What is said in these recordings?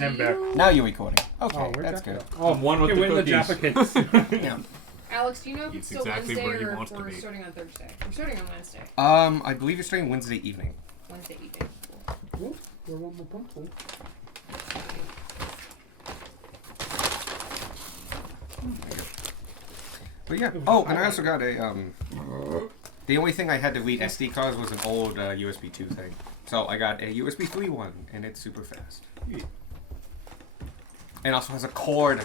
I'm back. Now you're recording. Okay, Oh, where'd that's that good. go? Oh, One with okay, the we're in the cookies. Jaffa cakes. Yeah. Alex, do you know if it's He's still exactly Wednesday where he or wants if to we're be. starting on Thursday? We're starting on Wednesday. I believe you're starting Wednesday evening. Wednesday evening. Cool. Ooh, we're one more pumpkin. But yeah. Oh, and I also got a The only thing I had to read SD cards was an old USB 2 thing. So I got a USB 3 one, and it's super fast. And also has a cord,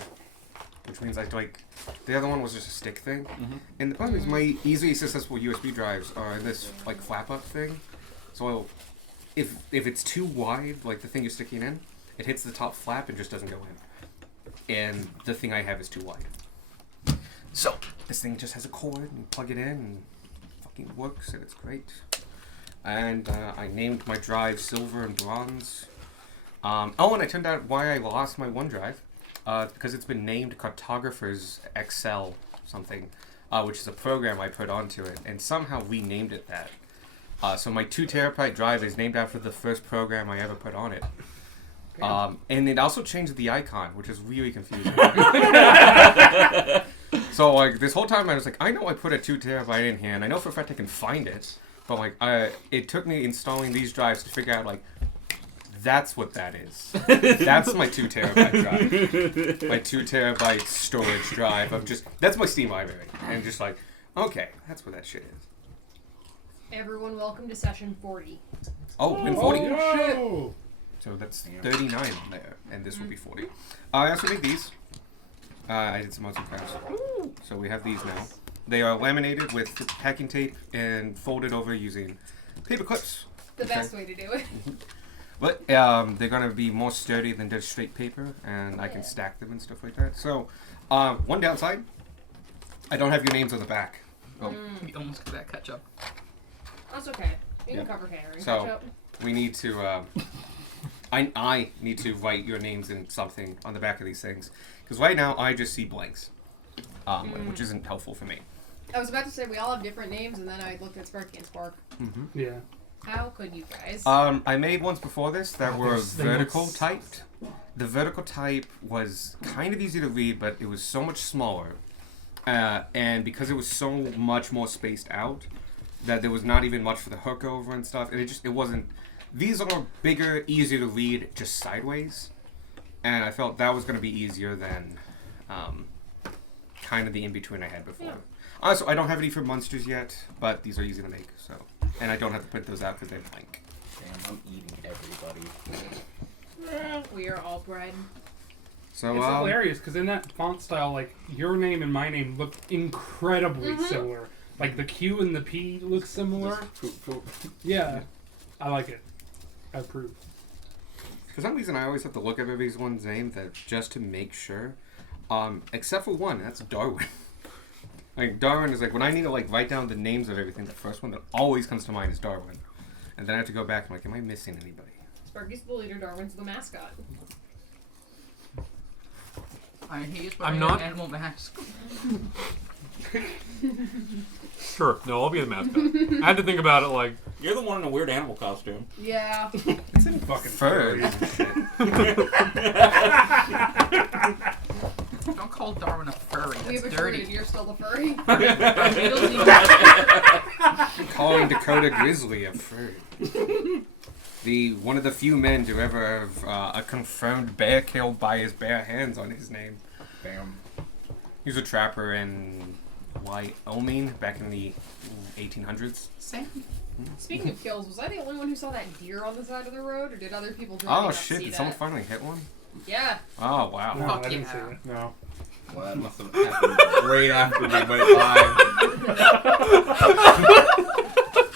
which means the other one was just a stick thing. Mm-hmm. And the problem is my easily accessible USB drives are in this like flap up thing. So if it's too wide, like the thing you're sticking in, it hits the top flap and just doesn't go in. And the thing I have is too wide. So this thing just has a cord and you plug it in and it fucking works and it's great. And I named my drive silver and bronze. And I turned out why I lost my OneDrive. Because it's been named Cartographer's Excel something, which is a program I put onto it, and somehow renamed it that. So my 2 terabyte drive is named after the first program I ever put on it. And it also changed the icon, which is really confusing. So like this whole time I was like, I know I put a 2 terabyte in here, and I know for a fact I can find it, but like it took me installing these drives to figure out like, that's what that is. That's my 2 terabyte drive. My 2 terabyte storage drive. That's my Steam library. And just like, okay, that's what that shit is. Everyone, welcome to session 40. Oh, and 40. Oh, So that's 39 on there, and this will be 40. I also made these. I did some other crafts. So we have these now. They are laminated with packing tape and folded over using paper clips. The best way to do it. But they're going to be more sturdy than just straight paper, and I can stack them and stuff like that. So, one downside, I don't have your names on the back. Oh, You almost got that catch up. That's okay. You Yeah. can cover hair and So- catch up. we need to, I need to write your names in something on the back of these things. Because right now, I just see blanks, which isn't helpful for me. I was about to say we all have different names, and then I looked at Sparky and Spark. yeah. How could you guys? I made ones before this that were They vertical look typed. The vertical type was kind of easy to read, but it was so much smaller. And because it was so much more spaced out, that there was not even much for the hook over and stuff. And it wasn't... These are bigger, easier to read, just sideways. And I felt that was going to be easier than kind of the in-between I had before. Yeah. Also, I don't have any for monsters yet, but these are easy to make, so... And I don't have to print those out because they're blank. Damn, I'm eating everybody. We are all bread. So, It's hilarious because in that font style, like your name and my name look incredibly similar. Like the Q and the P look similar. Yeah, I like it. I approve. For some reason, I always have to look up everyone's name just to make sure. Except for one, that's Darwin. Like, Darwin is like, when I need to, like, write down the names of everything, the first one that always comes to mind is Darwin. And then I have to go back and, like, am I missing anybody? Sparky's the leader, Darwin's the mascot. He's I'm wearing not- an animal mask. Sure, no, I'll be the mascot. I had to think about it like, You're the one in a weird animal costume. Yeah. It's in fucking Fur. Don't call Darwin a furry. We That's have a dirty. trade. You're still the furry. Calling Dakota Grizzly a furry. One of the few men to ever have a confirmed bear killed by his bare hands on his name. Bam. He was a trapper in Wyoming back in the 1800s. Same. Speaking of kills, was I the only one who saw that deer on the side of the road, or did other people driving Oh up shit, see did that? someone finally hit one? Yeah. Oh wow. No, Fuck I didn't see yeah. it. No. Well, that must have happened right after we went live.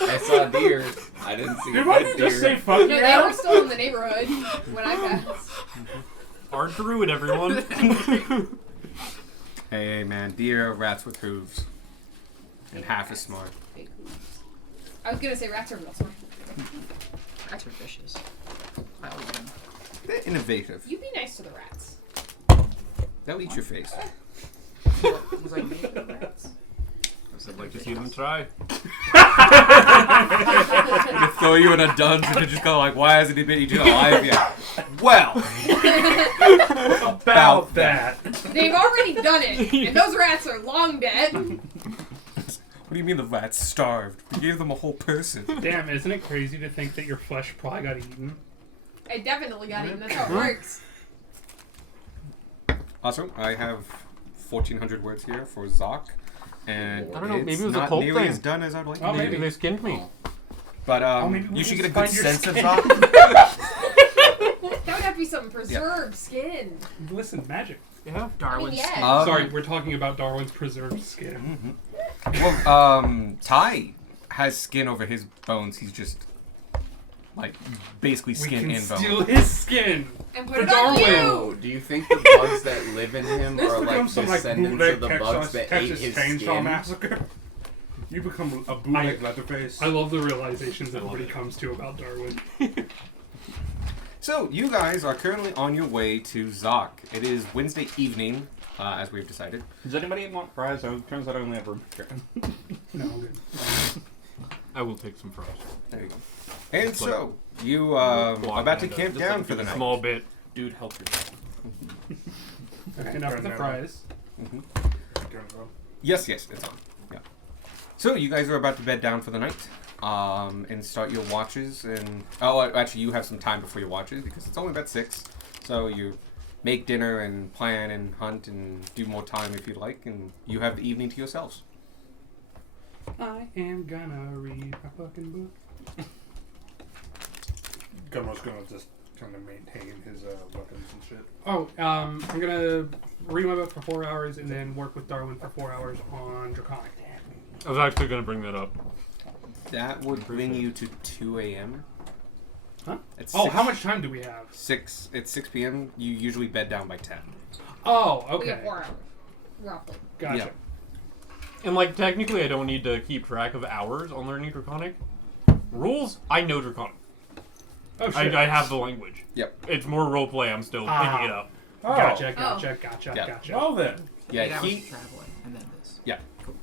I saw deer. I didn't see Dude, a why dead did you just say deer. fuck No, they yeah? were still in the neighborhood when I passed. art druid, everyone. Hey man, deer are rats with hooves. And half as smart. Big hooves. I was gonna say rats are real smart. Rats are vicious. I love them. They're innovative. You be nice to the rats. They'll eat your face. Was I made of rats? I'd like to see them try. They throw you in a dungeon and just go like, why hasn't he been eaten alive yet? Well, About that. They've already done it, and those rats are long dead. what do you mean the rats starved? We gave them a whole person. Damn, isn't it crazy to think that your flesh probably got eaten? I definitely got eaten. That's how it works. Also, I have 1,400 words here for Zoc, and I don't know, maybe it's it was a not cult nearly thing. as done as I'd like Oh, it to Maybe be. they skinned me. But maybe we you should can get a good find your sense of skin. Zoc. That would have to be some preserved skin. Listen, magic. Yeah. Darwin's. yeah. Sorry, we're talking about Darwin's preserved skin. Well, Ty has skin over his bones. He's just like basically We skin can and steal bone. his skin. And put For it on Darwin. you. Oh, do you think the bugs that live in him This are like becomes some like descendants bootleg of the bugs that ate Texas his Chainsaw skin? Massacre. You become a bootleg Leatherface. I love the realizations everybody comes to about Darwin. So you guys are currently on your way to Zoc. It is Wednesday evening, as we've decided. Does anybody want fries? Turns out I only have room for chicken. No, I'm good. I will take some fries. There you go. And so you Block about to that, camp just down like for a the night. small bit. Dude, help yourself. Okay, enough of the fries. Yes, it's on. Yeah. So you guys are about to bed down for the night, and start your watches. And actually, you have some time before your watches because it's only about 6. So you make dinner and plan and hunt and do more time if you like, and you have the evening to yourselves. I am gonna read a fucking book. Gunmo's gonna just kind of maintain his weapons and shit. Oh, I'm gonna read my book for 4 hours and then work with Darwin for 4 hours on Draconic. I was actually going to bring that up. That would bring you to 2 a.m. Huh? It's Oh, 6 how much time do we have? It's 6 p.m. You usually bed down by 10. Oh, We have okay. 4 hours, roughly. Gotcha. Yeah. And, like, technically, I don't need to keep track of hours on learning Draconic. Rules, I know Draconic. Oh, shit. I have the language. Yep. It's more roleplay, I'm still Ah. picking it up. Oh. Gotcha, Oh. gotcha. Yeah. Well then. Yeah, 8 hours he. of traveling, and then this. Yeah. Cool.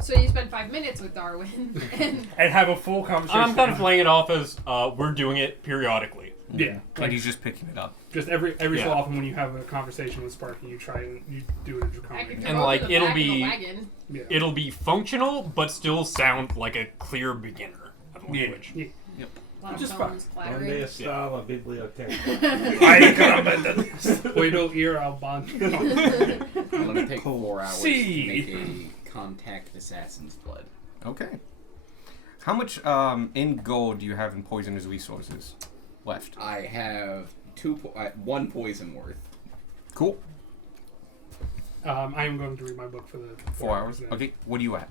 So you spend 5 minutes with Darwin, and And have a full conversation. I'm kind of playing it off as we're doing it periodically. Yeah. And Like, he's just picking it up. just every so Yeah. often when you have a conversation with Sparky, you try and you do it in I Draconic. could And, throw like, over the it'll back of the be- wagon. Yeah. It'll be functional, but still sound like a clear beginner of language. Yeah. A lot of Which is bones fine. clattering. style of biblioteca. I Puedo ir al baño. I'm gonna take 4 hours See. to make a contact assassin's blood. Okay. How much in gold do you have in poisonous resources left? I have 1 poison worth. Cool. I am going to read my book for the 4 hours. then. Okay. What are you at?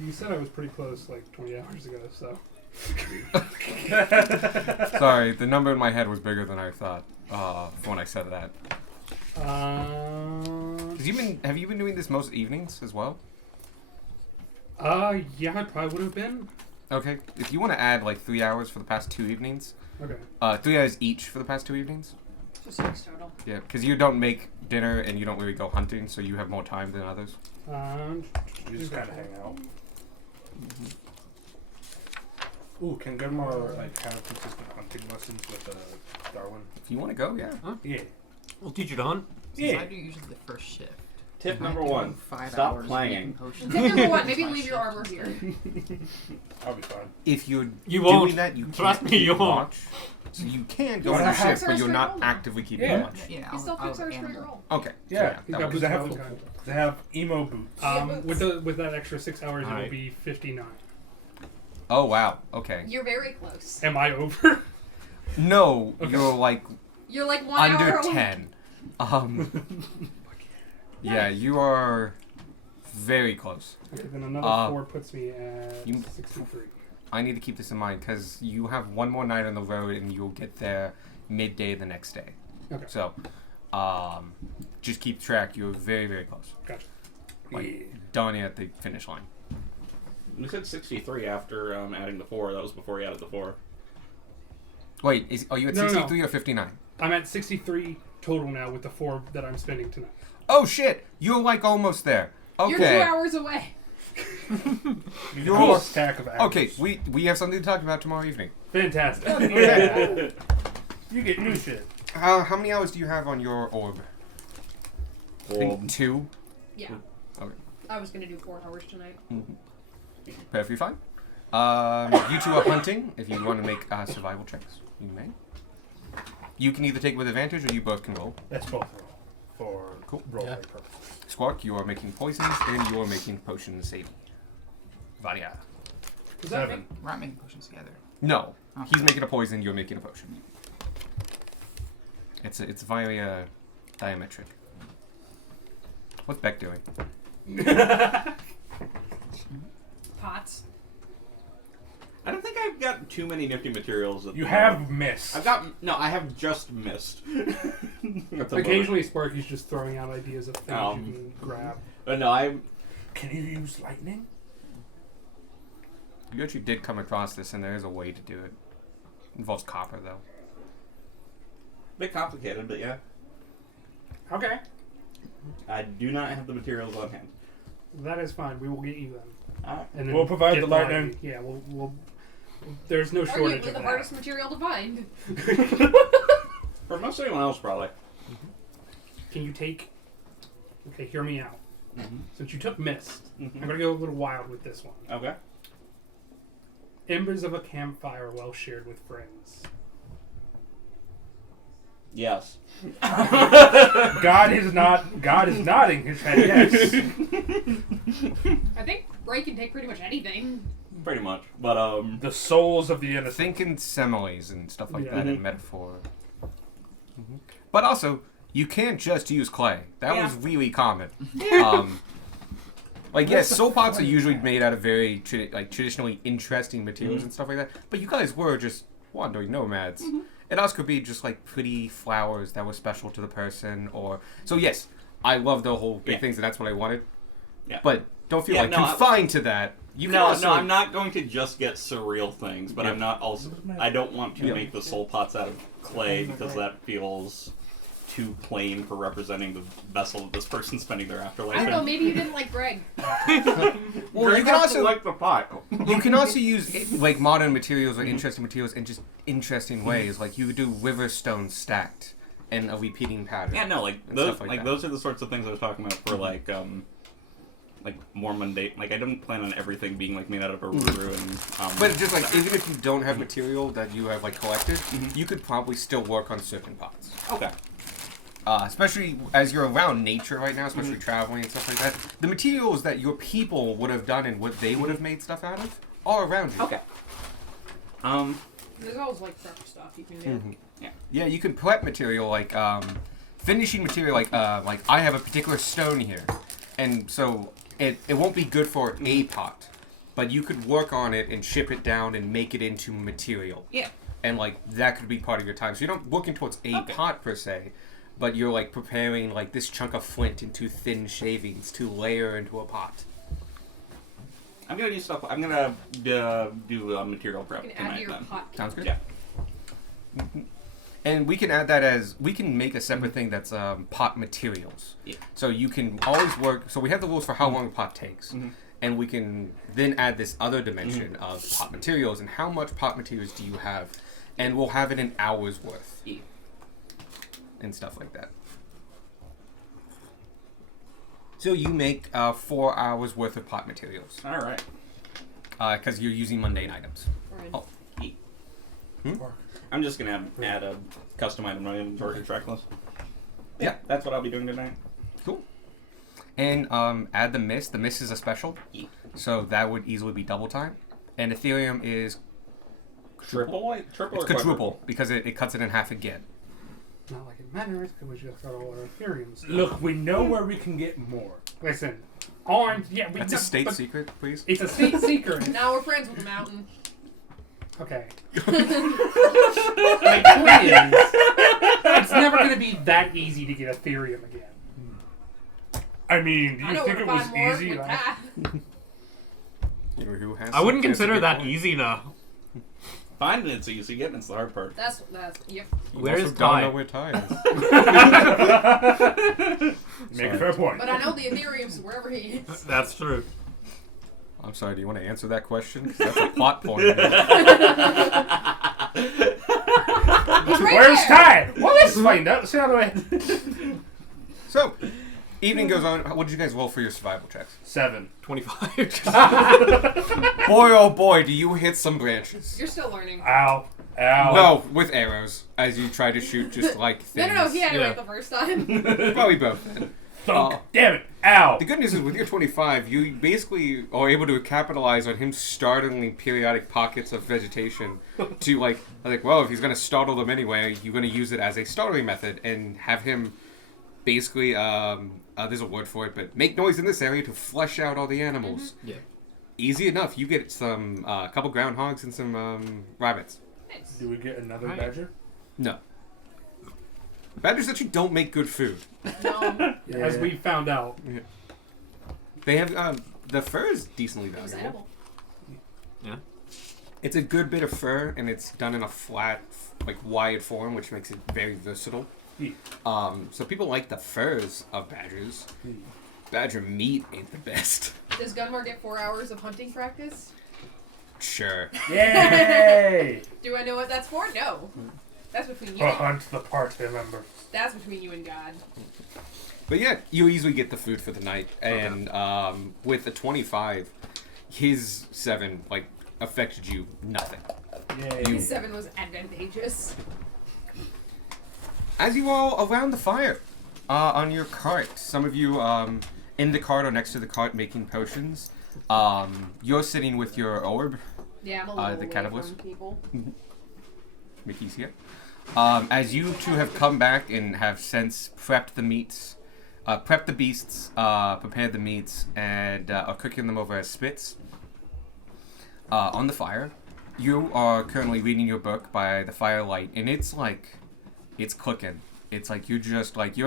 You said I was pretty close like 20 hours ago, so. Sorry, the number in my head was bigger than I thought when I said that. Have you been doing this most evenings as well? Yeah, I probably would have been. Okay. If you want to add like 3 hours for the past 2 evenings, Okay. 3 hours each for the past 2 evenings. So 6 total. Yeah, because you don't make dinner and you don't really go hunting, so you have more time than others. You just kind of hang out. Ooh, can Gunmar like have consistent hunting lessons with Darwin? If you want to go, yeah. Yeah. We'll teach you to hunt. Since Yeah. I do usually the first shift. Tip I number might do 1. 5 Stop hours playing. making potions. Tip number 1, maybe That's my leave your shift. armor here. I'll be fine. If you're You doing won't. that, you Trust can't me, you keep won't. watch. So you can go You on wanna a have shift, but Sarah's you're straight not roll? actively keeping Yeah. watch. Yeah, You still I'll fix our straight animal. roll. Okay. so Yeah, He's that got works. because boots of all kinds. they have emo boots. With that extra 6 hours, it will Alright. be 59. Oh wow. Okay. You're very close. Am I over? No, Okay. you're like You're like 1 under hour away. 10. Yeah, you are very close. Okay, then another 4 puts me at you- 63. I need to keep this in mind because you have one more night on the road and you'll get there midday the next day. Okay. So, just keep track. You're very, very close. Gotcha. Like, done at the finish line. You said 63 after adding the 4. That was before you added the 4. Wait, are you at No, no. 63 or 59? I'm at 63 total now with the 4 that I'm spending tonight. Oh shit! You're like almost there. You're 2 Okay. hours away. Your stack of apples. Okay, we have something to talk about tomorrow evening. Fantastic. Yeah. You get new shit. How many hours do you have on your orb? I think 2. Yeah. Okay. I was gonna do 4 hours tonight. Perfectly fine. You two are hunting. If you want to make survival checks, you may. You can either take it with advantage or you both can roll. Let's both roll for roleplay purposes. Squawk, you are making poisons and you are making potions saving. Varia. 7. We're not making potions together. No. Oh. He's making a poison, you're making a potion. It's via diametric. What's Beck doing? Pots. I don't think I've got too many nifty materials. You have missed. I have just missed. That's a Occasionally, Sparky's just throwing out ideas of things you can grab. But no, Can you use lightning? You actually did come across this, and there is a way to do it. Involves copper, though. bit complicated, but yeah. Okay. I do not have the materials on hand. That is fine. We will get you them. Alright. And then We'll provide get the lightning. Yeah, we'll there's no shortage Arguably of the that. hardest material to find. For most anyone else, probably. Can you take... Okay, hear me out. Mm-hmm. Since you took Mist, Mm-hmm. I'm going to go a little wild with this one. Okay. Embers of a campfire well shared with friends. Yes. God is nodding his head. Yes. I think Ray can take pretty much anything. Pretty much. But, The souls of the innocent. Think in similes and stuff like Yeah. that, and metaphor. But also, you can't just use clay. That was really common. Like, yes, soul pots are usually made out of very traditionally interesting materials and stuff like that. But you guys were just wandering nomads. It also could be just like pretty flowers that were special to the person, or so. Yes, I love the whole big things, and that's what I wanted. Yeah. But don't feel like no, confined to that. You can no, also, I'm not going to just get surreal things, but Yeah. I'm not also. I don't want to Yeah. make the soul pots out of clay because that feels too plain for representing the vessel that this person's spending their afterlife I don't in. know, maybe you didn't like Greg. Well, you can also like the pot. you can also use like modern materials or interesting materials in just interesting ways. Like you could do river stones stacked in a repeating pattern. Yeah, no, like and those, stuff like that. those are the sorts of things I was talking about for like more mundane. Like I don't plan on everything being like made out of a ruru and. But just like even if you don't have material that you have like collected, you could probably still work on certain pots. Okay. Especially as you're around nature right now, especially traveling and stuff like that. The materials that your people would have done and what they would have made stuff out of are around you. Okay. There's always like prep stuff you can do. Yeah, you can prep material like finishing material like I have a particular stone here, and so it won't be good for a pot, but you could work on it and ship it down and make it into material. Yeah. And like that could be part of your time. So you're not working towards a pot per se, but you're like preparing like this chunk of flint into thin shavings to layer into a pot. I'm gonna do stuff. I'm gonna do material prep You can add to tonight. your Then. pot. Sounds good. Yeah. And we can add that as we can make a separate thing that's pot materials. Yeah. So you can always work. So we have the rules for how long a pot takes, and we can then add this other dimension of pot materials and how much pot materials do you have, and we'll have it in hours worth Yeah. and stuff like that. So you make 4 hours worth of pot materials All right. because you're using mundane items. Right. Oh. I'm just gonna add a custom item to my inventory checklist. Yeah. That's what I'll be doing tonight. Cool. And add the mist. The mist is a special, Yeah. so that would easily be double time. And Ethereum is Triple it's or quadruple because it cuts it in half again. Not like it matters because we just got all our Ethereum stuff. Look, we know where we can get more. Listen, That's a state secret, please. It's a state secret. Now we're friends with the mountain. Okay. My point is, it's never going to be that easy to get Ethereum again. I mean, do I you know think where it to was find more easy? with that. You know who has I wouldn't that's a consider good that point. easy now. Finding it's easy, getting it's the hard part. That's yep. You Where also is don't Ty? know where Ty is. Make a fair point. But I know the Ethereum's wherever he is. That's true. I'm sorry, do you want to answer that question? 'Cause that's a plot point. Right Where's there. Ty? Well, let's find out. See how do I? So, evening goes on. What did you guys roll for your survival checks? 7. 25. Boy, oh boy, do you hit some branches. You're still learning. Ow. Ow. No, with arrows, as you try to shoot just like No, things. no, he had it Yeah. right the first time. Probably both then. Thunk. Damn it. Ow. The good news is with your 25, you basically are able to capitalize on him startling periodic pockets of vegetation to like, well, if he's going to startle them anyway, you're going to use it as a startling method and have him basically, there's a word for it, but make noise in this area to flush out all the animals. Yeah. Easy enough. You get some, couple groundhogs and some rabbits. Nice. Do we get another Right. badger? No. Badgers actually don't make good food. No, As we found out. They have, the fur is decently it was valuable. edible. It's a good bit of fur, and it's done in a flat, like wide form, which makes it very versatile. So people like the furs of badgers. Badger meat ain't the best. Does Gunmar get 4 hours of hunting practice? Sure. Yay! Do I know what that's for? No. That's between you. To hunt the party member. That's between you and God. But yeah, you easily get the food for the night, and with the 25, his 7 like affected you nothing. Yay. You- His 7 was advantageous. As you all around the fire, on your cart, some of you in the cart or next to the cart making potions. You're sitting with your orb. Yeah, I'm a The little away Catalyst? from people. Mickey's here. As you two have come back and have since prepped the meats, prepped the beasts, prepared the meats, and are cooking them over as spits on the fire. You are currently reading your book by the firelight, and it's clicking. It's like you're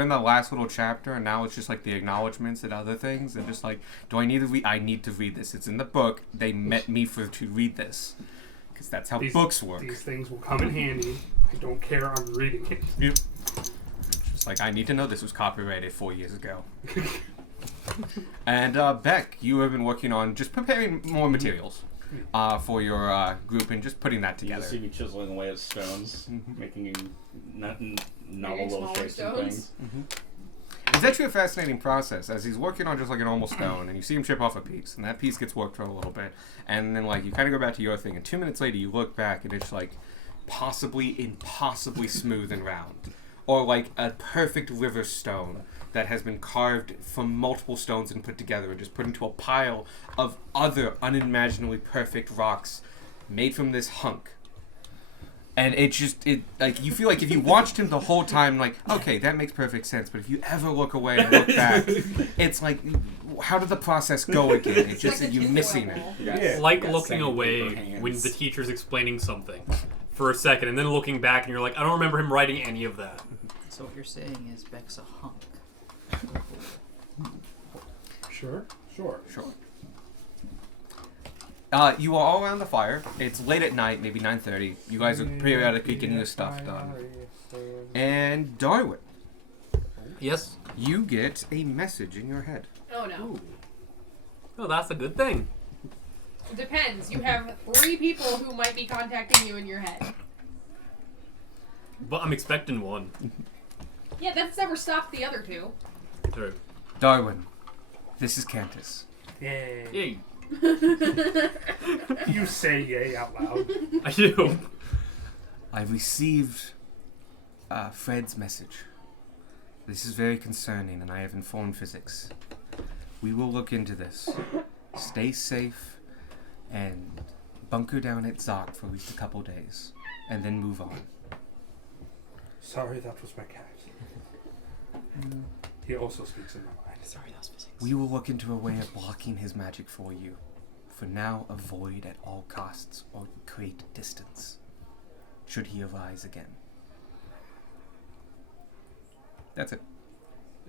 in the last little chapter, and now it's just like the acknowledgments and other things, and just like, do I need to read? I need to read this. It's in the book. They met me to read this, because that's how books work. These things will come in handy. I don't care. I'm reading it. Yep. Just like, I need to know this was copyrighted 4 years ago. And Beck, you have been working on just preparing more materials for your group and just putting that You together. just see me chiseling away at stones, making novel Very little smaller shapes and stones. things. It's actually a fascinating process as he's working on just like a normal stone, and you see him chip off a piece, and that piece gets worked for a little bit, and then like you kind of go back to your thing, and 2 minutes later you look back and it's like impossibly smooth and round, or like a perfect river stone that has been carved from multiple stones and put together and just put into a pile of other unimaginably perfect rocks made from this hunk. And it like, you feel like if you watched him the whole time, like, okay, that makes perfect sense. But if you ever look away and look back, it's like, how did the process go again? It's just like that the you're tinfoil missing it. ball. Yeah. Like Got looking away sandpaper when hands. the teacher's explaining something for a second, and then looking back and you're like, I don't remember him writing any of that. So what you're saying is Beck's a hunk. Sure. Sure. Sure. You are all around the fire. It's late at night, maybe 9:30. You guys are periodically getting your stuff done. And Darwin, Yes? you get a message in your head. Oh no. Oh, that's a good thing. It depends. You have 3 people who might be contacting you in your head. But I'm expecting one. Yeah, that's never stopped the other 2. True. Darwin, this is Cantus. Yay. Yay. You say yay out loud. I do. I've received Fred's message. This is very concerning, and I have informed physics. We will look into this. Stay safe, and bunker down at Zoc for at least a couple days, and then move on. Sorry, that was my cat. He also speaks in my mind. Sorry, that was physics. We will look into a way of blocking his magic for you. For now, avoid at all costs or create distance, should he arise again. That's it.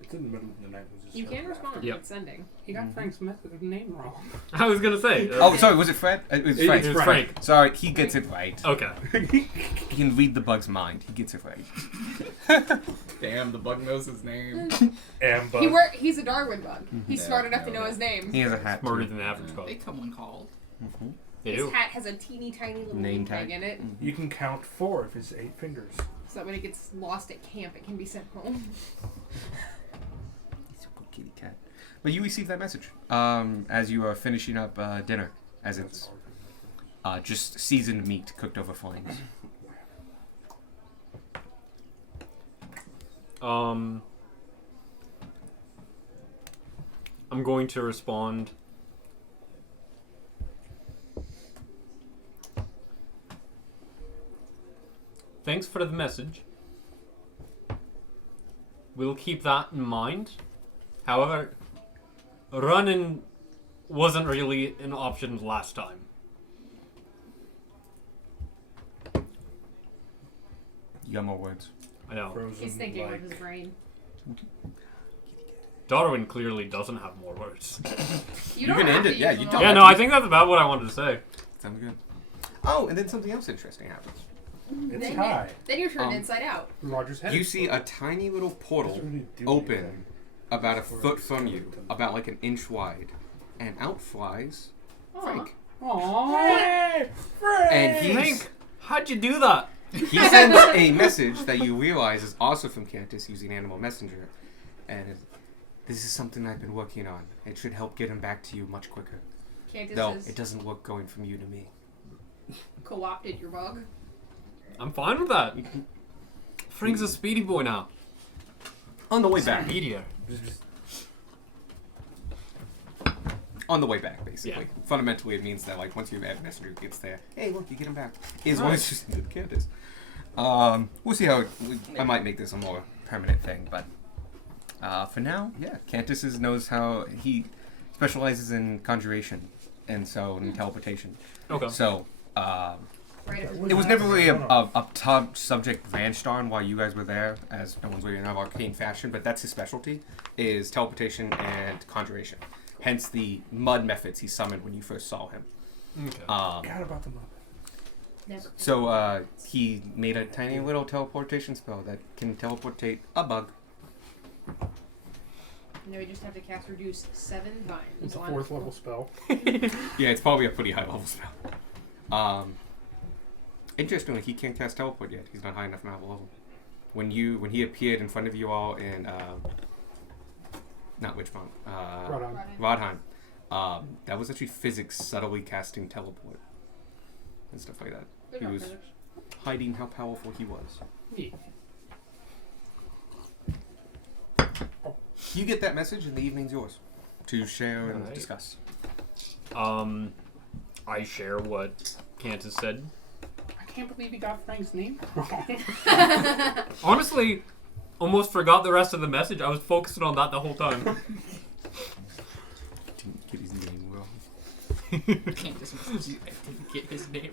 It's in the middle of the night. We just You started can respond. Yep. It's sending. You got Frank's name wrong. I was gonna say. Oh, sorry, was it Fred? It was Frank. It was Frank. Sorry, he gets it right. Okay. He can read the bug's mind. He gets it right. Damn, the bug knows his name. Amber. He's a Darwin bug. He's Yeah, smart enough I to know know that. his name. He has a hat. Smarter too. than the average bug. They come when called. They His do. hat has a teeny tiny little Name name tag. tag in it, You can count 4 of his 8 fingers. so that when it gets lost at camp, it can be sent home. He's a good kitty cat. But you received that message as you are finishing up dinner, as it's just seasoned meat cooked over flames. I'm going to respond. Thanks for the message. We'll keep that in mind. However, running wasn't really an option last time. You got more words. I know. Frozen, He's thinking like, with his brain. Darwin clearly doesn't have more words. You You don't can have end to it, yeah, use you them don't. all. Yeah, no, I think that's about what I wanted to say. Sounds good. Oh, and then something else interesting happens. It's Then high. Then you're turned inside out. Roger's head. You see a tiny little portal Doesn't really do open anything. about a foot from you, about like an inch wide, and out flies Frank. Aww. And he's, Frank, how'd you do that? he sends a message that you realize is also from Cantus using Animal Messenger, and this is something I've been working on. It should help get him back to you much quicker. Cantus Though has it doesn't look going from you to me. co-opted your bug. I'm fine with that. Frank's a speedy boy now. On the way back. Speedier. On the way back, basically. Yeah. Fundamentally, it means that like once your messenger gets there, hey, look, you get him back. As long as you send it to Cantus. We'll see how I might make this a more permanent thing, but for now, yeah, Cantus knows how he specializes in conjuration and so in teleportation. Okay. So Right up his it was butt. never really a top subject branched on while you guys were there, as no one's really in an arcane fashion, but that's his specialty, is teleportation and conjuration. Hence the mud methods he summoned when you first saw him. Okay. Forgot about the mother. Never. So he made a tiny little teleportation spell that can teleportate a bug. Now we just have to cast reduce 7 times. It's a on- 4th level spell. Yeah, it's probably a pretty high level spell. Interestingly, he can't cast teleport yet. He's not high enough level. When he appeared in front of you all in not Witchmont, Rodon. Rodheim, that was actually physics subtly casting teleport and stuff like that. Good He job, was physics. hiding how powerful he was. Yeah. You get that message, and the evening's yours to share and Alright. discuss. I share what Cantus said. I can't believe you got Frank's name wrong. Honestly, almost forgot the rest of the message. I was focusing on that the whole time. Didn't get his name wrong. Can't dismiss you. I didn't get his name.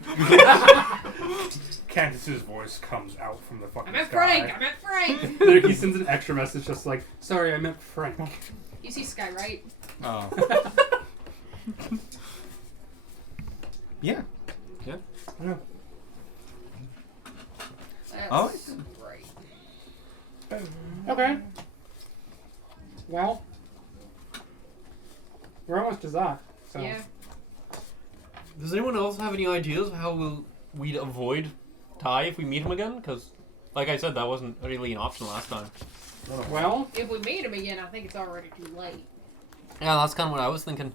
Candace's voice comes out from the fucking I meant sky. Frank! I meant Frank! Then he sends an extra message just like, sorry, I meant Frank. You see Sky, right? Oh. Yeah. Yeah. That's Oh. right. Okay. Well, we're almost to that. So. Yeah. Does anyone else have any ideas of how we'd avoid Ty if we meet him again? Because, like I said, that wasn't really an option last time. Well, If we meet him again, I think it's already too late. Yeah, that's kind of what I was thinking.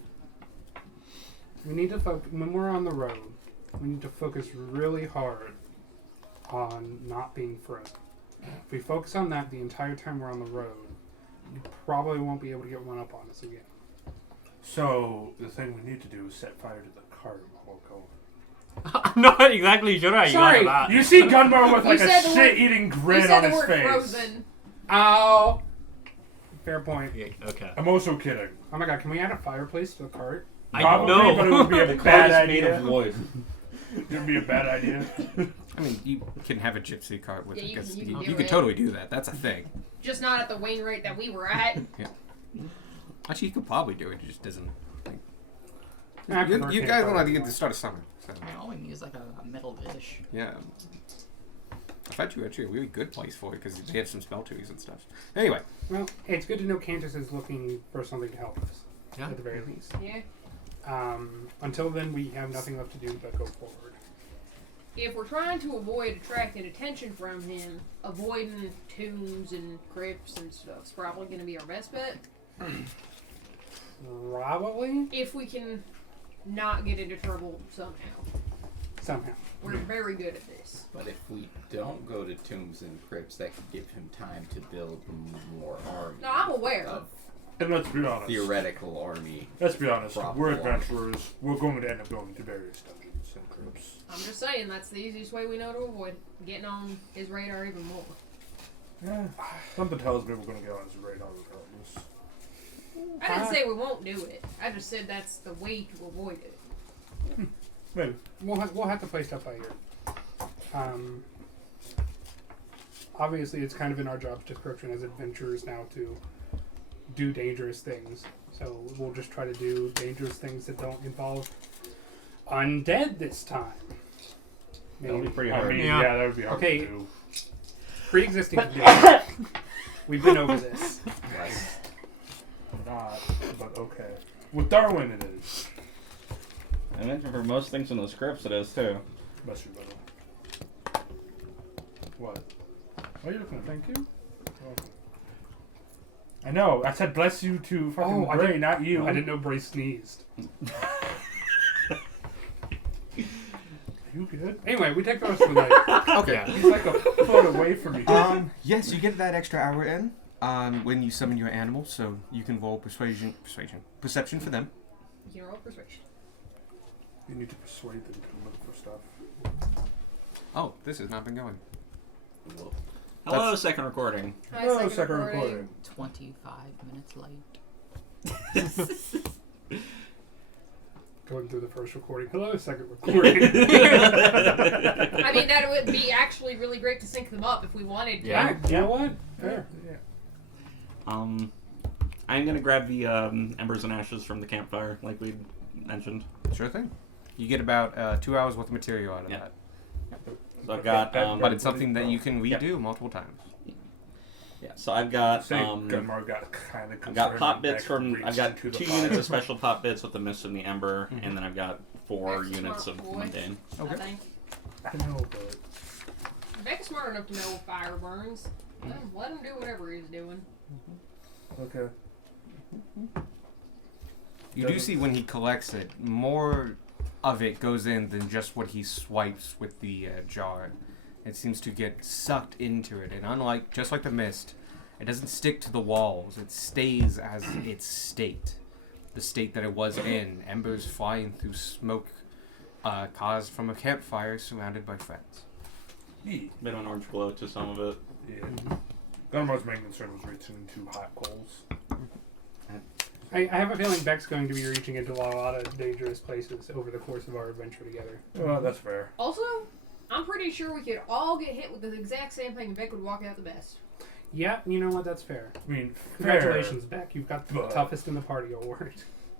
we need to focus when we're on the road. We need to focus really hard on not being frozen. If we focus on that the entire time we're on the road, you probably won't be able to get one up on us again. So the thing we need to do is set fire to the cart while we're going. I'm not exactly sure how you Sorry, got to that. You see Gunbar with like You a said the word- shit-eating You grin said on the his word face. frozen. Ow! Fair point. Yeah, okay. I'm also kidding. Oh my god, can we add a fireplace to the cart? I Probably, know. but it would be a The bad cart is made idea. of wood. It would be a bad idea. I mean, you can have a gypsy cart with Yeah, it. you 'Cause can- you can you do could it. totally do that. That's a thing. Just not at the Wayne rate that we were at. Actually, you could probably do it. It just doesn't. Like, I you prefer guys campfire want to get more. the start of summer. So, I mean, all we need is like a metal dish. yeah. I thought you were actually a really good place for it because they have some spell trees and stuff. Anyway, Well, it's good to know Cantus is looking for something to help us, Yeah. at the very least. Yeah. Until then, we have nothing left to do but go forward. If we're trying to avoid attracting attention from him, avoiding tombs and crypts and stuff is probably going to be our best bet. Probably. If we can not get into trouble somehow. Somehow. We're very good at this. But if we don't go to tombs and crypts, that could give him time to build more army. No, I'm aware. Of And let's be honest. theoretical army. Let's be honest. Probably. We're adventurers. We're going to end up going to various dungeons and crypts. I'm just saying that's the easiest way we know to avoid getting on his radar even more. Yeah. Something tells me we're going to get on his radar regardless. I didn't say we won't do it. I just said that's the way to avoid it. Maybe. We'll have to play stuff by ear. Obviously, it's kind of in our job description as adventurers now to do dangerous things. So we'll just try to do dangerous things that don't involve undead this time. That'll be Maybe. pretty I hard. mean, Yeah. yeah, that would be hard Okay. to do. Pre-existing conditions. We've been over this. Right. Not, but okay. With Darwin, it is. I mentioned for most things in the scripts it is too. Bless you, brother. What? Why are you looking at thank you? Oh. I know. I said bless you to fucking Oh, I Gray, didn't- not you. I didn't know Bray sneezed. You good? Anyway, we take the rest of the night. okay. He's like a foot away from you. Yes, you get that extra hour in when you summon your animal, so you can roll perception for them. You can roll persuasion. You need to persuade them to look for stuff. Oh, this has not been going. Hello, second recording. Hi, No, second recording. 25 minutes late. Going through the first recording. Hello, second recording. I mean, that would be actually really great to sync them up if we wanted to. Yeah. You know what? Fair. Yeah. I'm gonna grab the embers and ashes from the campfire, like we mentioned. Sure thing. You get about 2 hours worth of material out of Yeah. that. So I've got But it's something that you can redo multiple times. yeah. So I've got Say Gunmar got kind of I've got concerned pot and bits back from reached I've got into the 2 fire. units of special pot bits with the mist and the ember, Mhm. and then I've got 4 That's units smart, of boy. mundane. I think. I know, but Beck's smart enough to know if fire burns. Let him do whatever he's doing. okay. You do see when he collects it, more of it goes in than just what he swipes with the jar. It seems to get sucked into it, and just like the mist, it doesn't stick to the walls. It stays as its state, the state that it was in. Embers flying through smoke, caused from a campfire surrounded by friends. Yeah. Bit of an orange glow to some of it. Gunmar's main concern was reaching into hot coals. I have a feeling Beck's going to be reaching into a lot of dangerous places over the course of our adventure together. Well, that's fair. Also, I'm pretty sure we could all get hit with the exact same thing and Beck would walk out the best. Yeah, you know what? That's fair. I mean, Congratulations, Beck. You've got the But- toughest in the party award.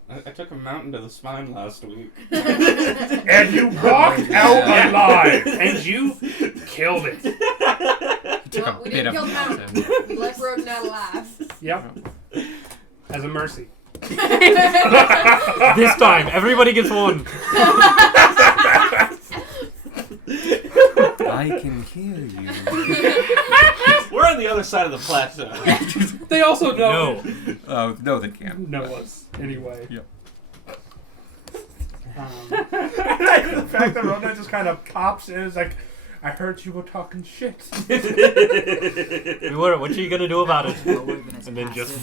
I took a mountain to the spine last week. Fair. And you walked out alive. And you killed it. He took Well, a we bit didn't of kill the mountain. mountain. We left Roden out alive. Yep. As a mercy. This time, everybody gets one. I can hear you. We're on the other side of the plateau. They also know. No, they can't. Know us anyway. Yep. The fact that Rhoda just kind of pops in is like, I heard you were talking shit. What are you gonna do about it? And then just-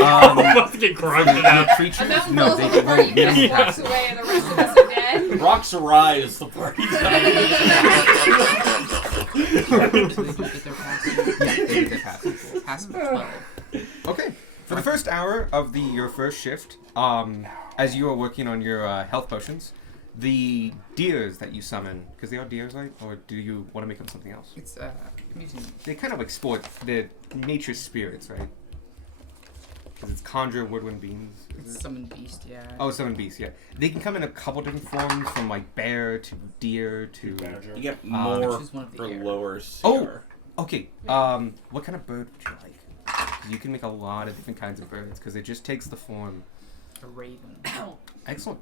Um, Fucking crushed it the out. A creatures, mountain no, blows they up the party, won't. just walks away, and the rest of us are dead. Rocks arise, the party's done. So they can get their passes. Yeah, they get their passes. Pass of 12. Okay. For the first hour of your first shift, as you are working on your health potions, The deers that you summon, because they are deers, right? Or do you want to make them something else? It's I'm using They kind of like sport. They're nature spirits, right? Because it's conjure woodwind beings. is it? summon beast. Yeah. Oh, summon beasts, yeah. They can come in a couple different forms, from like bear to deer to. Badger. You get more Choose one of the for air. lower Oh! CR. Okay. What kind of bird would you like? 'Cause you can make a lot of different kinds of birds, because it just takes the form. A raven. Excellent.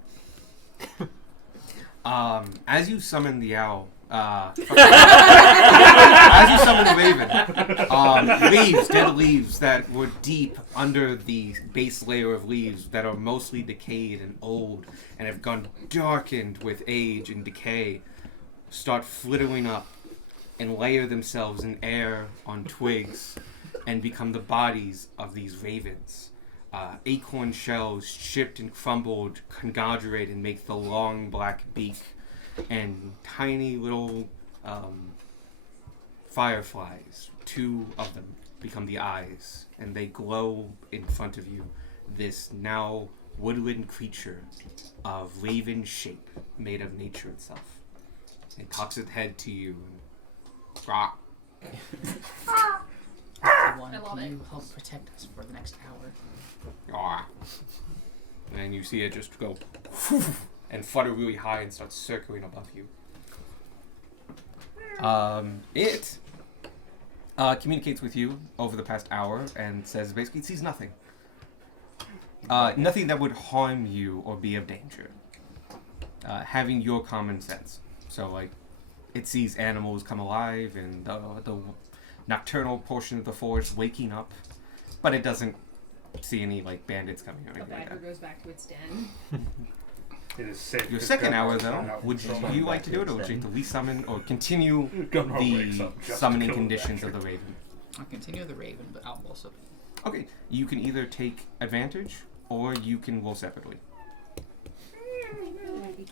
As you summon the owl, as you summon the raven, dead leaves that were deep under the base layer of leaves that are mostly decayed and old and have gone darkened with age and decay, start flittering up and layer themselves in air on twigs and become the bodies of these ravens. Acorn shells chipped and crumbled conglomerate and make the long black beak, and tiny little fireflies, 2 of them, become the eyes, and they glow in front of you, this now woodland creature of raven shape made of nature itself. It cocks its head to you and rah. One, I love can it. you help protect us for the next hour? Ah. And you see it just go and flutter really high and start circling above you. It communicates with you over the past hour and says basically it sees nothing. Nothing that would harm you or be of danger. Having your common sense. So, like, it sees animals come alive and the nocturnal portion of the forest waking up, but it doesn't see any, like, bandits coming or The anything like badger that. goes back to its den. It is safe. Your It's second gun hour, breaks though, out of would control. you like to do it, or would you like to re-summon or continue Gun breaks the up just to summoning kill the conditions of badger. the Raven? I'll continue the raven, but I'll also. Okay, you can either take advantage or you can roll separately.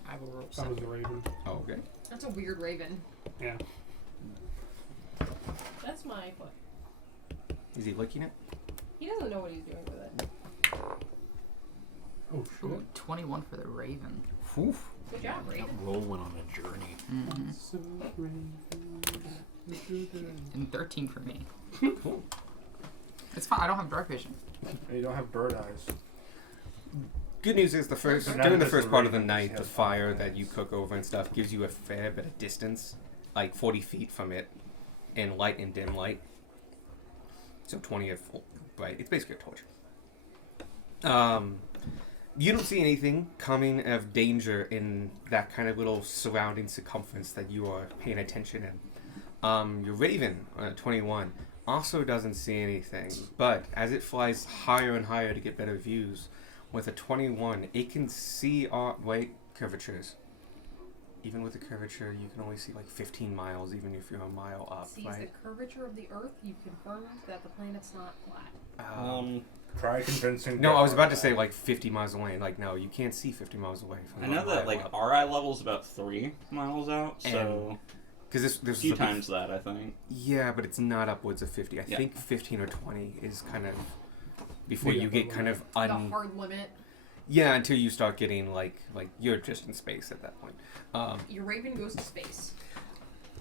I will roll That was seven. the raven. Oh, okay. That's a weird raven. Yeah. That's my foot. Is he licking it? He doesn't know what he's doing with it. Oh shit. Ooh, 21 for the raven. Oof. Good job, raven. Rolling on a journey. Mm-hmm. So raven, And 13 for me. Cool. It's fine. I don't have dark vision. You don't have bird eyes. Good news is the first So none during of the this first is part of the Raven, night, just the has fire fire. that you cook over and stuff gives you a fair bit of distance, like 40 feet from it, in light and dim light. So 20 of full bright. It's basically a torch. You don't see anything coming of danger in that kind of little surrounding circumference that you are paying attention in. Your raven, 21, also doesn't see anything, but as it flies higher and higher to get better views, with a 21, it can see curvatures. Even with the curvature, you can only see like 15 miles, even if you're a mile up, Sees right? the curvature of the Earth. You've confirmed that the planet's not flat. Try convincing. No, I was Denmark about to that. say like 50 miles away. Like, no, you can't see 50 miles away. From I know that like our eye level's about 3 miles out, so because a there's few a big- times that I think. Yeah, but it's not upwards of 50. I Yeah. think 15 or 20 is kind of before Yeah, you get kind of The hard limit. yeah, until you start getting like you're just in space at that point. Your raven goes to space.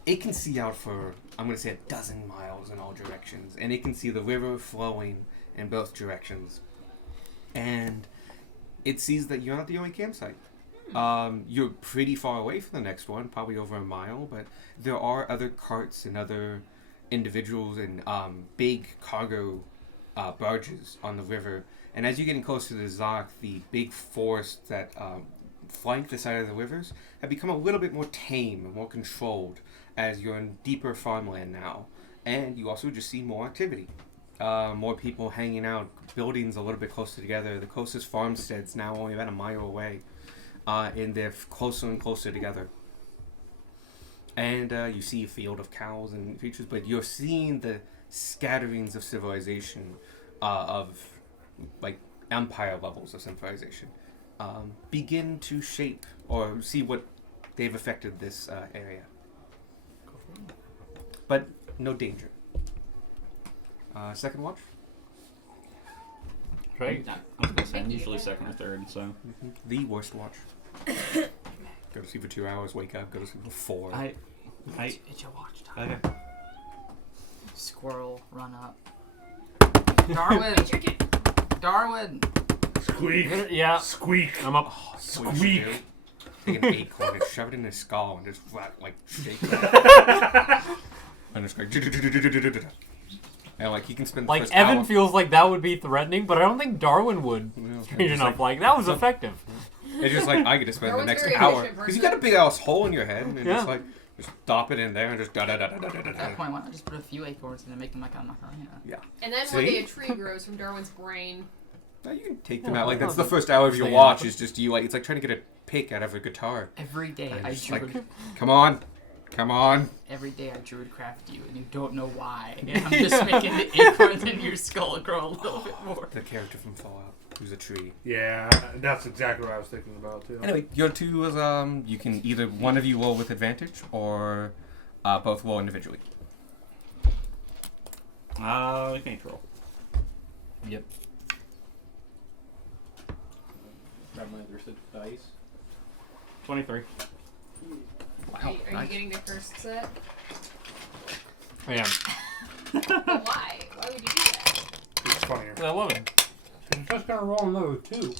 It can see out for I'm gonna say a dozen miles in all directions, and it can see the river flowing in both directions, and it sees that you're not the only campsite. You're pretty far away from the next one, probably over a mile, but there are other carts and other individuals and big cargo barges on the river. And as you're getting closer to the Zok, the big forests that flank the side of the rivers have become a little bit more tame and more controlled as you're in deeper farmland now. And you also just see more activity. More people hanging out, buildings a little bit closer together. The closest farmsteads now only about a mile away. And they're closer and closer together. And you see a field of cows and creatures, but you're seeing the scatterings of civilization, of like empire levels of civilization, begin to shape or see what they've affected this area. But no danger. Second watch? Right? I was gonna say I'm usually second or third, so The worst watch. Go to sleep for 2 hours, wake up, go to sleep for 4. It's your watch time. Okay. Squirrel, run up. Darwin! Darwin! Squeak. Yeah, Squeak. I'm up. What you should Squeak. do, take an acorn and shove it in his skull and just shake it. And just go. And he can spend the Like, first Evan hour. feels like that would be threatening, but I don't think Darwin would. Well, Strange just enough, like, that was effective. It's just I get to spend the Darwin's next very hour efficient because you person. got a big ass hole in your head, and Yeah. just stop it in there and just da da da da da da At that da. point, why not just put a few acorns in and make them like a macarena? And then See? one day a tree grows from Darwin's brain. No, you can take them Yeah, out. Like no, that's the but- first hour of your Stay watch up. is just you. It's like trying to get a pick out of a guitar. Every day And I just druid. come on, come on. Every day I druid craft you, and you don't know why. And I'm just making the acorns in your skull grow a little bit more. The character from Fallout, who's a tree. Yeah, that's exactly what I was thinking about too. Anyway, your two is you can either one of you roll with advantage or both roll individually. Advantage roll. Yep. Grab my other set of dice. 23. Are you getting the cursed set? I am. But why? Why would you do that? It's funnier. I love it. She's just gonna roll another 2.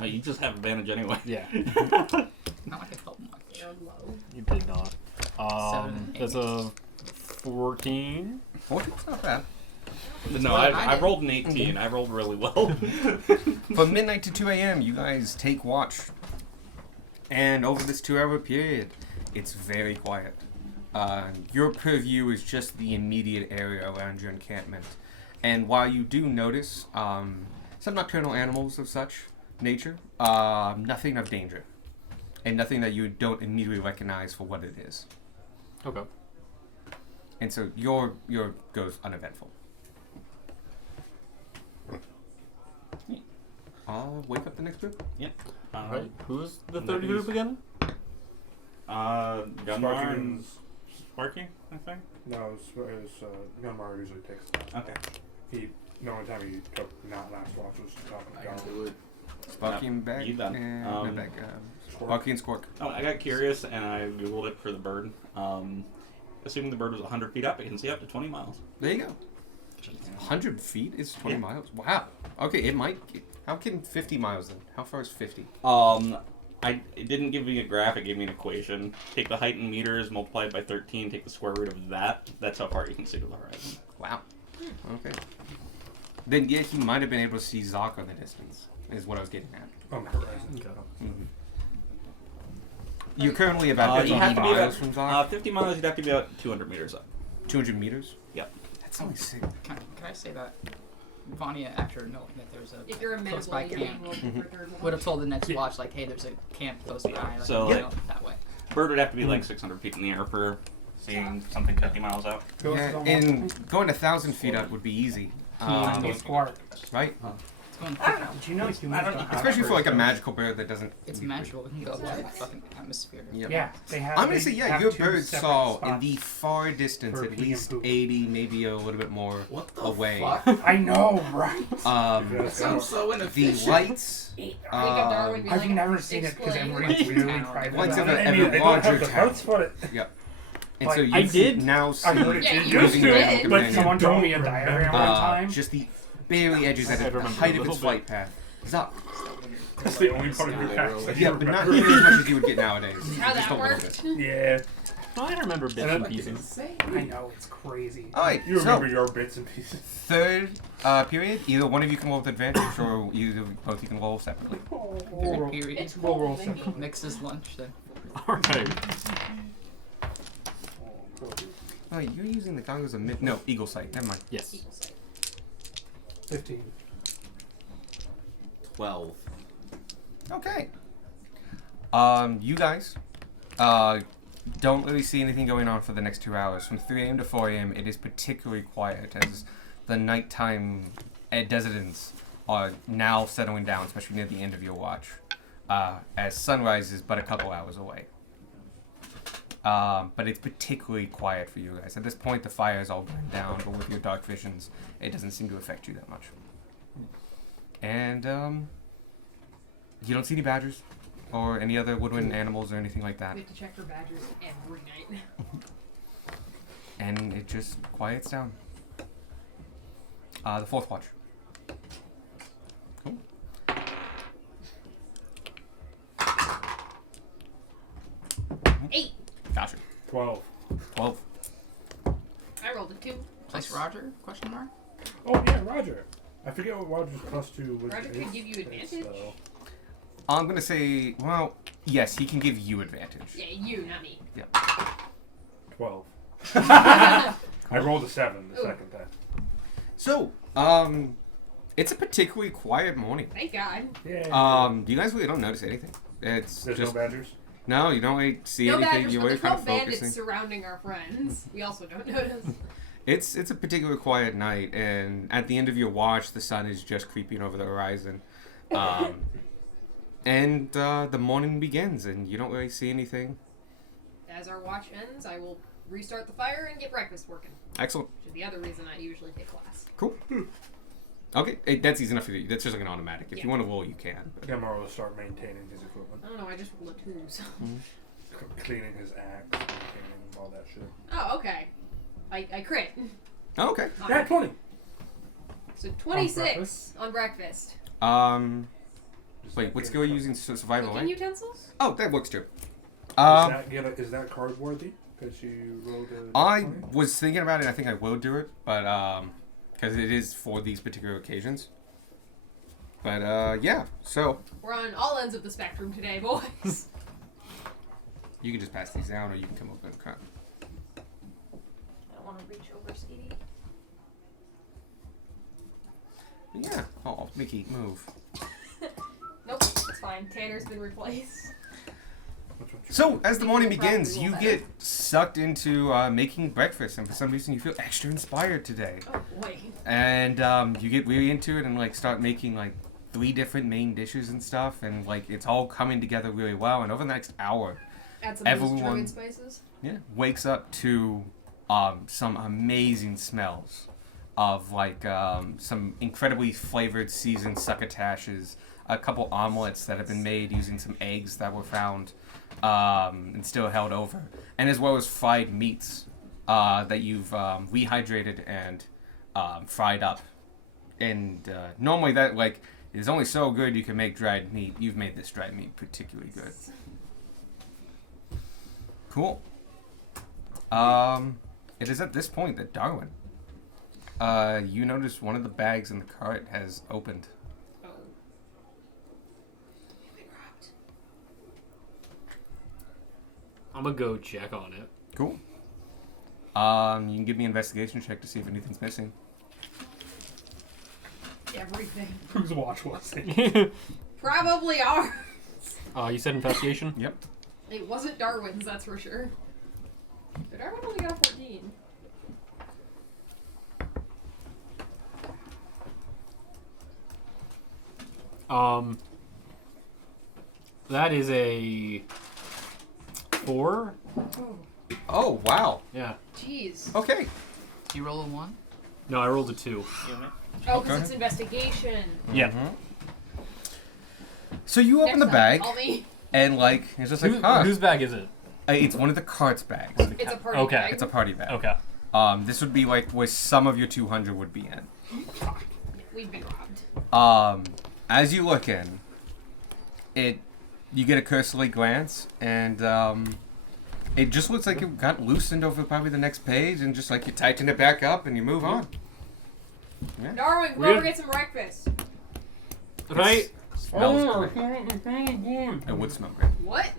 Oh, you just have advantage anyway. Yeah, Not like it helped much. Down low. you did not. 7, That's a 14. 14's not bad. No, I rolled an 18. I rolled really well. From midnight to 2 a.m., you guys take watch. And over this 2-hour period, it's very quiet. Your purview is just the immediate area around your encampment. And while you do notice some nocturnal animals of such nature, nothing of danger. And nothing that you don't immediately recognize for what it is. Okay. And so your goes uneventful. I'll wake up the next group. Alright, who's the and third then group he's- again? Gunmar Sparky and and- Sparky, I think. No, it's Gunmar usually takes that. Okay. The only time he took not last watch was talking I to can Gunmar. do it. Sparky and Bag. you done. And Um, Bag, Sparky and Squark. Oh, I got curious and I googled it for the bird. Assuming the bird was 100 feet up, it can see up to 20 miles. There you go. 100 feet is 20 miles. Wow. Okay, it might. How can 50 miles then? How far is 50? It didn't give me a graph, it gave me an equation. Take the height in meters, multiply it by 13, take the square root of that. That's how far you can see to the horizon. Wow. Okay. Then yeah, he might have been able to see Zoc on the distance. Is what I was getting at. On the horizon. Mm-hmm. You're currently about 50 you have to be miles about, from Zoc. 50 miles, you'd have to be about 200 meters up. 200 meters. Yep. That's only 6. Can I say that Vanya, after knowing that there's a If you're a close medical, by you're camp, being rolled for third would one. have told the next watch, like, hey, there's a camp close by. Like, So, you like- know, that way. Bird would have to be like 600 feet in the air for seeing something 50 miles out. Yeah, and going 1,000 feet up would be easy. Hey, Squark. Right? It's going Did you know humans don't have Especially for like a birds? magical bird that doesn't. It's magical. It can go up to the fucking atmosphere. Yep. Yeah, they have. I'm gonna they say, yeah, have your 2 bird separate saw in spots. the far distance for at pee and least poop. 80, maybe a little bit more What the away. fuck? I know, right? That sounds so The inefficient. lights. Wake up Darwin, be I've like, never seen it because explain. everybody's really Town. private. Lights about of it. a- I mean, I don't larger have the town. parts for it. And so Like, you I did. now see I heard it Yeah, did you using did. your animal But companion, someone don't told me a diagram one time. just the barely edges at I the remember height a of its little flight path. Zuck. That's the only part of your packs that you Yeah, but not remember. nearly as much as you would get nowadays. How Just that a little worked? bit. Yeah, I remember bits and pieces. I know it's crazy. Alright, you remember so your bits and pieces. third period, either one of you can roll with advantage or either both you can roll separately. Third period. It's We'll roll cold, separate. Next is lunch then. Alright. Oh, you're using the goggles of no, eagle sight. Never mind. Yes. 15. 12. Okay. You guys, don't really see anything going on for the next 2 hours. From 3 a.m. to 4 a.m., it is particularly quiet as the nighttime desertants are now settling down, especially near the end of your watch, as sunrise is but a couple hours away. But it's particularly quiet for you guys. At this point, the fire is all burned down, but with your dark visions, it doesn't seem to affect you that much. And, you don't see any badgers or any other woodland animals or anything like that. We have to check for badgers every night. And it just quiets down. The fourth watch. Cool. Eight. Gotcha. 12. 12. I rolled a 2. Plus Roger? Question mark. Oh yeah, Roger. I forget what Roger's +2 was. Roger could give you advantage. So. I'm gonna say, well, yes, he can give you advantage. Yeah, you, not me. 12. I rolled a 7 the Ooh. second time. So, it's a particularly quiet morning. Thank God. Yeah. You guys really don't notice anything. It's There's just no badgers. no, you don't really see No anything. badgers, You're but really there's no kind of bandits focusing. surrounding our friends. We also don't notice. It's a particularly quiet night, and at the end of your watch, the sun is just creeping over the horizon, and the morning begins, and you don't really see anything. As our watch ends, I will restart the fire and get breakfast working. Excellent. Which is the other reason I usually take class. Cool. Okay, that's easy enough for you. That's just like an automatic. If you want to roll, you can. But. Gamora will start maintaining his equipment, I don't know, I just rolled a 2, so. cleaning his axe, maintaining all that shit. Oh, okay. I crit. Oh, okay. Yeah, 20. So 26 breakfast? on breakfast. Wait, what skill are you using to survival, Cooking right? utensils? Oh, that works too. Is that card worthy? Because you rolled a. I 20? was thinking about it. I think I will do it, but because it is for these particular occasions. But yeah. So We're on all ends of the spectrum today, boys. you can just pass these down, or you can come up and cut. I don't want to reach over, Speedy. Yeah. Oh, Mickey, move. Nope, it's fine. Tanner's been replaced. Which one? So as the morning You'll probably begins, roll you better. get sucked into making breakfast, and for some reason, you feel extra inspired today. Oh boy. And you get really into it and like start making like 3 different main dishes and stuff, and like it's all coming together really well. And over the next hour, Add some of those Everyone- druid spices. wakes up to some amazing smells of like some incredibly flavored seasoned succotashes, a couple omelets that have been made using some eggs that were found and still held over, and as well as fried meats that you've rehydrated and fried up. And normally that like is only so good you can make dried meat. You've made this dried meat particularly good. Cool. It is at this point that Darwin, you notice one of the bags in the cart has opened. Oh. You've been robbed. I'm gonna go check on it. Cool. You can give me an investigation check to see if anything's missing. Everything. Whose watch was it? Probably ours. You said investigation? Yep. It wasn't Darwin's, that's for sure. But Darwin only got a 14. That is a 4. Oh, wow. Yeah. Jeez. Okay. You roll a 1? No, I rolled a 2. Oh, Go because it's ahead. investigation. Yeah. So you open Next the time, bag, call me. and like, it's just like, Whose bag is it? It's one of the cart's bags. It's a party Okay. bag. It's a party bag. Okay. This would be like where some of your 200 would be in. We've been robbed. As you look in, you get a cursory glance, and it just looks like it got loosened over probably the next page, and just like you tighten it back up and you move on. Yeah. Darwin, go Weird. over get some breakfast. Right? Smells great. It would smell great. What?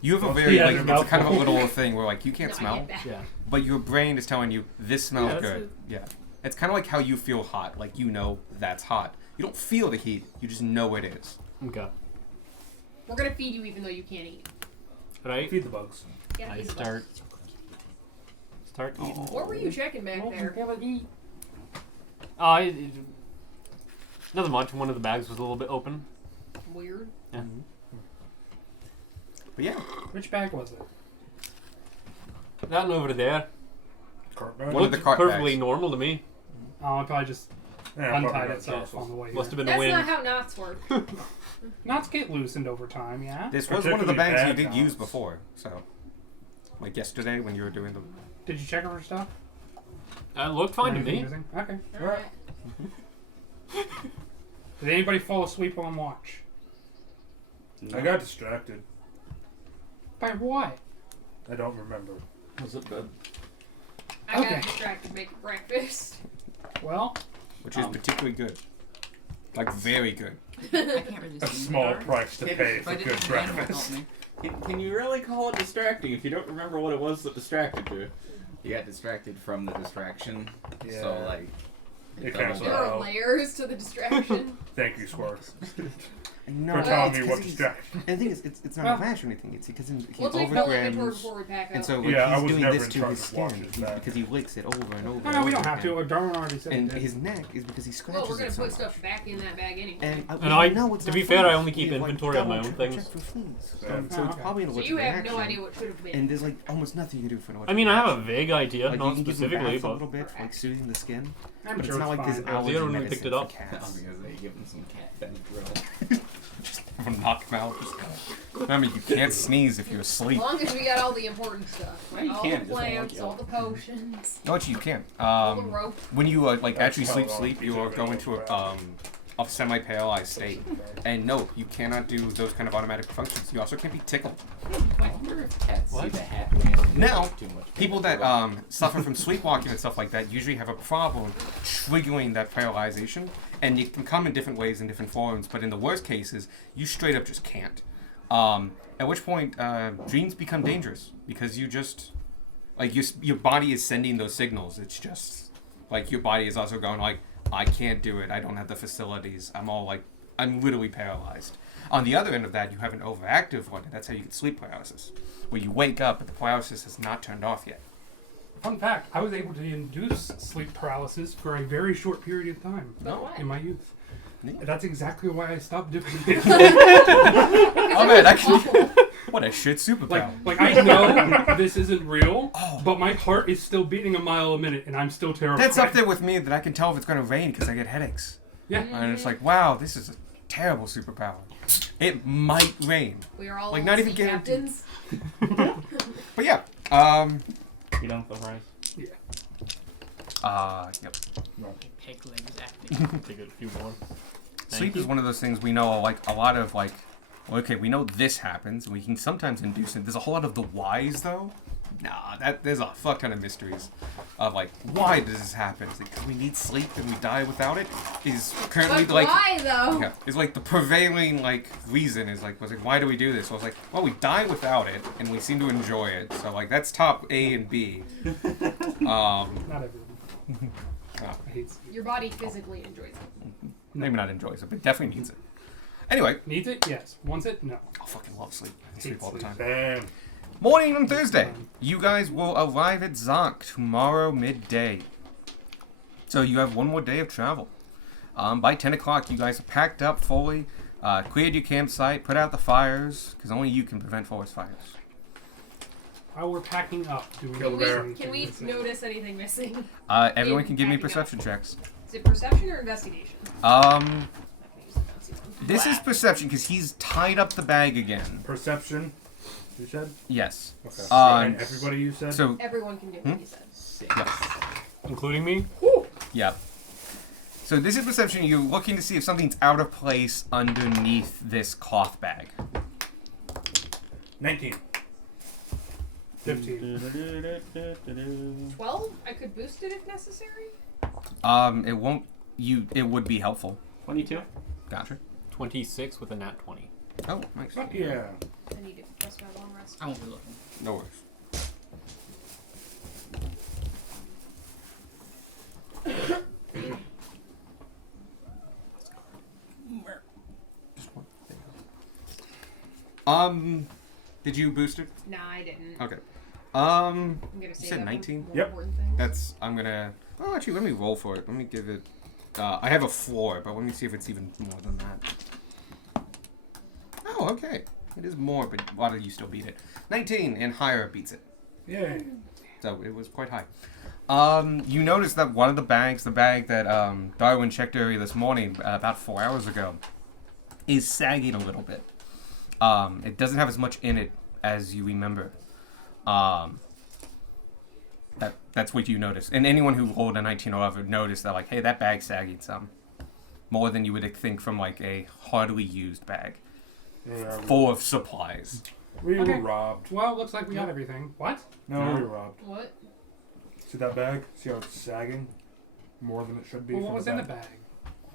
You have a Well, very yeah, like there's it's kind of a mouthful. little thing where like you can't No, I smell, get that. Yeah. but your brain is telling you this smells Yeah, that's good. it. Yeah. It's kind of like how you feel hot. Like you know that's hot. You don't feel the heat. You just know it is. Okay. We're gonna feed you even though you can't eat. Right? Feed the bugs. Yeah, I feed the start bugs. eating. What were you checking back there? Nothing much. One of the bags was a little bit open. Weird. Yeah. But yeah. Which bag was it? That one over there. Cart bag. One of the cart perfectly bags. normal to me. Oh, I probably just Yeah, untied probably itself not on the way Must have here. been the That's wind. not how knots work. Knots get loosened over time, yeah? This was one of the Particularly bags you bad did knots. use before, so like yesterday when you were doing the. Did you check it for stuff? It looked fine to Anything me. missing? Okay. Alright. Did anybody fall asleep on watch? I got distracted. By what? I don't remember. Was it good? I Okay. got distracted making breakfast. Well, Which is particularly good. Like very good. I can't really A see in the small dark. price to pay If for I good didn't, Dan would help breakfast. me. Can you really call it distracting if you don't remember what it was that distracted you? You got distracted from the distraction. Yeah. So like. It doubled canceled There up. are out. layers to the distraction. Thank you, Squirk, No, for it's telling me 'cause what he's- distraction. And the thing is, it's not Well- a rash or anything. It's because he's We'll take full inventory overgrams. before we pack And up. so like, Yeah, I he's was doing never this in to charge his of skin watching he's, that. because he licks it over and over. no, and we don't over have to. again. Darwin already said And he did. his neck is because he scratches Well, we're gonna it so put much. stuff back in that bag anyway. And I- know it's to not be fair, I fleas. only keep We have, inventory on my double own check things. for fleas. Yeah. So Oh, it's okay. probably an So allergic you have reaction. no idea what should have been. And there's like almost nothing you can do for an allergic I mean, I have a reaction. vague idea, Like, not you can give them specifically, baths a but little bit for like soothing the skin. I'm But sure it's not like fine. this but- allergy Zero when we medicine picked it for up. I was cats. gonna say, give him some cat Benadryl. Knock him out. I mean, you can't sneeze if you're As asleep. long as we got all the important stuff. Well, you all can, the just don't plants, look all out. the potions, No, actually, you can't. all the rope. When you like That's actually how sleep, long you are pizza going goes, to a semi-paralyzed state. And no, you cannot do those kind of automatic functions. You also can't be tickled. I wonder if cats What? see the happiness. and Now, drink too much People that Benadryl. suffer from sleepwalking and stuff like that usually have a problem triggering that paralyzation, and it can come in different ways in different forms. But in the worst cases, you straight up just can't. At which point, dreams become dangerous because you just like your body is sending those signals. It's just like your body is also going like, I can't do it. I don't have the facilities. I'm literally paralyzed. On the other end of that, you have an overactive one. And that's how you get sleep paralysis, where you wake up but the paralysis has not turned off yet. Fun fact: I was able to induce sleep paralysis for a very short period of time But why? in my youth. Neat. That's exactly why I stopped doing it. Oh man, Awful. what a shit superpower! like I know this isn't real, Oh. but my heart is still beating a mile a minute, and I'm still terrified. That's up there with me that I can tell if it's gonna rain because I get headaches. Yeah. And it's like, wow, this is a terrible superpower. It might rain, We are all Like, not even sea guaranteed. captains. but yeah. You done with the fries? Yep. Peg legs acting. take a few more. Sleep you. is one of those things we know, like a lot of like. Okay, we know this happens, and we can sometimes induce it. There's a whole lot of the whys, though. Nah, there's a fuck ton of mysteries of like, why does this happen? Is it 'cause we need sleep and we die without it? Is currently But like. why though? Yeah, it's like the prevailing like reason is like, why do we do this? So I was like, well, we die without it, and we seem to enjoy it. So like that's top A and B. Not everyone. I hate sleep. Your body physically enjoys it. Maybe not enjoys it, but definitely needs it. Anyway, Needs it? Yes. Wants it? No. I fucking love sleep. I Hate sleep all the sleep. time. Damn. Morning on Thursday. You guys will arrive at Zonk tomorrow midday. So you have one more day of travel. By 10 o'clock, you guys are packed up fully, cleared your campsite, put out the fires, because only you can prevent forest fires. While we're packing up, do we Kill the notice bear. anything Can we missing? notice anything missing? Everyone In can give me packing up. perception checks. Is it perception or investigation? Um, I can use the fancy one. this is perception because he's tied up the bag again. Perception. You said. Yes. Okay. Um, and everybody you said. So, Everyone can do what you said. 6. Including me? yeah. So this is perception. You're looking to see if something's out of place underneath this cloth bag. 19. 15. 12? I could boost it if necessary. It won't. It would be helpful. 22. Gotcha. 26 with a nat 20. Oh, nice. Fuck yeah. I need to press my long rest. I won't be looking. No worries. Did you boost it? Nah, I didn't. Okay. I'm gonna say said that 19? More Yep. important things. That's. I'm gonna. Oh, actually, let me roll for it. Let me give it. I have a 4, but let me see if it's even more than that. Oh, okay. It is more, but a lot of you still beat it. 19 and higher beats it. Yay. So it was quite high. You notice that one of the bags, the bag that Darwin checked earlier this morning, about 4 hours ago, is sagging a little bit. It doesn't have as much in it as you remember. That's what you notice. And anyone who rolled a 19 or over noticed that, like, hey, that bag's sagging some. More than you would think from, like, a hardly used bag. Yeah, Full of supplies. we Okay. were robbed. Well, it looks like we got everything. What? No, we were robbed. What? See that bag? See how it's sagging? More than it should be. Well, what from was in the bag?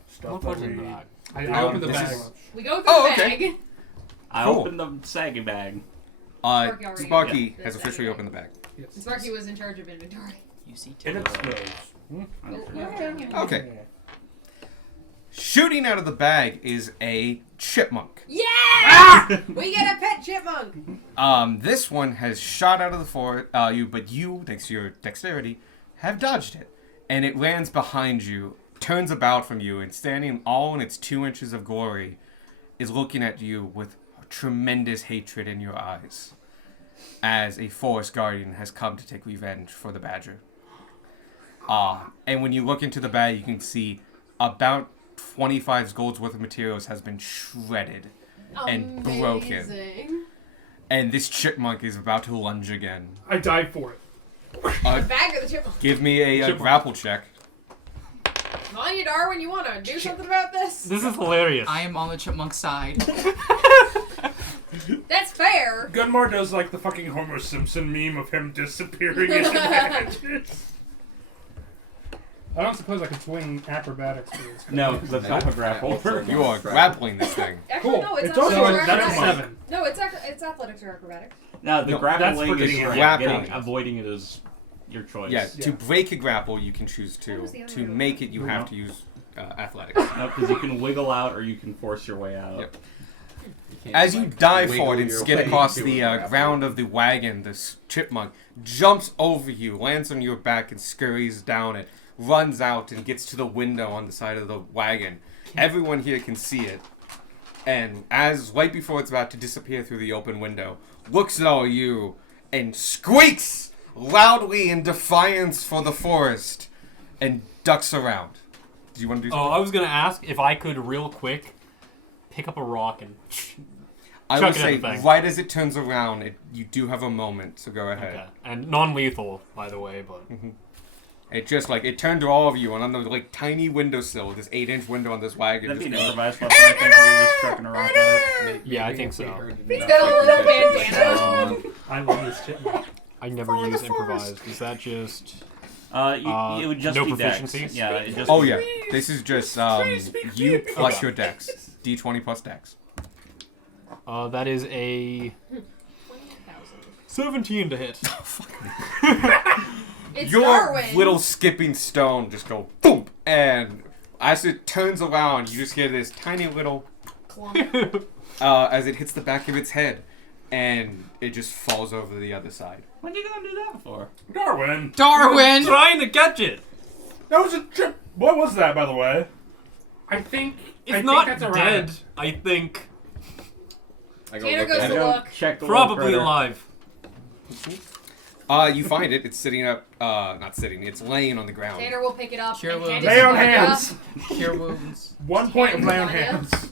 Stuff What that was in we the bag? I opened the this bag. is- We go through Oh, the okay. bag. I Cool. opened the saggy bag. Sparky already Sparky got has the officially bag. opened the bag. Yes. Sparky was in charge of inventory. You see And it Taylor. explodes. Okay. Shooting out of the bag is a chipmunk. Yeah! We get a pet chipmunk. This one has shot out of the forest, but you, thanks to your dexterity, have dodged it. And it lands behind you, turns about from you, and standing all in its 2 inches of glory, is looking at you with tremendous hatred in your eyes, as a forest guardian has come to take revenge for the badger. And when you look into the bag, you can see about 25 gold's worth of materials has been shredded and broken. Amazing. And this chipmunk is about to lunge again. I died for it. The bag or the chipmunk? Give me a Chipmunk. grapple check. Come on, you Darwin, you want to do something about this? This is hilarious. I am on the chipmunk side. That's fair. Gunmar does like the fucking Homer Simpson meme of him disappearing into badges. I don't suppose I could swing acrobatics for this. No, because that's not a grapple. You are grappling this thing. Actually, Cool. no, it's It's not. also- So that's a Chipmunk. 7. No, it's athletics or acrobatics. No, the No, that's grappling for is getting yeah, grappling. avoiding it is your choice. Yeah, Yeah. to break a grapple, you can choose What to. was the other To one? make it, you have to use athletics. No, because you can wiggle out or you can force your way out. Yep. can't, As you like, dive wiggle forward and your skid way across into the a grapple. ground of the wagon, this chipmunk jumps over you, lands on your back, and scurries down it, runs out and gets to the window on the side of the wagon. Everyone here can see it. And as right before it's about to disappear through the open window, looks at all you and squeaks loudly in defiance for the forest and ducks around. Do you want to do Oh, something? I was gonna ask if I could real quick pick up a rock and. I chuck would it at say the thing. right as it turns around, you do have a moment, so go ahead. Okay. And non-lethal, by the way, but. It just like it turned to all of you, and on the like tiny windowsill, this 8-inch window on this wagon. That'd be an just improvised weapon, I think, where you're just chucking a rock at it. Yeah, I think so. He's got a little bandana. I love this chipmunk. I never use improvised. Is that just? It would just no be dex. proficiencies? Yeah, it just. Oh yeah, this is just you plus Okay. your dex, d20 plus dex. That is a 17 to hit. It's Your Darwin. little skipping stone just go boom, and as it turns around, you just hear this tiny little Clump. as it hits the back of its head, and it just falls over the other side. What are you gonna do that for? Darwin! Darwin! Trying to catch it. That was a chip. What was that, by the way? I think It's I not think that's a dead. rat. I think I go Tanner look goes at to it. look. Check the probably little critter. alive. You find it. It's sitting up. Not sitting. It's laying on the ground. Tanner will pick it up. Cure and wounds. hand it Lay to on Micah. hands! Cure wounds. 1 point of Hands lay on on ya. hands.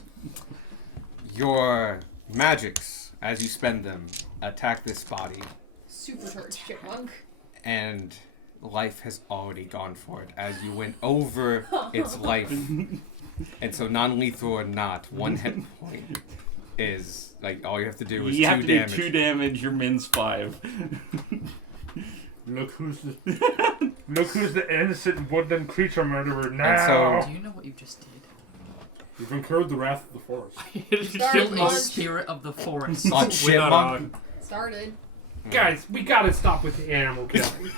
Your magics, as you spend them, attack this body, Supercharged chipmunk. and life has already gone for it as you went over its life. And so, non-lethal or not, 1 hit point is like all you have to do is You 2 have to damage. do 2 damage. Your min's 5. Look who's the innocent woodland creature murderer now. so- Do you know what you just did? You've incurred the wrath of the forest. Started Killed a lunch. spirit of the forest. On chipmunk. Started. Guys, we gotta stop with the animal killing.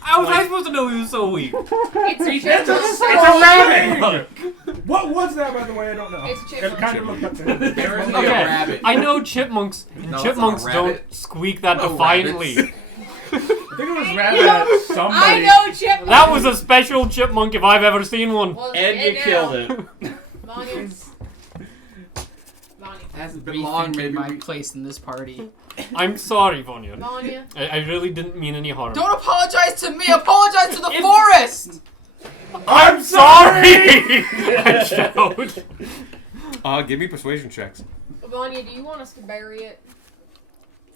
How was I supposed to know he was so weak? It's a It's chipmunk. a rabbit! What was that, by the way? I don't know. It's a It chipmunk. kind of looked up to him. There is Okay, a rabbit. I know chipmunks, and No, it's chipmunks not a don't rabbit. squeak that No defiantly. rabbits. I think it was rabbit at somebody. I know chipmunk. That was a special chipmunk if I've ever seen one. Well, And it's you dead killed now. it. Lonnie. Lonnie. Hasn't been long, rethinking maybe my we... place in this party. I'm sorry, Vanya. Vanya, I really didn't mean any harm. Don't apologize to me. Apologize to the forest. I'm sorry! I shout. Give me persuasion checks. Vanya, do you want us to bury it?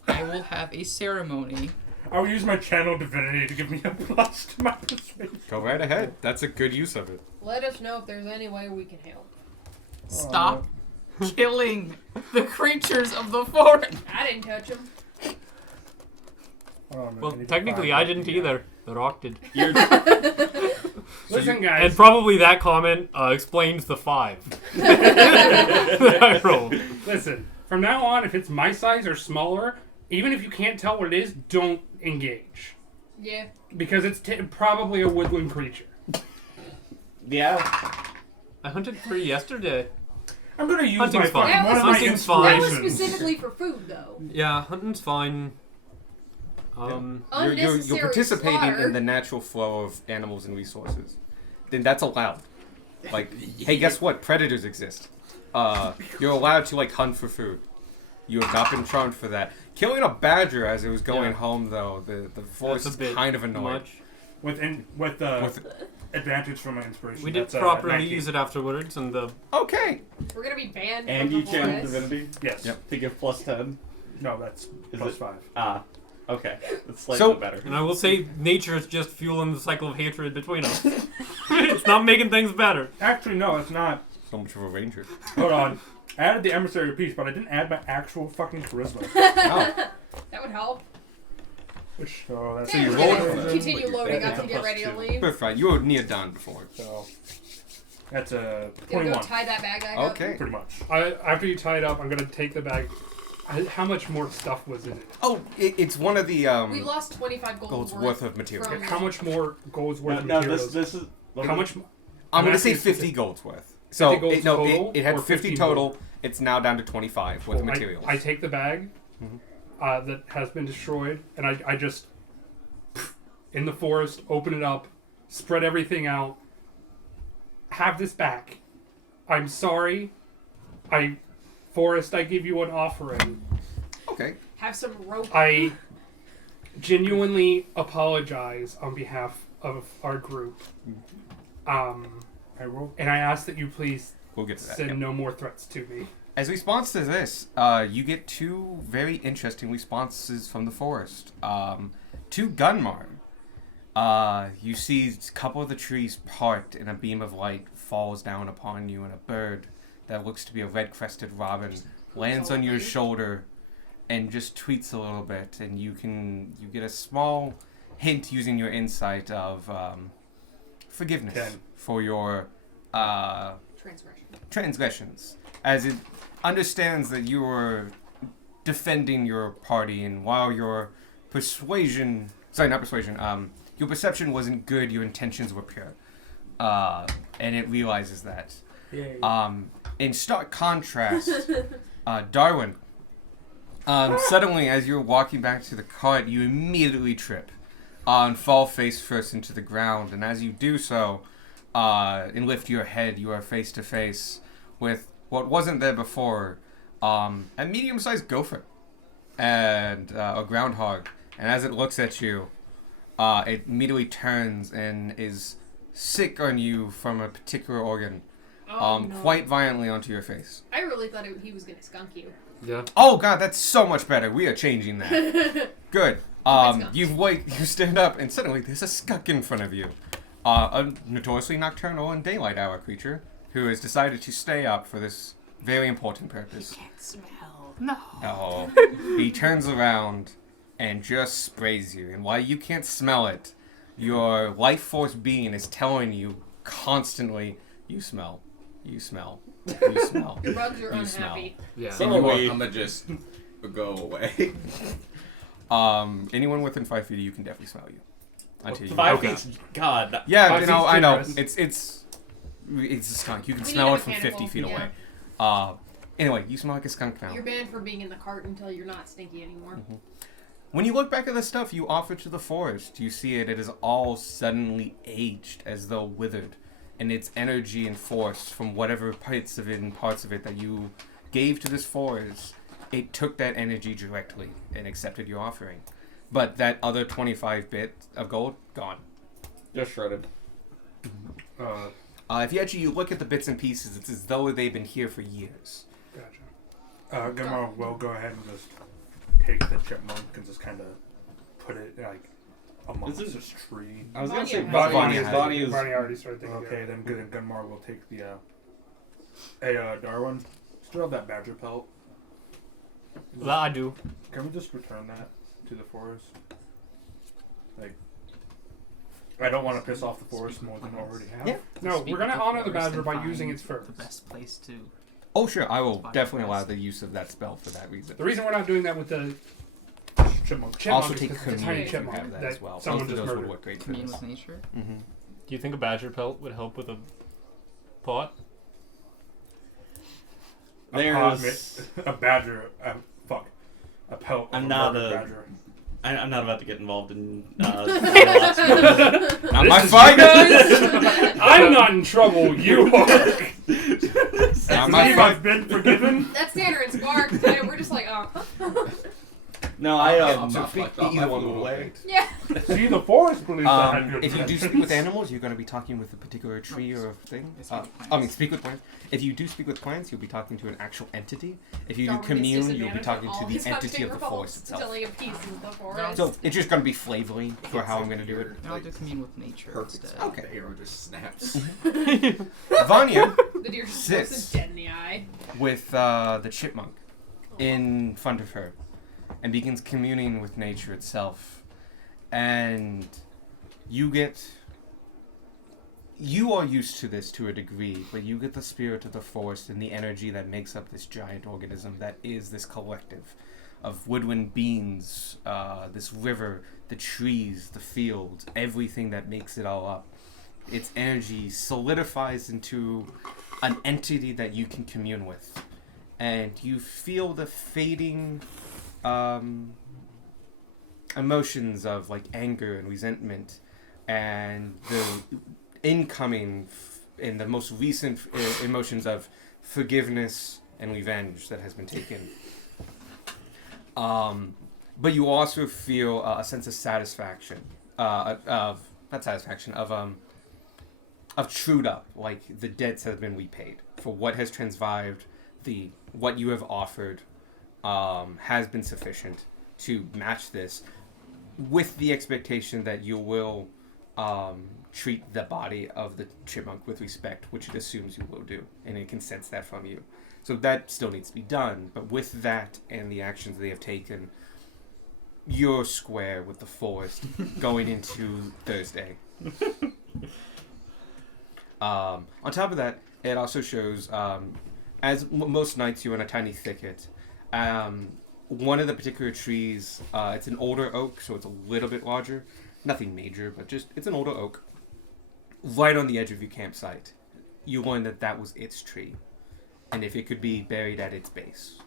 I will have a ceremony. I will use my channel divinity to give me a plus to my persuasion. Go right ahead. That's a good use of it. Let us know if there's any way we can help. Stop killing the creatures of the forest. I didn't touch him. Oh, no, Well, I need to technically, find I it. didn't either. The rock did. You're, Listen, guys. And probably that comment explains the 5 that I rolled. Listen, from now on, if it's my size or smaller, even if you can't tell what it is, don't engage. Yeah. Because it's probably a woodland creature. yeah. I hunted 3 yesterday. I'm gonna use Hunting's my fine. fucking one of my Hunting's fine. That was inspirations. specifically for food, though. Yeah, hunting's fine. You're Unnecessary participating slaughter. in the natural flow of animals and resources. Then that's allowed. Like, hey, guess what? Predators exist. You're allowed to like hunt for food. You have not been charmed for that. Killing a badger as it was going Yeah. home, though, the force That's is a bit kind of annoying. much. With advantage from my inspiration. We did That's, properly 19. use it afterwards, and the Okay. We're gonna be banned And from you the channel forest. divinity Yes. Yep. to give plus 10. No, that's Is plus it- 5. Ah. Okay. That's slightly So- better. and I will say nature is just fueling the cycle of hatred between us. It's not making things better. Actually, no, it's not. So much of a ranger. Hold on. I added the emissary piece, but I didn't add my actual fucking charisma. Oh. That would help. So that's So you We're rolled gonna for that. continue loading That's up a to get plus ready to 2. leave. We're fine. You were near done before. So that's a Gonna 21. go tie that bag back up. Okay. Pretty much. After you tie it up, I'm going to take the bag. How much more stuff was in it? Oh, it's one of the We lost 25 gold gold's worth of material. from- How much more gold's worth of No, materials? this is. How much? I'm going to say asking 50 gold's worth. So 50 gold's total it had or 50 50 total. more? It's now down to 25 worth of Well, materials. I take the bag that has been destroyed, and I just in the forest open it up, spread everything out. Have this back. I'm sorry. Forest, I give you an offering. Okay. Have some rope. I genuinely apologize on behalf of our group. I rolled. And I ask that you please We'll get to that. send yeah. no more threats to me. As a response to this, you get 2 very interesting responses from the forest. To Gunmar, you see a couple of the trees part and a beam of light falls down upon you, and a bird that looks to be a red-crested robin lands on your shoulder and just tweets a little bit, and you get a small hint using your insight of forgiveness 10. for your Transgression. transgressions, as it understands that you were defending your party, and while your perception wasn't good, your intentions were pure, and it realizes that. Yay. In stark contrast, Darwin, suddenly as you're walking back to the cart, you immediately trip and fall face first into the ground, and as you do so, and lift your head, you are face to face with what wasn't there before, a medium-sized gopher and a groundhog. And as it looks at you, it immediately turns and is sick on you from a particular organ, Oh, no. quite violently onto your face. I really thought he was gonna skunk you. Yeah. Oh god, that's so much better. We are changing that. Good. You stand up, and suddenly there's a skunk in front of you. A notoriously nocturnal and daylight hour creature who has decided to stay up for this very important purpose. Can't smell. No. Oh. He turns around and just sprays you. And while you can't smell it, your life force being is telling you constantly, you smell. You smell. You smell. Your bugs are You smell. unhappy. Yeah. So I'm we- gonna just go away. Anyone within 5 feet of you can definitely smell you. Until you 5 Okay. feet's God. Yeah, 5 you know, feet's I know. generous. It's a skunk. You can We smell need it a from cannibal, 50 feet yeah. away. Anyway, you smell like a skunk now. You're banned for being in the cart until you're not stinky anymore. Mm-hmm. When you look back at the stuff you offered to the forest, you see it is all suddenly aged, as though withered, and its energy and force from whatever parts of it that you gave to this forest, it took that energy directly and accepted your offering. But that other 25 bits of gold, gone. Just shredded. If you actually look at the bits and pieces, it's as though they've been here for years. Gotcha. Gunmar will go ahead and just take the chipmunk and just kind of put it like amongst This is- this tree. I was gonna Vanya say has Bonnie is. Barney already started thinking. Okay, then Gunmar will take the. Hey, Darwin, still have that badger pelt. That I do. Can we just return that to the forest? Like, I don't want to piss off the forest more than we already have. Yeah. No, Speak we're gonna with the honor the forest badger and by find using its fur. The best place to. Oh, sure, I will Spot definitely allow first. the use of that spell for that reason. The reason we're not doing that with the Chipmunk. chipmunk Also is take 'cause it's a commune tiny if you chipmunk have that that as well. Both someone of just those would murdered. work great for Commune this. with nature. Mm-hmm. Do you think a badger pelt would help with a pot? There's. A badger. A pelt. I'm of not murdered a- badger. I'm not about to get involved in. Not my fight! I'm not in trouble. You are. Not my Steve, fight! I've been forgiven. That's Tanner and Spark. And we're just like, oh. No, I I'm So not speak fucked off. either I one will will wait. Yeah. See, the forest believes I had good if you do intentions. speak with animals, you're going to be talking with a particular tree or a thing. Speak with plants. I mean, speak with plants. If you do speak with plants, you'll be talking to an actual entity. If you do Darwin commune, gets you'll be talking disadvantage on to all the his entity of the hunting forest rolls itself. until he appeases the forest. So it's just going to be flavoring for how I'm going to do it. And I'll do commune with nature Perfect. instead. Okay. The arrow just snaps. Vanya The deer just Sits. looks dead in the eye. with the chipmunk in front of her and begins communing with nature itself. And you are used to this to a degree, but you get the spirit of the forest and the energy that makes up this giant organism that is this collective of woodwind beings, this river, the trees, the fields, everything that makes it all up. Its energy solidifies into an entity that you can commune with. And you feel the fading emotions of like anger and resentment, and the incoming and the most recent emotions of forgiveness and revenge that has been taken. But you also feel a sense of satisfaction, of trued up, like the debts have been repaid for what has transpired. What you have offered has been sufficient to match this, with the expectation that you will treat the body of the chipmunk with respect, which it assumes you will do, and it can sense that from you. So that still needs to be done, but with that and the actions they have taken, you're square with the forest going into Thursday. On top of that, it also shows, as most nights you're in a tiny thicket, one of the particular trees, it's an older oak, so it's a little bit larger. Nothing major, but just, it's an older oak. Right on the edge of your campsite. You learn that was its tree. And if it could be buried at its base,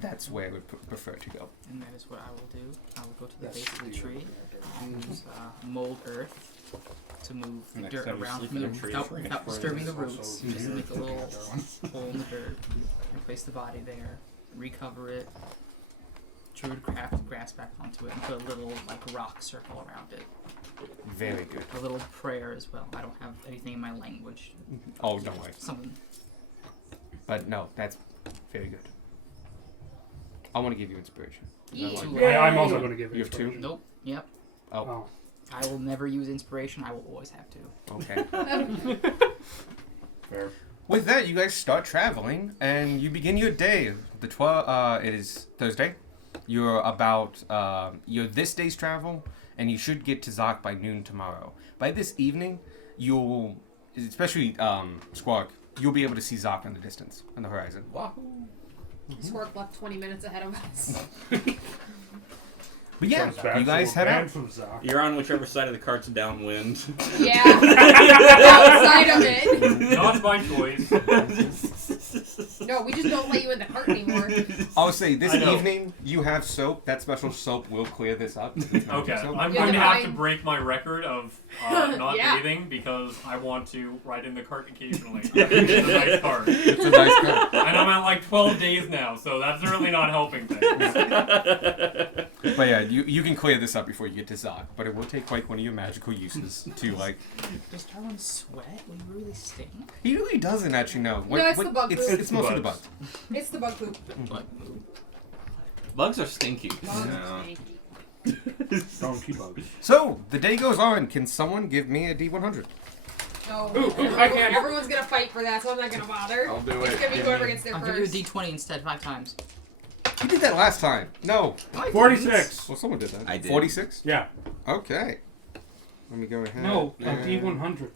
that's where I would prefer to go. And that is what I will do. I will go to the That's base of the the tree, use mold earth to move the Next dirt time you around sleep from in the a tree, without, bring it without for disturbing the Also roots. use Just make a little Darwin. hole in the dirt, replace the body there, recover it, druid craft grass back onto it, and put a little like rock circle around it. Very good. A little prayer as well. I don't have anything in my language. Oh, don't worry. Something. But no, that's very good. I want to give you inspiration. Yeah. I like Too it. late. I'm also going to give it. You have two? inspiration. Nope. Yep. Oh, Oh. I will never use inspiration. I will always have to. okay. Fair. With that, you guys start traveling, and you begin your day. It is Thursday. You're about you're this day's travel, and you should get to Zoc by noon tomorrow. By this evening, you'll, especially Squawk, you'll be able to see Zoc in the distance, on the horizon. Wahoo! Squirk left 20 minutes ahead of us. But yeah, Comes back, you guys so we're head banned out. from Zoc. You're on whichever side of the cart's downwind. Yeah. Outside of it. Not my choice. No, we just don't let you in the cart anymore. I'll say this I know. evening you have soap. That special soap will clear this up. It's magic Okay, soap. I'm Yeah, going to then have I- to break my record of not Yeah. bathing because I want to ride in the cart occasionally. It's a nice cart. It's a nice card. And I'm at like 12 days now, so that's really not helping things. But yeah, you can clear this up before you get to Zoc, but it will take like one of your magical uses to like. Does Darwin sweat? We really stink. He really doesn't actually know. No, it's the bug It's, poop. it's mostly the bug. It's the bug poop. Bugs are stinky. Bugs No. stinky. Donkey bugs. So the day goes on. Can someone give me a D100? No. Ooh, I can. Everyone's gonna fight for that, so I'm not gonna bother. I'll do It's it. gonna be Give whoever me- gets there I'll first. give you a D20 instead 5 times. You did that last time. No. 46. Well, someone did that. I did. 46. Yeah. Okay. Let me go ahead. No, a and- D100.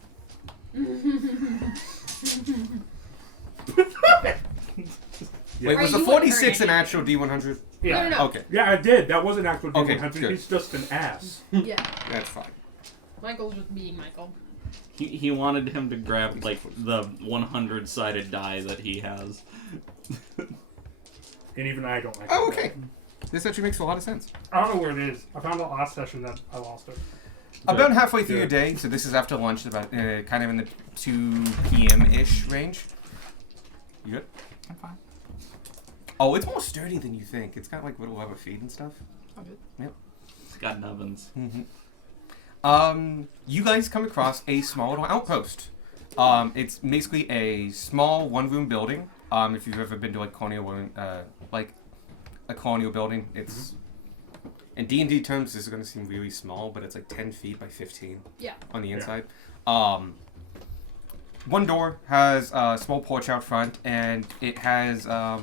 Wait, Right, was the you wouldn't 46 hurt an actual D100? Yeah. No, no, no. Okay, Yeah, I did. That was an actual Okay, D100. good. He's just an ass. Yeah. that's fine. Michael's just being Michael. He wanted him to grab like the 100-sided die that he has. And even I don't like Oh, it. okay. This actually makes a lot of sense. I don't know where it is. I found it last session that I lost it. About halfway through Yeah. your day, so this is after lunch, about kind of in the 2 p.m.-ish range. You good? I'm fine. Oh, it's more sturdy than you think. It's got like little rubber feet and stuff. I'm good. It's got nubbins. You guys come across a small little outpost. It's basically a small one-room building. If you've ever been to like like a colonial building, it's in D&D terms, this is going to seem really small, but it's like 10 feet by 15 Yeah. on the Yeah. inside. One door has a small porch out front, and it has a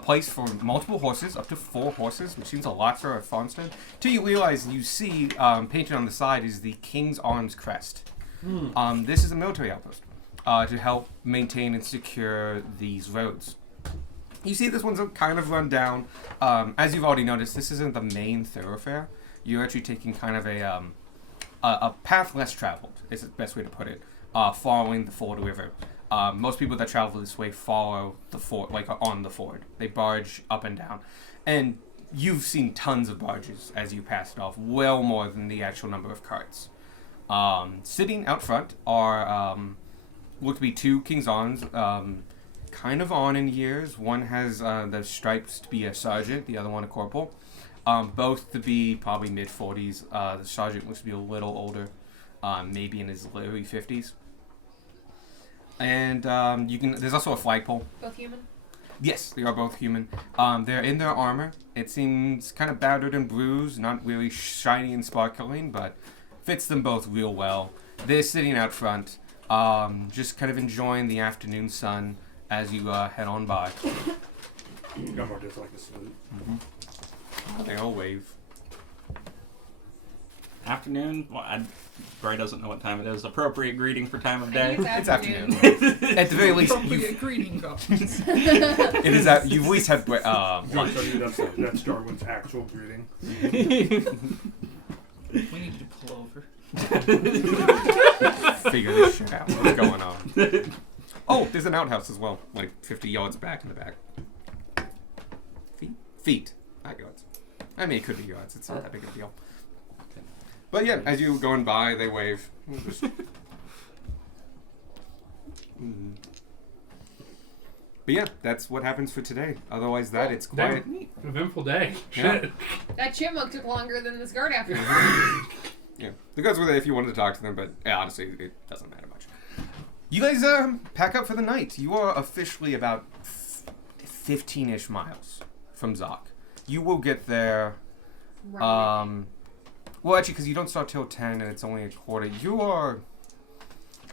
place for multiple horses, up to 4 horses, which seems a lot for a farmstead. Till you realize, you see painted on the side is the King's Arms crest. This is a military outpost to help maintain and secure these roads. You see this one's kind of run down. As you've already noticed, this isn't the main thoroughfare. You're actually taking kind of a path less traveled, is the best way to put it, following the Ford River. Most people that travel this way follow the ford, like are on the ford. They barge up and down. And you've seen tons of barges as you pass it off, well more than the actual number of carts. Sitting out front are look to be 2 King's Arms, kind of on in years. One has the stripes to be a sergeant, the other one a corporal. Both to be probably mid-40s. The sergeant looks to be a little older, maybe in his early 50s. And there's also a flagpole. Both human. Yes, they are both human. They're in their armor. It seems kind of battered and bruised, not really shiny and sparkling, but fits them both real well. They're sitting out front, just kind of enjoying the afternoon sun as you head on by. Gumbar does like a salute. They all wave. Afternoon? Well, Bry doesn't know what time it is. Appropriate greeting for time of I day. think It's afternoon. At the very least, Appropriate greeting goblins. it is that you've at least had I'll lunch. tell you that's Darwin's actual greeting. We need to pull over. Figure this shit out. What's going on? Oh, there's an outhouse as well, like 50 yards back in the back. Feet, not yards. I mean, it could be yards. It's not that big of a deal. But yeah, as you're going by, they wave. But yeah, that's what happens for today. Otherwise, it's quiet. Eventful day. Yeah. Shit. That chipmunk took longer than this guard after. Yeah, the guys were there if you wanted to talk to them, but yeah, honestly, it doesn't matter much. You guys pack up for the night. You are officially about 15-ish miles from Zoc. You will get there. Well, actually, because you don't start till 10 and it's only a quarter. You are,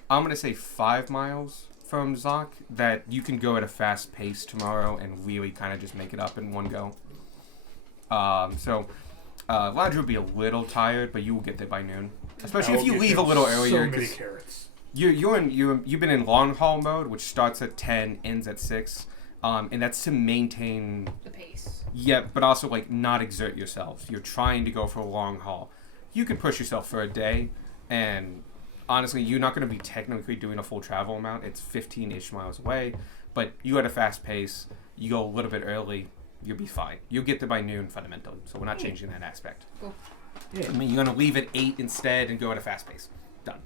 I'm gonna say 5 miles from Zoc. That you can go at a fast pace tomorrow and really kind of just make it up in one go. So. Ladra will be a little tired, but you will get there by noon. Especially if you leave a little earlier. So many 'cause carrots. you've been in long haul mode, which starts at 10, ends at 6, and that's to maintain. The pace. Yeah, but also like not exert yourselves. You're trying to go for a long haul. You can push yourself for a day, and honestly, you're not going to be technically doing a full travel amount. It's 15-ish miles away, but you at a fast pace. You go a little bit early, you'll be fine. You'll get there by noon, fundamentally. So we're not changing that aspect. Cool. Yeah. I mean, you're going to leave at 8 instead and go at a fast pace. Done.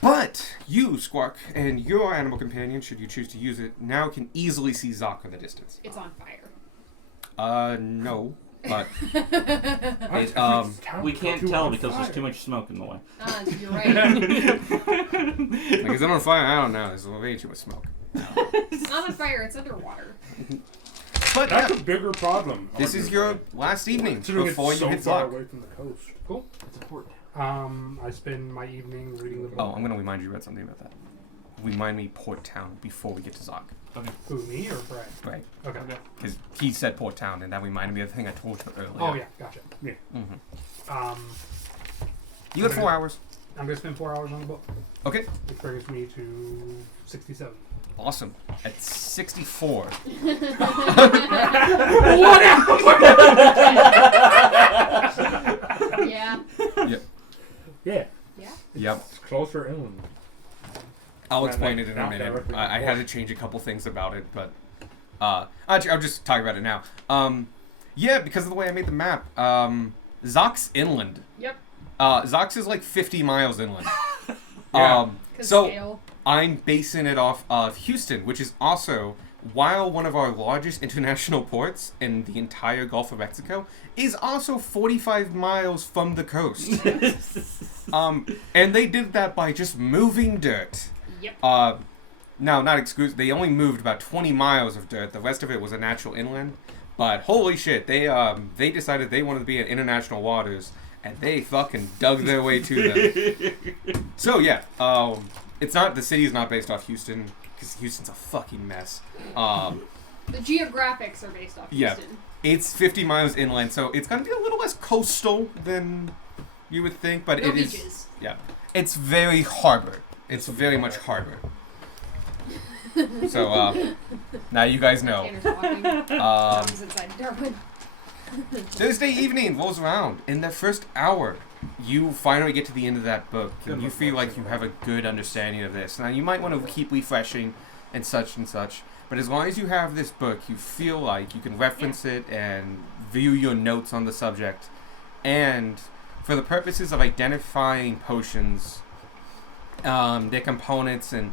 But you, Squawk, and your animal companion, should you choose to use it, now can easily see Zoc in the distance. It's on fire. No, but We can't tell because there's too much smoke in the way. You're right. like, is it on fire? I don't know. There's way too much smoke. It's not on fire. It's underwater. But That's yeah, a bigger problem. this is your last evening Considering before it's you so hit far Zoc. away from the coast. Cool. It's important. I spend my evening reading the book. Oh, I'm going to remind you about something about that. Remind me Port Town before we get to Zoc. Who, me or Brad? Right. Okay. Because he said Port Town, and that reminded me of the thing I told you earlier. Oh, yeah. Gotcha. Yeah. Mm-hmm. You got Okay. 4 hours. I'm going to spend 4 hours on the book. Okay. Which brings me to 67. Awesome. At 64. Yeah. Yep. Yeah. Yeah. Yep. It's closer inland. I'll Not explain it in a not minute. directly I had to north. change a couple things about it, but actually, I'll just talk about it now. Yeah, because of the way I made the map, Zoc's inland. Yep. Zox is like 50 miles inland. Yeah. So Scale. I'm basing it off of Houston, which is also, while one of our largest international ports in the entire Gulf of Mexico, is also 45 miles from the coast. And they did that by just moving dirt. Yep. Now, not exclusive. They only moved about 20 miles of dirt. The rest of it was a natural inland. But holy shit, they decided they wanted to be in international waters, and they fucking dug their way to them. So yeah, it's not, the city is not based off Houston because Houston's a fucking mess. The geographics are based off Yeah. Houston. It's 50 miles inland, so it's gonna be a little less coastal than you would think, but No it is. beaches. Yeah, it's very harbor. It's very much harbor. So now you guys know. Tanner's walking. Tom's inside Darwin. Thursday evening rolls around. In the first hour, you finally get to the end of that book, and you feel like you have a good understanding of this. Now, you might want to keep refreshing and such, but as long as you have this book, you feel like you can reference it and view your notes on the subject. And for the purposes of identifying potions, their components, and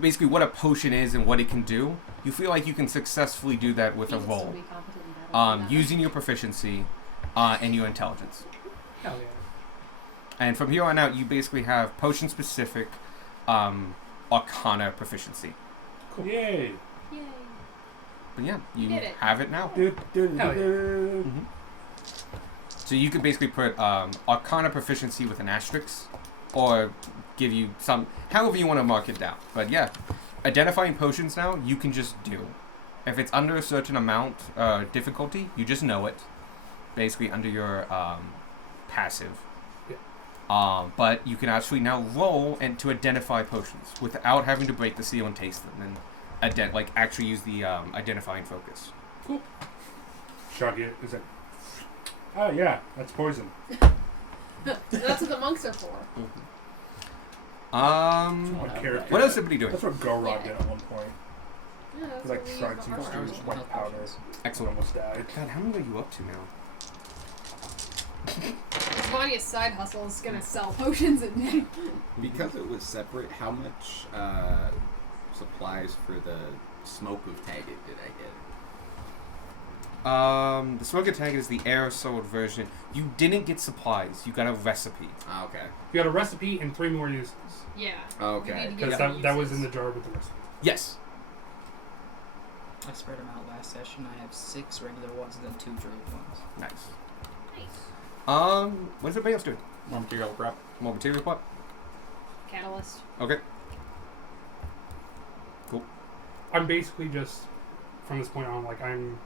basically what a potion is and what it can do, you feel like you can successfully do that with a People still roll. be competent in battle. Using your proficiency and your intelligence. Hell yeah. And from here on out, you basically have potion-specific Arcana proficiency. Cool. Yay. Yay. But yeah, you did it. have it now. Hell yeah. So you can basically put Arcana proficiency with an asterisk, or give you some, however you want to mark it down. But yeah, identifying potions now, you can just do. If it's under a certain amount difficulty, you just know it. Basically under your passive. Yeah. But you can actually now roll and to identify potions without having to break the seal and taste them, and actually use the identifying focus. Shrug it. Is it? Oh yeah, that's poison. That's what the monks are for. My character. What else did we do? That's what Gorog Yeah. did at one point. Yeah, that's He like what we tried use some the stupid archers. white powder and Excellent. almost died. God, how many are you up to now? Vania's side hustle is gonna sell potions and Because it was separate, how much supplies for the Smoke of Taggart did I get? The Smoke Attack is the aerosol version. You didn't get supplies. You got a recipe. Ah, okay. You got a recipe and 3 more uses. yeah. Okay. You need to Because get that was in the jar with the recipe. Yes. I spread them out last session. I have 6 regular ones and then 2 druid ones. Nice. Nice. What is everybody else doing? More material prep. More material plot? Catalyst. Okay. I'm basically just, from this point on, like, I'm,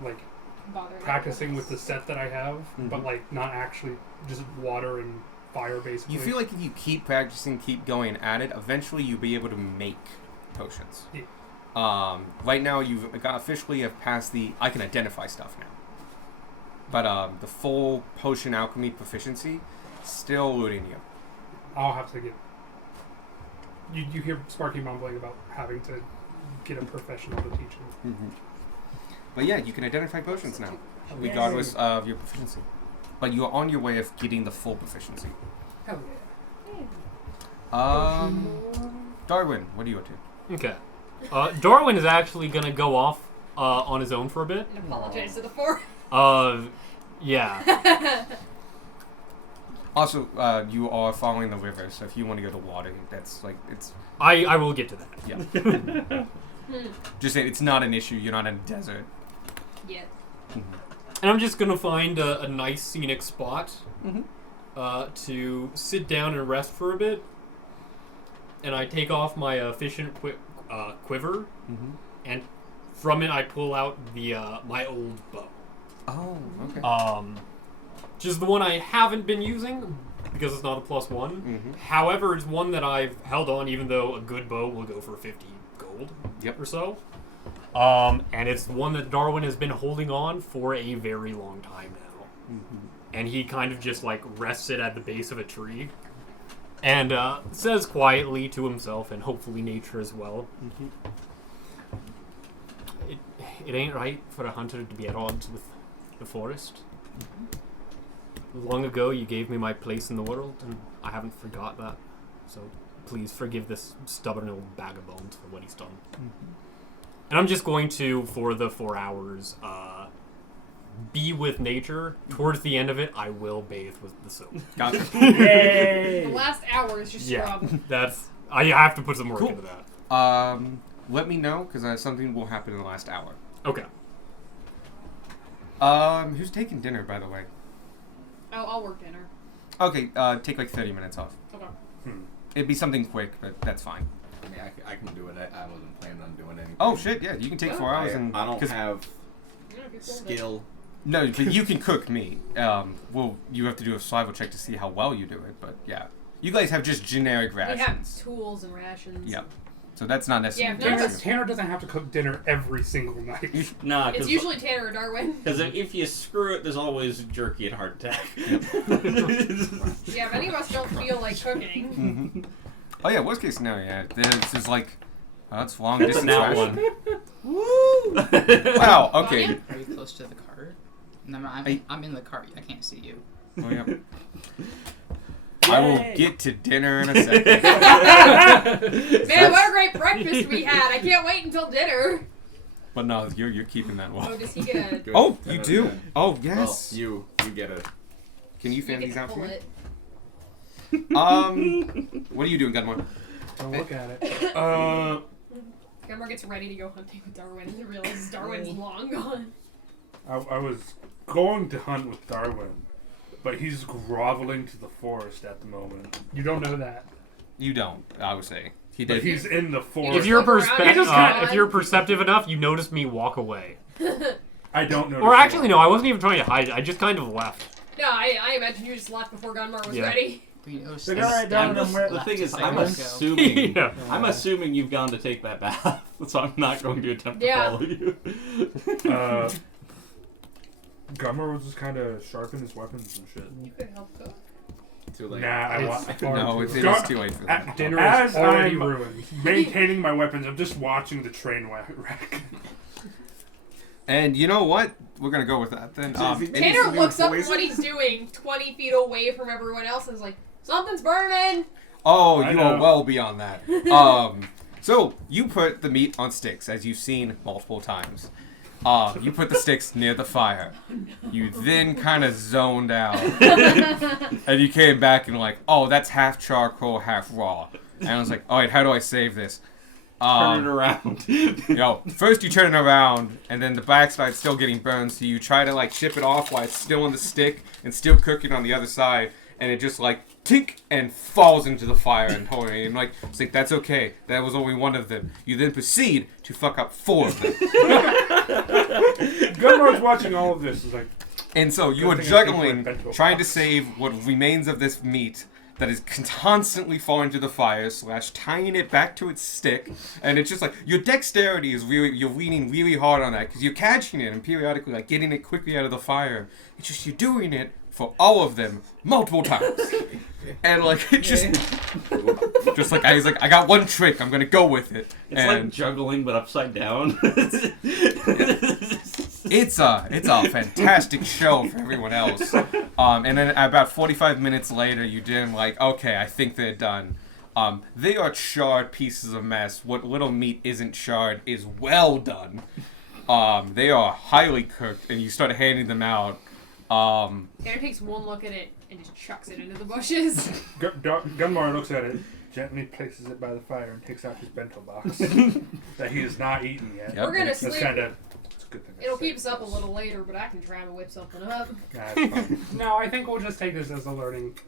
like, Bothering practicing with the set that I have, but, Mhm. like, not actually just water and fire, basically. You feel like if you keep practicing, keep going at it, eventually you'll be able to make potions. Yeah. Right now you've got officially have passed the I can identify stuff now. But the full potion alchemy proficiency still eluding you. I'll have to get. You hear Sparky mumbling about having to get a professional to teach him. Mm-hmm. But yeah, you can identify potions now, regardless of your proficiency. But you are on your way of getting the full proficiency. Hell yeah. Darwin, what are you up to? Okay. Darwin is actually gonna go off on his own for a bit. And apologize to the four. Yeah. Also, you are following the river, so if you want to go to water, that's like it's. I will get to that. Yeah. Just saying, it's not an issue. You're not in a desert. Yet. And I'm just gonna find a nice scenic spot Mm-hmm. to sit down and rest for a bit. And I take off my efficient quiver, and from it I pull out the my old bow. Oh, okay. Just the one I haven't been using because it's not a +1. Mm-hmm. However, it's one that I've held on, even though a good bow will go for 50 gold or so. And it's the one that Darwin has been holding on for a very long time now. Mm-hmm. And he kind of just like rests it at the base of a tree and says quietly to himself and hopefully nature as well, it ain't right for a hunter to be at odds with the forest. Long ago you gave me my place in the world and I haven't forgot that. So please forgive this stubborn old bag of bones for what he's done. And I'm just going to, for the 4 hours, be with nature. Towards the end of it, I will bathe with the soap. Gotcha. The last hour is just scrub. That's... I have to put some work into that. Let me know, because something will happen in the last hour. Okay. Who's taking dinner, by the way? Oh, I'll work dinner. Okay, take like 30 minutes off. Okay. It'd be something quick, but that's fine. I mean, I can do it. I wasn't planning on doing anything. Oh shit, yeah, you can take 4 hours and... I don't 'cause- have Yeah, if you're cool with it. skill. No, but you can cook meat. Well, you have to do a survival check to see how well you do it, but yeah. You guys have just generic We have rations. tools and rations. Yep. So that's not necessarily Yeah, if none of an us- Tanner doesn't have to cook dinner every single night. Nah, It's usually Tanner or Darwin. because if you screw it, there's always jerky and heart attack. Yeah, if any of us don't feel like cooking. Mhm. Oh yeah, worst case scenario, yeah. This is like, that's long That's a distance nat ration. one. Wow, okay. Vanya? Are you close to the cart? No, I'm in the cart. I can't see you. Oh, yeah. I will get to dinner in a second. Man, what a great breakfast we had. I can't wait until dinner. But no, you're keeping that Oh, one. does he get a... Good. Oh, you That's do. good. Oh, yes. Well, you get a. Can you fan he these gets out to for pull me? it. What are you doing, Gunmore? Don't look at it. Gunmore gets ready to go hunting with Darwin and realizes Darwin's long gone. I was going to hunt with Darwin, but he's groveling to the forest at the moment. You don't know that. You don't, I would say. He But did. he's in the forest. If you're, Look around, just kinda- if you're perceptive enough, you notice me walk away. I don't know. Or actually, no, I wasn't even trying to hide it. I just kind of left. No, I imagine you just left before Gunmore was Yeah. ready. We know Like, all right, Darwin, I'm The thing is, I'm go. assuming Yeah. I'm assuming you've gone to take that bath, so I'm not going to attempt to Yeah. follow you. Gummer was just kind of sharpen his weapons and shit. You could help cook. Too late. Nah, I want. It's far No, too it late. is too late for that. Dinner As is already I'm- ruined. Maintaining my weapons, I'm just watching the train wreck. And you know what? We're gonna go with that then. Tanner looks up at what he's doing 20 feet away from everyone else and is like, something's burning! Oh, I you know. are well beyond that. So you put the meat on sticks, as you've seen multiple times. You put the sticks near the fire. You then kind of zoned out, and you came back and like, oh, that's half charcoal, half raw. And I was like, all right, how do I save this? Turn it around. First you turn it around, and then the backside's still getting burned, so you try to like chip it off while it's still on the stick and still cooking on the other side, and it just like tink and falls into the fire and totally. And like, it's like that's okay. That was only one of them. You then proceed to fuck up 4 of them, Gunmar's watching all of this. Is like, and so you Good are thing I think juggling, we're bent to a trying to box. save what remains of this meat that is constantly falling to the fire, / tying it back to its stick, and it's just like your dexterity is really, you're leaning really hard on that because you're catching it and periodically like getting it quickly out of the fire. It's just you're doing it for all of them multiple times. And like it just like he's like, I got one trick, I'm gonna go with it. It's and like juggling but upside down. it's a fantastic show for everyone else. And then about 45 minutes later, you did like, okay, I think they're done. They are charred pieces of mess. What little meat isn't charred is well done. They are highly cooked, and you start handing them out. Tanner takes one look at it and just chucks it into the bushes. Gunmar looks at it, gently places it by the fire, and takes out his bento box that he has not eaten yet. Yep. We're gonna That's sleep. kind of. It's a good thing. It'll keep us up a little later, but I can try to whip something up. Nah, it's fine. No, I think we'll just take this as a learning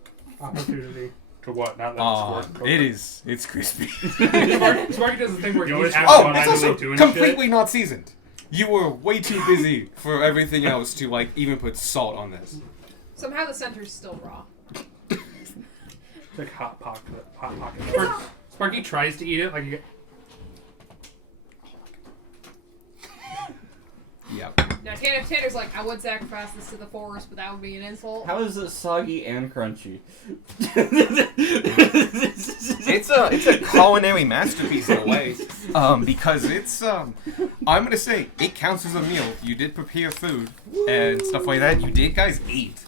opportunity. To what? Not let the It is. It's crispy. Sparky does the thing where You he's always have out- Oh, fun it's actually also doing completely not seasoned. You were way too busy for everything else to like even put salt on this. Somehow the center's still raw. It's like hot pocket. Sparky tries to eat it like you get. Yep. Now Tanner's like, I would sacrifice this to the forest, but that would be an insult. How is it soggy and crunchy? It's a culinary masterpiece in a way, because it's I'm gonna say it counts as a meal. You did prepare food and stuff like that. You did guys eat.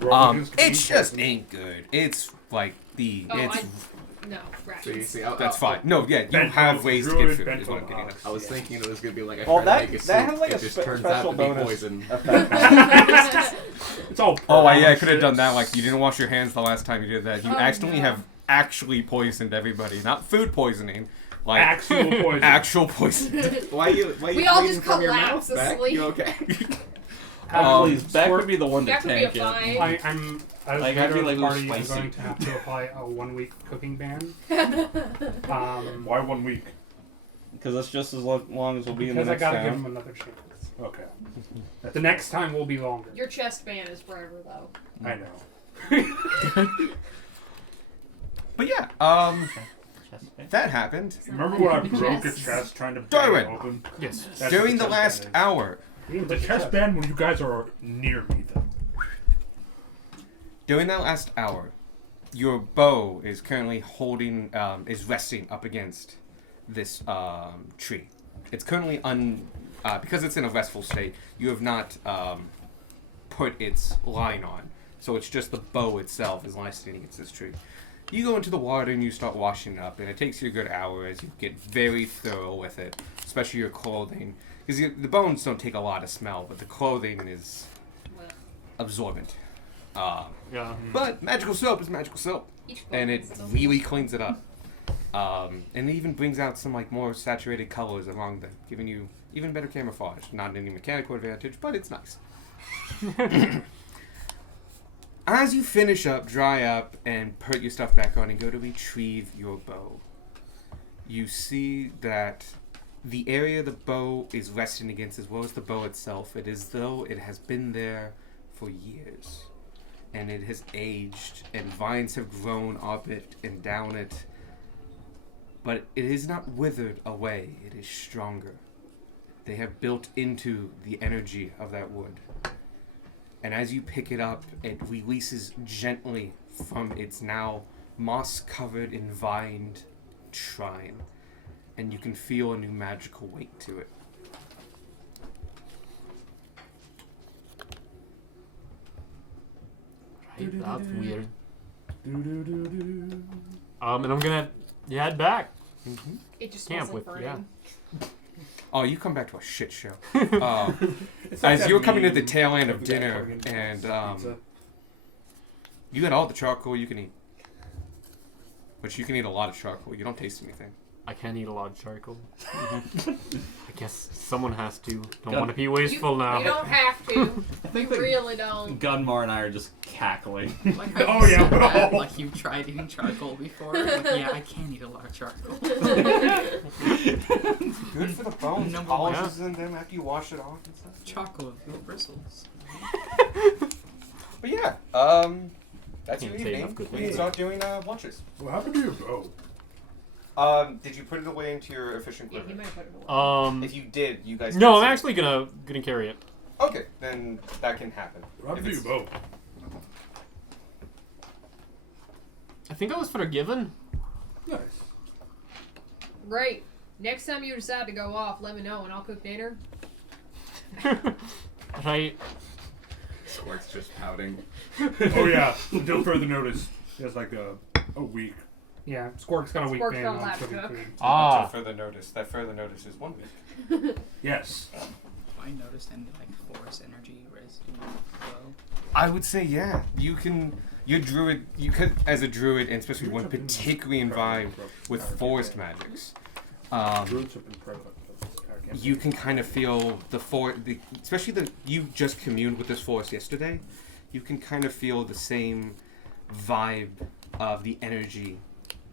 It just ain't good. It's like No, rations. See, that's fine. No, yeah, you Bento, have ways to druid, get food. Is bento what I'm getting at. box. I was thinking it was gonna be like I Well, try to make a that soup, has like it a just spe- turns out special to be bonus poison. effect. It's all. Oh, yeah, I purple could have shit. done that. Like, you didn't wash your hands the last time you did that. You Oh, accidentally no. have actually poisoned everybody. Not food poisoning. Like, Actual poison. actual poison. Why you We all bleeding just from your collapse mouth, Beck? asleep. You okay? Please, Beck would be the one to That could be a tank it. fine. I'm as Like, I'd leader be of like, the ooh, party. I'm spicy. going to have to apply a 1-week cooking ban. Why 1 week? Because that's just as long as we'll be in the Because I next gotta give town. him another chance. Okay. The next time will be longer. Your chest ban is forever, though. I know. But yeah, that happened. Remember when I broke a Chest. chest trying to break Darwin. it open? Yes. That's During what the chest last band hour, is. The chest band when you guys are near me, though. during that last hour, your bow is currently holding, is resting up against this tree. It's currently because it's in a restful state, you have not put its line on. So it's just the bow itself is resting against this tree. You go into the water and you start washing up, and it takes you a good hour as you get very thorough with it, especially your clothing. Because the bones don't take a lot of smell, but the clothing is absorbent. Yeah. But magical soap is magical soap, Each and it clothing's so really cleans it up. And it even brings out some like more saturated colors among them, giving you even better camouflage. Not any mechanical advantage, but it's nice. As you finish up, dry up, and put your stuff back on and go to retrieve your bow, you see that the area the bow is resting against, as well as the bow itself, it is though it has been there for years. And it has aged, and vines have grown up it and down it. But it is not withered away, it is stronger. They have built into the energy of that wood. And as you pick it up, it releases gently from its now moss-covered and vined shrine. And you can feel a new magical weight to it. Right, that's weird. And I'm gonna head back. It just Camp smells like with- yeah. burning. Oh, you come back to a shit show. It's like As that you're coming to the meme tail end of the guy dinner, fucking and pizza. you got all the charcoal you can eat. Which you can eat a lot of charcoal. You don't taste anything. I can't eat a lot of charcoal. I guess someone has to. Don't God. want to be wasteful now. You don't have to. You think that- really don't. Gunmar and I are just cackling. Like how Oh, you yeah, said that, bro. like you've tried eating charcoal before. Like, yeah, I can eat a lot of charcoal. Good for the bones. Number Polishes in them after you wash it off and stuff. Charcoal with your bristles. But yeah, that's your Can't say enough evening. good We things. can start doing lunches. What happened to your bow? Did you put it away into your efficient Yeah, quiver? you might put it away. If you did, you guys. No, can I'm see it. actually gonna carry it. Okay, then that can happen. What happened If to your it's- bow? I think I was forgiven. Nice. Great. Next time you decide to go off, let me know and I'll cook dinner. Right. Squirt's just pouting. Oh yeah. Until further notice, there's like a week. Yeah, Squirk's got a week Squirk's ban got a on lap cooking cook. food. Ah. Until further notice. That further notice is 1 week. Yes. I noticed any like force energy residue flow. I would say, yeah. You can. You're druid. You could, as a druid, and especially one particularly involved with forest magics. Druids have been prevalent. You can kind of feel especially you just communed with this forest yesterday. You can kind of feel the same vibe of the energy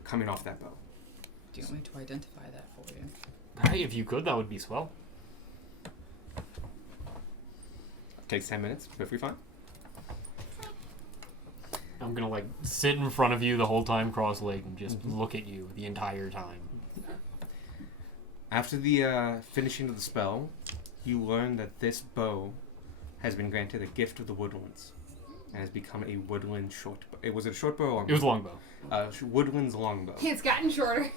coming off that bow. Do you want me to identify that for you? Right, if you could, that would be swell. Takes 10 minutes. Perfectly fine. I'm gonna like sit in front of you the whole time, cross-legged, and just look at you the entire time. After the finishing of the spell, you learn that this bow has been granted a gift of the woodlands and has become a woodland short bow. Was it a short bow or long bow? It was a longbow. Woodland's longbow. It's gotten shorter.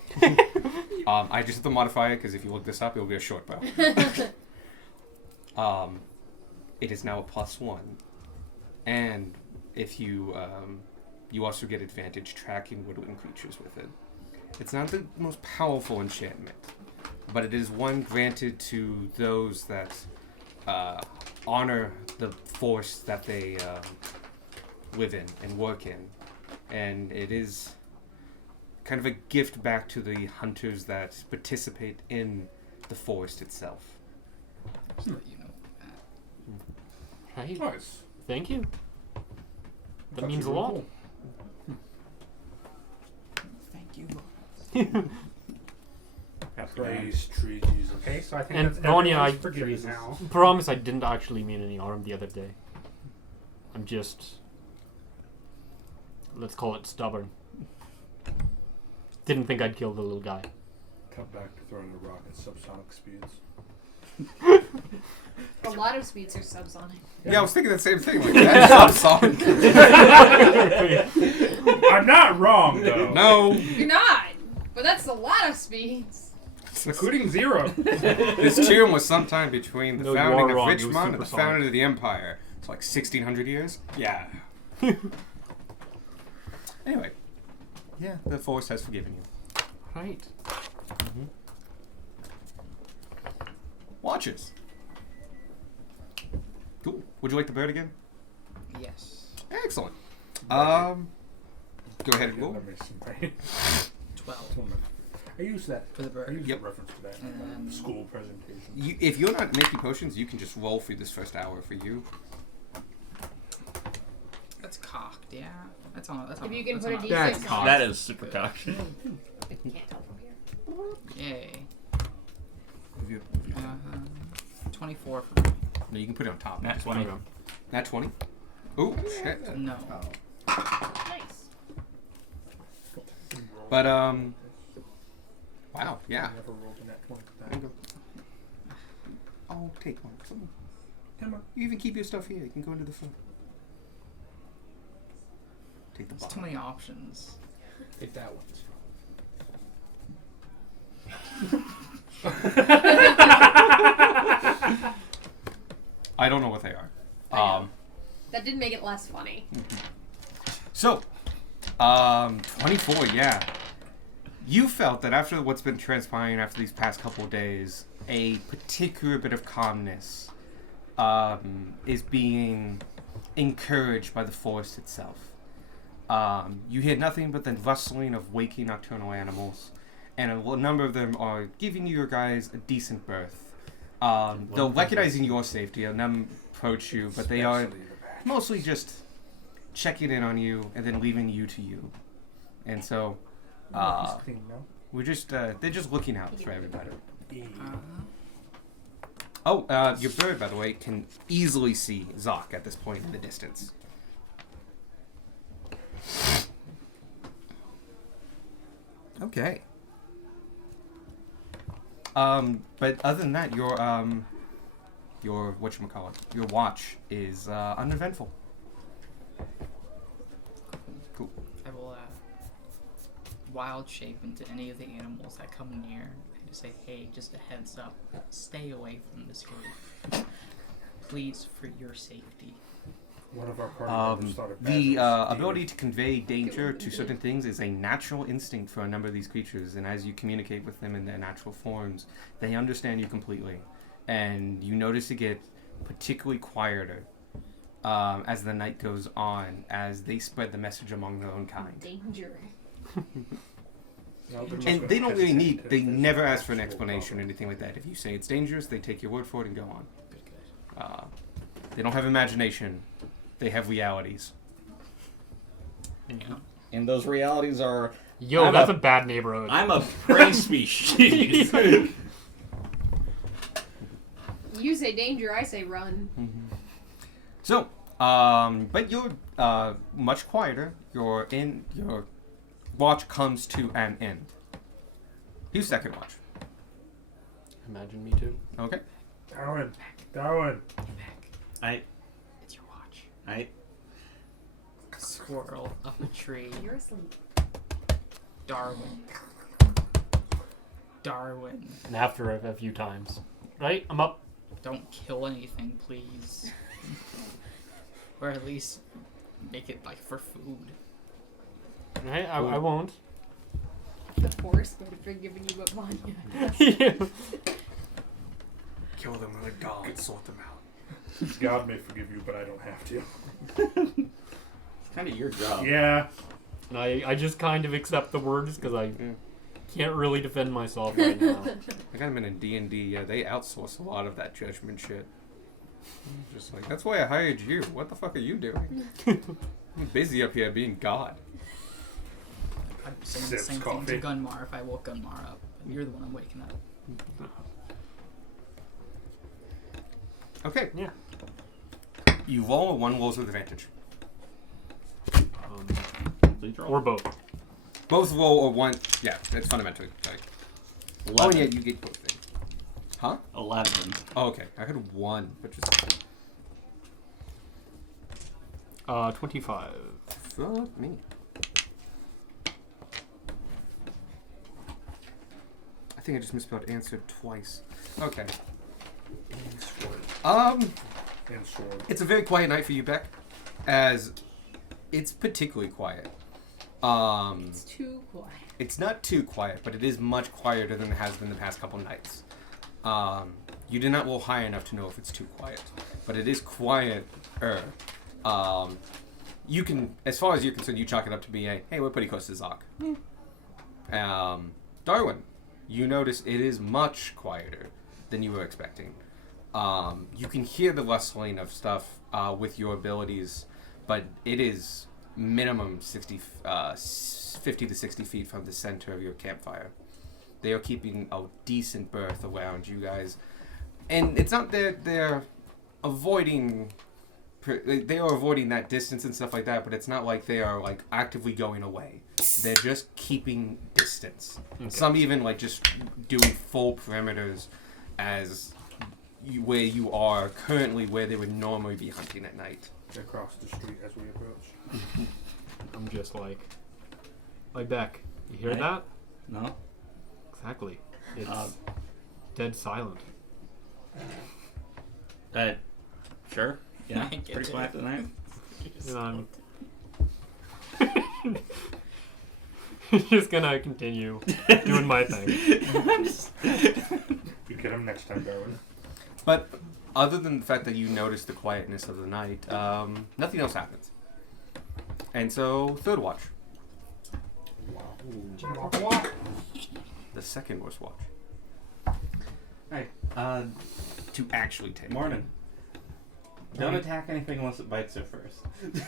I just have to modify it because if you look this up, it'll be a short bow. It is now a +1, and if you you also get advantage tracking woodland creatures with it. It's not the most powerful enchantment, but it is one granted to those that honor the force that they live in and work in, and it is kind of a gift back to the hunters that participate in the forest itself. Just let you know that. Right. Nice. Thank you. That That's means a really lot. cool. Thank you. Praise tree Jesus. Okay, so I think And that's Vanya, everyone's I- forgiven Jesus. now. Promise I didn't actually mean any harm the other day. I'm just... let's call it stubborn. Didn't think I'd kill the little guy. Cut back to throwing a rock at subsonic speeds. A lot of speeds are subsonic. Yeah, I was thinking the same thing. Like, that's subsonic. I'm not wrong though. No. You're not, but that's a lot of speeds. Including 0. This tune was sometime between the No, you founding are of wrong. It was Richmond and the supersonic. founding of the Empire. It's like 1600 years. Yeah. Anyway. Yeah, the force has forgiven you. Right. Watches. Cool. Would you like the bird again? Yes. Excellent. Go ahead and Yeah, roll. that makes some pain. 12 I use that. for the I bird. use Yep. the reference to that in And- the school presentation. If you're not making potions, you can just roll through this first hour for you. That's cocked, yeah. That's on. That's on. If you can that's put a on- D6 That's on cocked. it. That is super cocked. You can't tell from here. Yay. If you, 24 for me. no, you can put it on top. Nat 20. Nat 20. Ooh, shit. No. Nice. But, wow, yeah. I never rolled a nat 20 for There that. you go. I'll take one. Come on. Come on. You even keep your stuff here. You can go into the front. Take the There's too bottom. many options. Take that one. I don't know what they are. I know. That did make it less funny. So, 24, yeah. You felt that after what's been transpiring after these past couple of days, a particular bit of calmness is being encouraged by the forest itself. You hear nothing but the rustling of waking nocturnal animals, and a number of them are giving you guys a decent berth. They're recognizing your safety, and them approach you, but they are mostly just checking in on you and then leaving you to you. And so, He's clean now. we're just, they're just looking out for everybody. Uh-huh. Oh, your bird, by the way, can easily see Zoc at this point in the distance. Okay. But other than that, your whatchamacallit, your watch is uneventful. Cool. I will wild shape into any of the animals that come near. I just say, hey, just a heads up, stay away from this group. Please, for your safety. One of our party members thought of The badgers. ability to convey danger to certain things is a natural instinct for a number of these creatures, and as you communicate with them in their natural forms, they understand you completely. And you notice it get particularly quieter as the night goes on, as they spread the message among their own kind. Danger. Well, And they don't really need, they if there's never ask for an actual explanation or problem. anything like that. If you say it's dangerous, they take your word for it and go on. Good, good. They don't have imagination, they have realities. Yeah. And those realities are Yo, I'm that's a- a bad neighborhood. I'm a prey species. You say danger, I say run. So, but you're much quieter. Your watch comes to an end. Who's second watch? Imagine me too. Okay. Darwin. It's your watch. I Squirrel up a tree. You're asleep. Darwin. Darwin. And after a few times. Right? I'm up. Don't kill anything, please. Or at least make it like for food. Right? I won't. The forest would have been giving you what Vanya. Yeah. Kill them with a dog and sort them out. God may forgive you, but I don't have to. it's kind of your job. Yeah. And I just kind of accept the words because I can't really defend myself right now. I got them in D&D. Yeah, they outsource a lot of that judgment shit. I'm just like, that's why I hired you. What the fuck are you doing? I'm busy up here being God. I'd be saying the Sips same coffee. thing to Gunmar if I woke Gunmar up. But you're the one I'm waking up. Okay. Yeah. You roll, one rolls with advantage. Please roll. Or both. Both roll or one. Yeah, that's fundamentally. Like, oh, 11. yeah, you get both things. Huh? 11. Oh, okay. I had one, which is 25. fuck me. I think I just misspelled answered twice. Okay. And sword. It's a very quiet night for you, Beck, as it's particularly quiet. It's too quiet. It's not too quiet, but it is much quieter than it has been the past couple nights. You did not roll high enough to know if it's too quiet, but it is quieter. You can, as far as you're concerned, you chalk it up to be a, hey, we're pretty close to Zoc. Darwin, you notice it is much quieter than you were expecting. You can hear the rustling of stuff with your abilities, but it is minimum 50 to 60 feet from the center of your campfire. They are keeping a decent berth around you guys. And it's not that they're avoiding... They are avoiding that distance and stuff like that, but it's not like they are like actively going away. They're just keeping distance. Okay. Some even like just doing full perimeters as where you are currently, where they would normally be hunting at night. Across the street as we approach. I'm just like Beck, you hear Right. that? No? Exactly. It's Uh, dead silent. Sure. Yeah. I get Pretty it. quiet tonight. And I'm just gonna continue doing my thing. You get him next time, Darwin. But other than the fact that you notice the quietness of the night, nothing else happens. And so, third watch. The second worst watch. Hey, To actually take. morning. Don't attack anything unless it bites it first.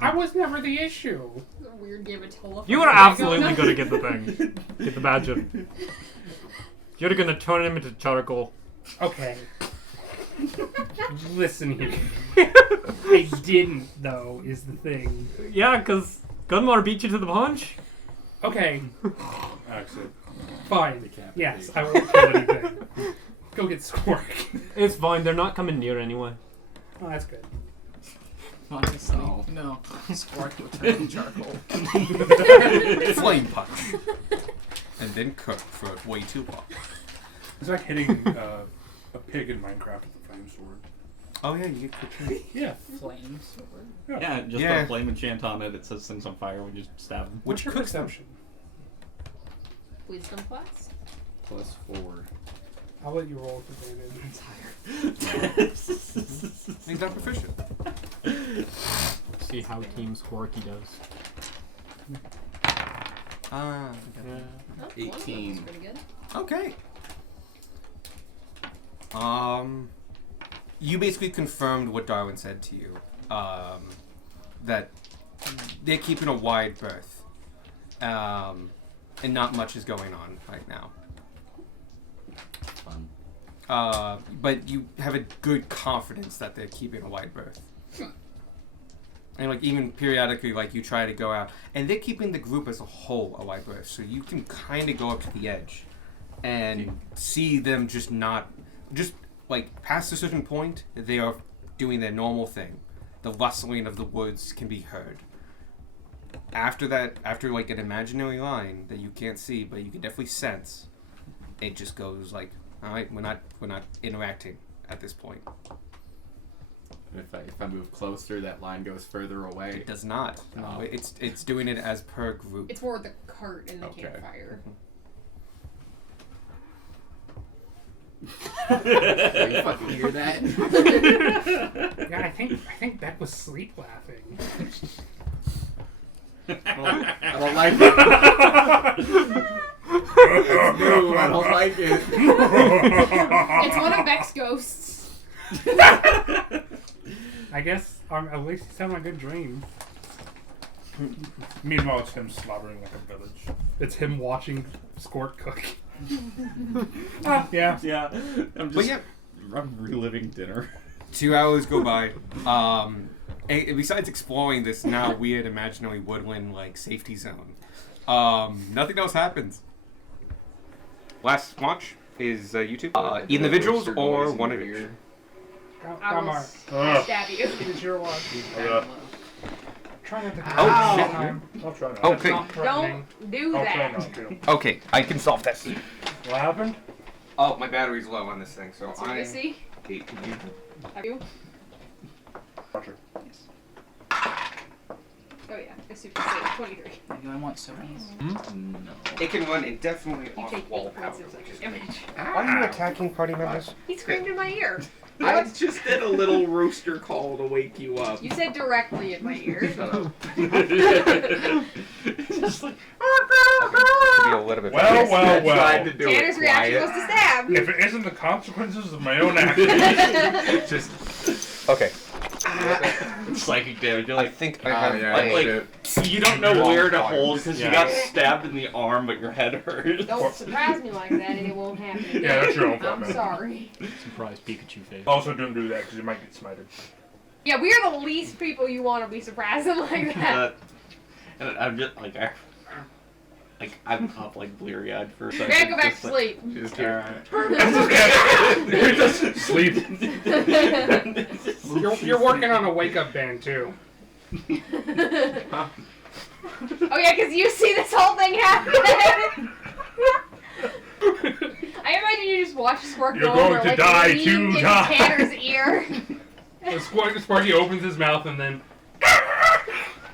I was never the issue. It's a weird game of telephone. You were absolutely gonna get the thing. Get the badge. You're gonna turn him into charcoal. Okay. Listen here. I didn't, though, is the thing. Yeah, because Gunmar beat you to the punch. Okay, Exit. fine. Yes, I won't kill anything. Go get Squirk. It's fine. They're not coming near anyway. Oh, that's good. Honestly, No. no. Spark will turn into charcoal. Flame punch. And then cook for way too long. It's like hitting a pig in Minecraft with a flame sword. Oh yeah, you get cooked. Yeah. Flame sword. Yeah, just Yeah. put a flame enchant on it. It says things on fire. We just stab them. What's your cooks them. perception? Wisdom plus. +4. I'll let you roll with advantage. He's not proficient. Let's see how Team Squarky does. Oh, 18. Pretty good. Okay. You basically confirmed what Darwin said to you. That they're keeping a wide berth. And not much is going on right now. Fun. But you have a good confidence that they're keeping a wide berth. And like even periodically, like you try to go out, and they're keeping the group as a whole a wide berth, so you can kind of go up to the edge and see them just like past a certain point, they are doing their normal thing. The rustling of the woods can be heard. After that, after like an imaginary line that you can't see, but you can definitely sense, it just goes like, all right, we're not interacting at this point. And if I move closer, that line goes further away. It does not. No, Oh. it's doing it as per group. It's more the cart and the Okay. campfire. You fucking hear that? Yeah, I think Beck was sleep laughing. I don't like it. It's new. I don't like it. It's one of Beck's ghosts. I guess at least he's having a good dream. Meanwhile, it's him slobbering like a village. It's him watching Squirt cook. Yeah. Yeah, I'm But just yeah, I'm reliving dinner. 2 hours go by. Besides exploring this now weird imaginary woodland like safety zone, nothing else happens. Last watch is you two, individuals or one of each. I will Gamar, stab you. it's your watch. Try not to Oh, all the shit. time. I'll try not. Okay. Not threatening. Don't do I'll try that. not to. Okay, I can solve this. What happened? Oh, my battery's low on this thing, so Seriously? Have you? Roger. Oh yeah, it's super safe. 23. Do I want Sony's? No. It can run indefinitely You off take 8 wall points power, of which is psychic damage. Are you attacking party members? He screamed in my ear. I just did a little rooster call to wake you up. You said directly in my ear. Shut up. Just like, be a little bit. Well, I tried to do Tanner's it reaction quiet. was to stab. If it isn't the consequences of my own actions, Just okay. psychic damage. You're I like, think Oh, I have. yeah, like- shit. you don't know Wrong where to part. hold because you Yeah. got stabbed in the arm, but your head hurt. Don't surprise me like that and it won't happen again. Yeah, that's your own fault, I'm man. sorry. Surprise Pikachu face. also don't do that because you might get smited. Yeah, we are the least people you want to be surprising like that. And I'm just like, I'm up like bleary eyed for a second. We're gonna go back just to like, sleep. Just You're just sleep. You're working on a wake up band too. Oh yeah, because you see this whole thing happen. I imagine you just watch Spark You're go going over, to like, die lean to into die. Tanner's ear Sparky opens his mouth and then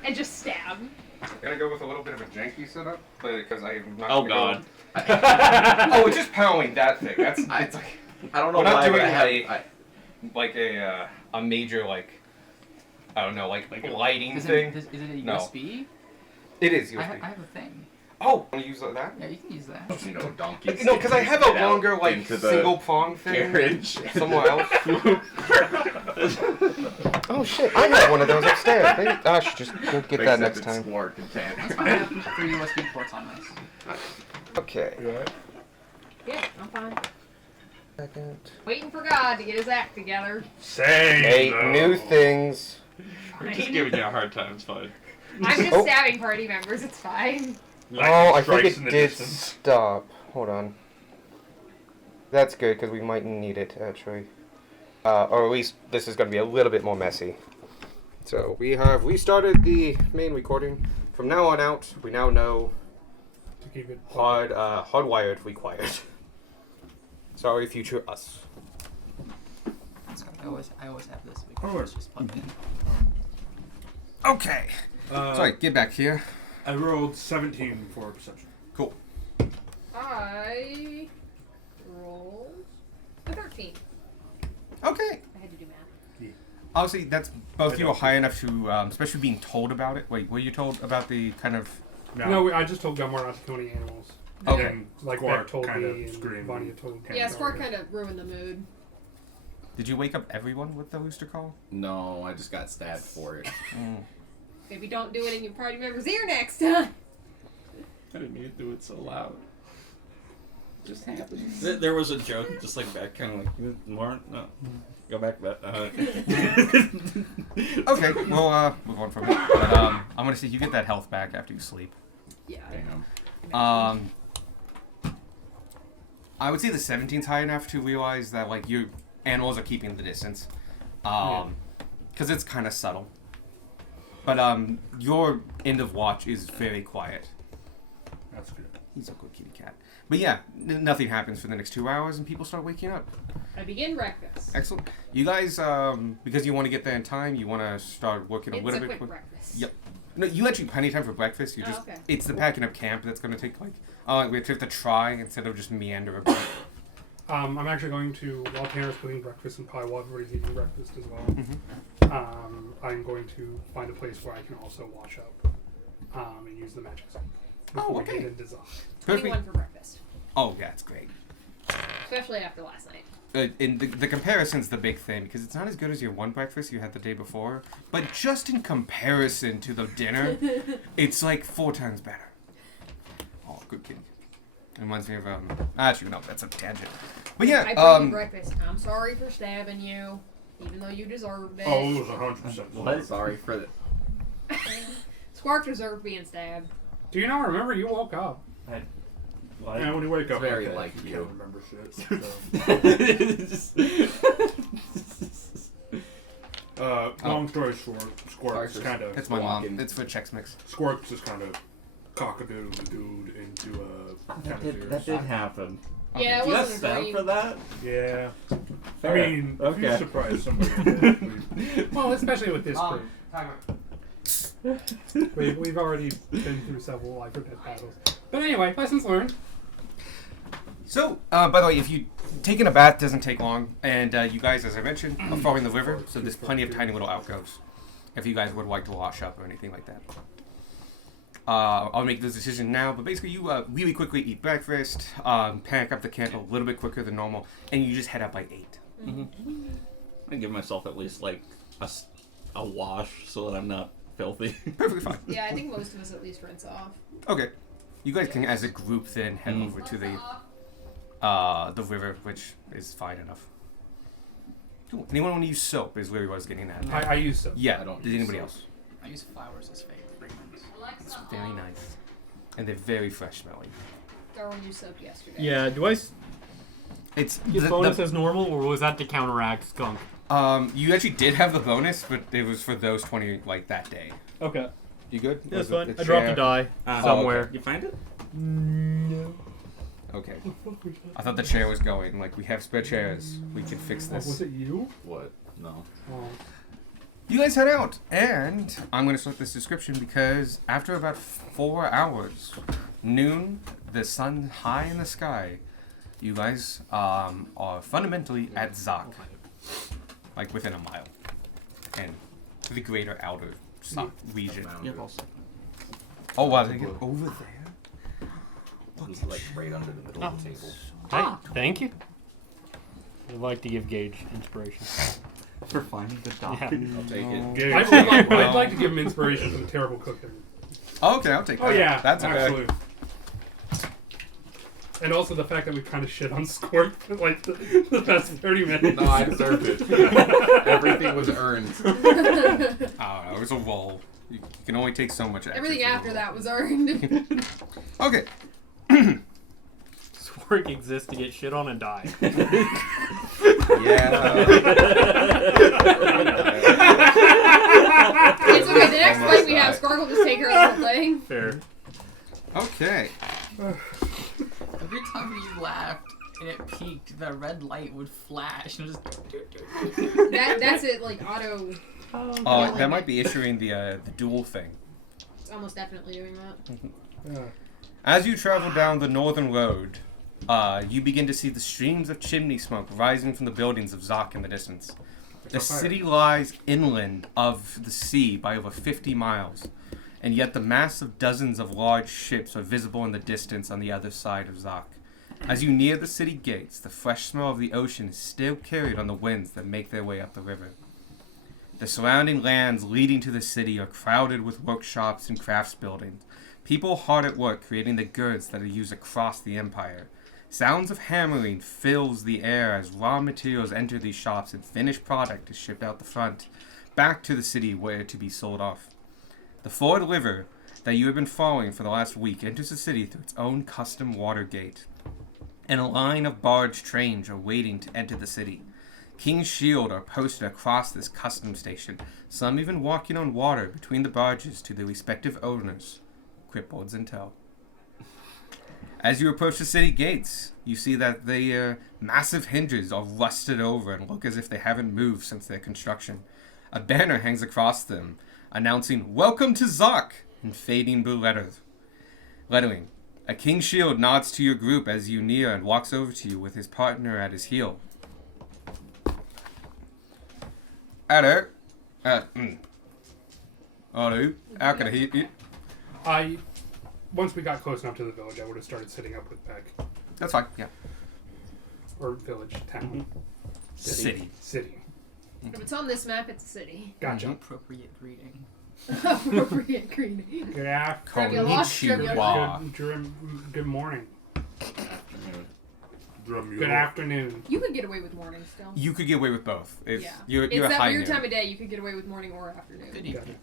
and just stab. I'm gonna go with a little bit of a janky setup, but because I'm not. oh gonna god. Go, oh, it's just powering that thing. That's it's like I don't know we're not why, doing but I a have. like a major like I don't know like lighting Is thing. it a No. USB? It is I USB. have a thing. Oh, want to use that? Yeah, you can use that. You know, donkeys. No, because I have a get out longer like into the single prong thing carriage. somewhere else. Oh shit! I have one of those upstairs. Maybe I should just go get that next time. Squark and Tanner. That's fine. I have 3 USB ports on this. Okay. You alright? Yeah, I'm fine. Second. Waiting for God to get his act together. Say Hey, no. new things. We're just giving you a hard time. It's fine. I'm just Oh. stabbing party members. It's fine. Lightning Oh, I think strikes in it the did distance. stop. Hold on. That's good because we might need it actually. Or at least this is going to be a little bit more messy. So we have restarted the main recording. From now on out, we now know To keep it hardwired required. Sorry, future us. So I always have this. Alright. It's just plugged in. Okay. Sorry, get back here. I rolled 17 for perception. Cool. I rolled a 13. Okay. I had to do math. Obviously, that's both of you are high enough to, especially being told about it. Wait, were you told about the kind of? No, I just told Gilmore not to kill any animals. Okay. And, like Squark Mark told me, kind of and screamed. Vanya told me. Yeah, Squark kind of ruined the mood. Did you wake up everyone with the rooster call? No, I just got stabbed for it. Maybe don't do it in your party member's ear next time. I didn't mean to do it so loud. Just happens. There was a joke, just like back, kind of like more. No, go back. But Okay, we'll move on from it. But, I'm gonna see you get that health back after you sleep. Yeah. Damn. I would say the 17's high enough to realize that like your animals are keeping the distance, because it's kind of subtle. But your end of watch is very quiet. That's good. He's a good kitty cat. But yeah, nothing happens for the next 2 hours, and people start waking up. I begin breakfast. Excellent. You guys, because you want to get there in time, you want to start working a It's little a bit quick breakfast. Yep. No, you actually plenty of time for breakfast. You Oh, just okay. it's the packing up camp that's going to take like we have to try instead of just meander about. I'm actually going to, while Tanner's cooking breakfast and probably while everybody's eating breakfast as well, I'm going to find a place where I can also wash up and use the magic zone before we okay. get into Zon. 21 for breakfast. Oh yeah, it's great. Especially after last night. And the comparison's the big thing because it's not as good as your one breakfast you had the day before, but just in comparison to the dinner, it's like 4 times better. Oh, good kitty. It reminds me of actually no, that's a tangent. But yeah, I bring you breakfast. I'm sorry for stabbing you, even though you deserved it. Oh, it was 100%. What? Sorry for the. Squark deserved being stabbed. Do you not remember? You woke up. Yeah, when you wake up, very like that, like you you. can't remember shit. Long story short, Squark's kind of. it's my mom. It's for Chex Mix. Squark's just kind of cockadoodle the dude into a. that did happen. Yeah, it You got wasn't a stabbed dream. for that? Yeah. Fair. I mean, if you Okay. surprise somebody. Well, especially with this group. We've already been through several life or death battles. But anyway, lessons learned. So, by the way, if you taking a bath doesn't take long, and you guys, as I mentioned, are following the river, so there's plenty of tiny little alcoves. If you guys would like to wash up or anything like that, I'll make this decision now. But basically, you really quickly eat breakfast, pack up the camp a little bit quicker than normal, and you just head out by 8. I give myself at least like a wash so that I'm not filthy. Perfectly fine. Yeah, I think most of us at least rinse off. Okay, you guys can, as a group, then head over to the river, which is fine enough. Cool. Anyone want to use soap? Is really what I was getting at. I use soap. Yeah. I don't Did use anybody soap. else? I use flowers as fake fragrance. It's very nice, and they're very fresh smelling. Darwin used soap yesterday. Yeah, do I It's get bonus as normal, or was that to counteract skunk? you actually did have the bonus, but it was for those 20 like that day. Okay. You good? Yeah, that's Was it fine. the I dropped a chair? die somewhere. You find it? No. Okay. I thought the chair was going. Like we have spare chairs. We can fix Oh, was this. it you? What? No. Oh. You guys head out, and I'm going to start this description because after about 4 hours, noon, the sun high in the sky, you guys are fundamentally at Zak, like within a mile, and the greater outer Zak region. Oh wow, they get over there. It's like right under the middle of the table. Hey, thank you. I'd like to give Gage inspiration. For finding the dog. Yeah. I'll take it. Gage. I'd like to give him inspiration for the terrible cooking. Okay, I'll take that. Oh yeah, That's okay. actually. And also the fact that we kind of shit on Squirt for like the past 30 minutes. No, I deserved it. Everything was earned. I don't know, it was a roll. You can only take so much action. Everything from a after roll. that was earned. Okay. Swark exists to get shit on and die. Yeah. It's okay. The next fight we have, Scark will just take care of the whole thing. Fair. Okay. Every time you laughed and it peaked, the red light would flash and just. That's it. Like auto. That might be issuing the dual thing. It's almost definitely doing that. As you travel down the northern road, you begin to see the streams of chimney smoke rising from the buildings of Zok in the distance. The city lies inland of the sea by over 50 miles, and yet the mass of dozens of large ships are visible in the distance on the other side of Zok. As you near the city gates, the fresh smell of the ocean is still carried on the winds that make their way up the river. The surrounding lands leading to the city are crowded with workshops and crafts buildings. People hard at work creating the goods that are used across the empire. Sounds of hammering fills the air as raw materials enter these shops and finished product is shipped out the front, back to the city where to be sold off. The Ford River that you have been following for the last week enters the city through its own custom water gate. And a line of barge trains are waiting to enter the city. King's Shield are posted across this custom station, some even walking on water between the barges to their respective owners, Crippleds and tow. As you approach the city gates, you see that the massive hinges are rusted over and look as if they haven't moved since their construction. A banner hangs across them, announcing, "Welcome to Zok," in fading blue lettering. A King's Shield nods to your group as you near and walks over to you with his partner at his heel. Hello. Hello. How can I help you? Once we got close enough to the village, I would have started sitting up with Beck. That's fine, yeah. Or village, town. City. If it's on this map, it's a city. Gotcha. Appropriate greeting. Appropriate greeting. Good afternoon. Have you lost your- Good morning. Drum Good afternoon. You could get away with morning still. You could get away with both. If Yeah. you're It's a that high weird noon. time of day. You could get away with morning or afternoon. Good evening.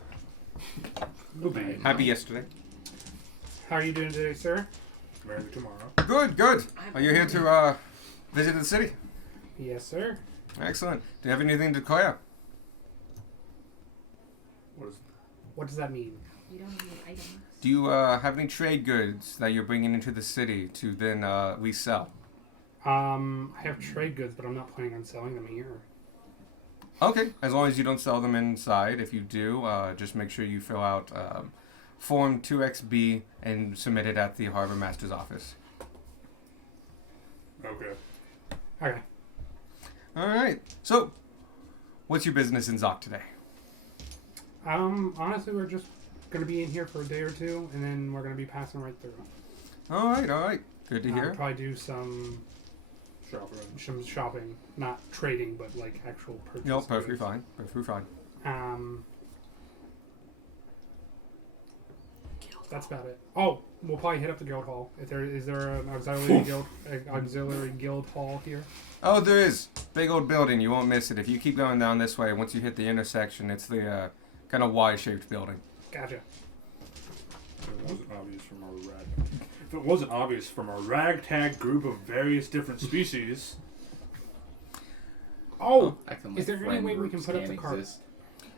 Okay. Happy yesterday. How are you doing today, sir? Merry tomorrow. Good. Are you here to visit the city? Yes, sir. Excellent. Do you have anything to declare? What does that mean? You don't need items. Do you have any trade goods that you're bringing into the city to then resell? I have trade goods, but I'm not planning on selling them here. Okay, as long as you don't sell them inside. If you do, just make sure you fill out Form 2XB and submit it at the Harbor Master's office. Okay. Okay. All right. So, what's your business in Zok today? Honestly, we're just gonna be in here for a day or two, and then we're gonna be passing right through. All right. Good to hear. Probably do some shopping, not trading, but like actual purchase. No, perfectly goods. fine. That's about it. Oh, we'll probably hit up the guild hall. Is there an auxiliary guild hall here? Oh, there is. Big old building. You won't miss it. If you keep going down this way, once you hit the intersection, it's the kind of Y-shaped building. Gotcha. If it wasn't obvious from our ragtag group of various different species. Oh, Acting is like there any friend way we can groups put up the can't cart? exist.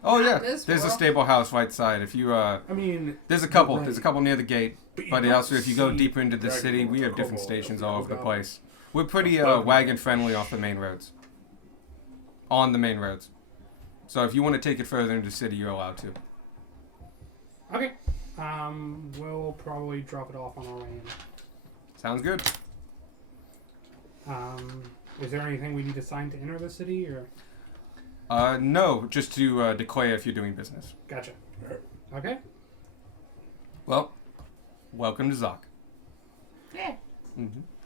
Oh yeah, this there's a world. stable house right side. If you I mean, there's a couple. right. There's a couple near the gate. But you But don't also, if you go see deeper into the Dragon city, Ball we have or different Kobold stations or all over the Goblin. place. We're pretty Bug me. wagon friendly off the main roads. On the main roads. So if you want to take it further into the city, you're allowed to. Okay. We'll probably drop it off on our way in. Sounds good. Is there anything we need to sign to enter the city, or? No, just to declare if you're doing business. Gotcha. Okay. Well, welcome to Zok. Yeah.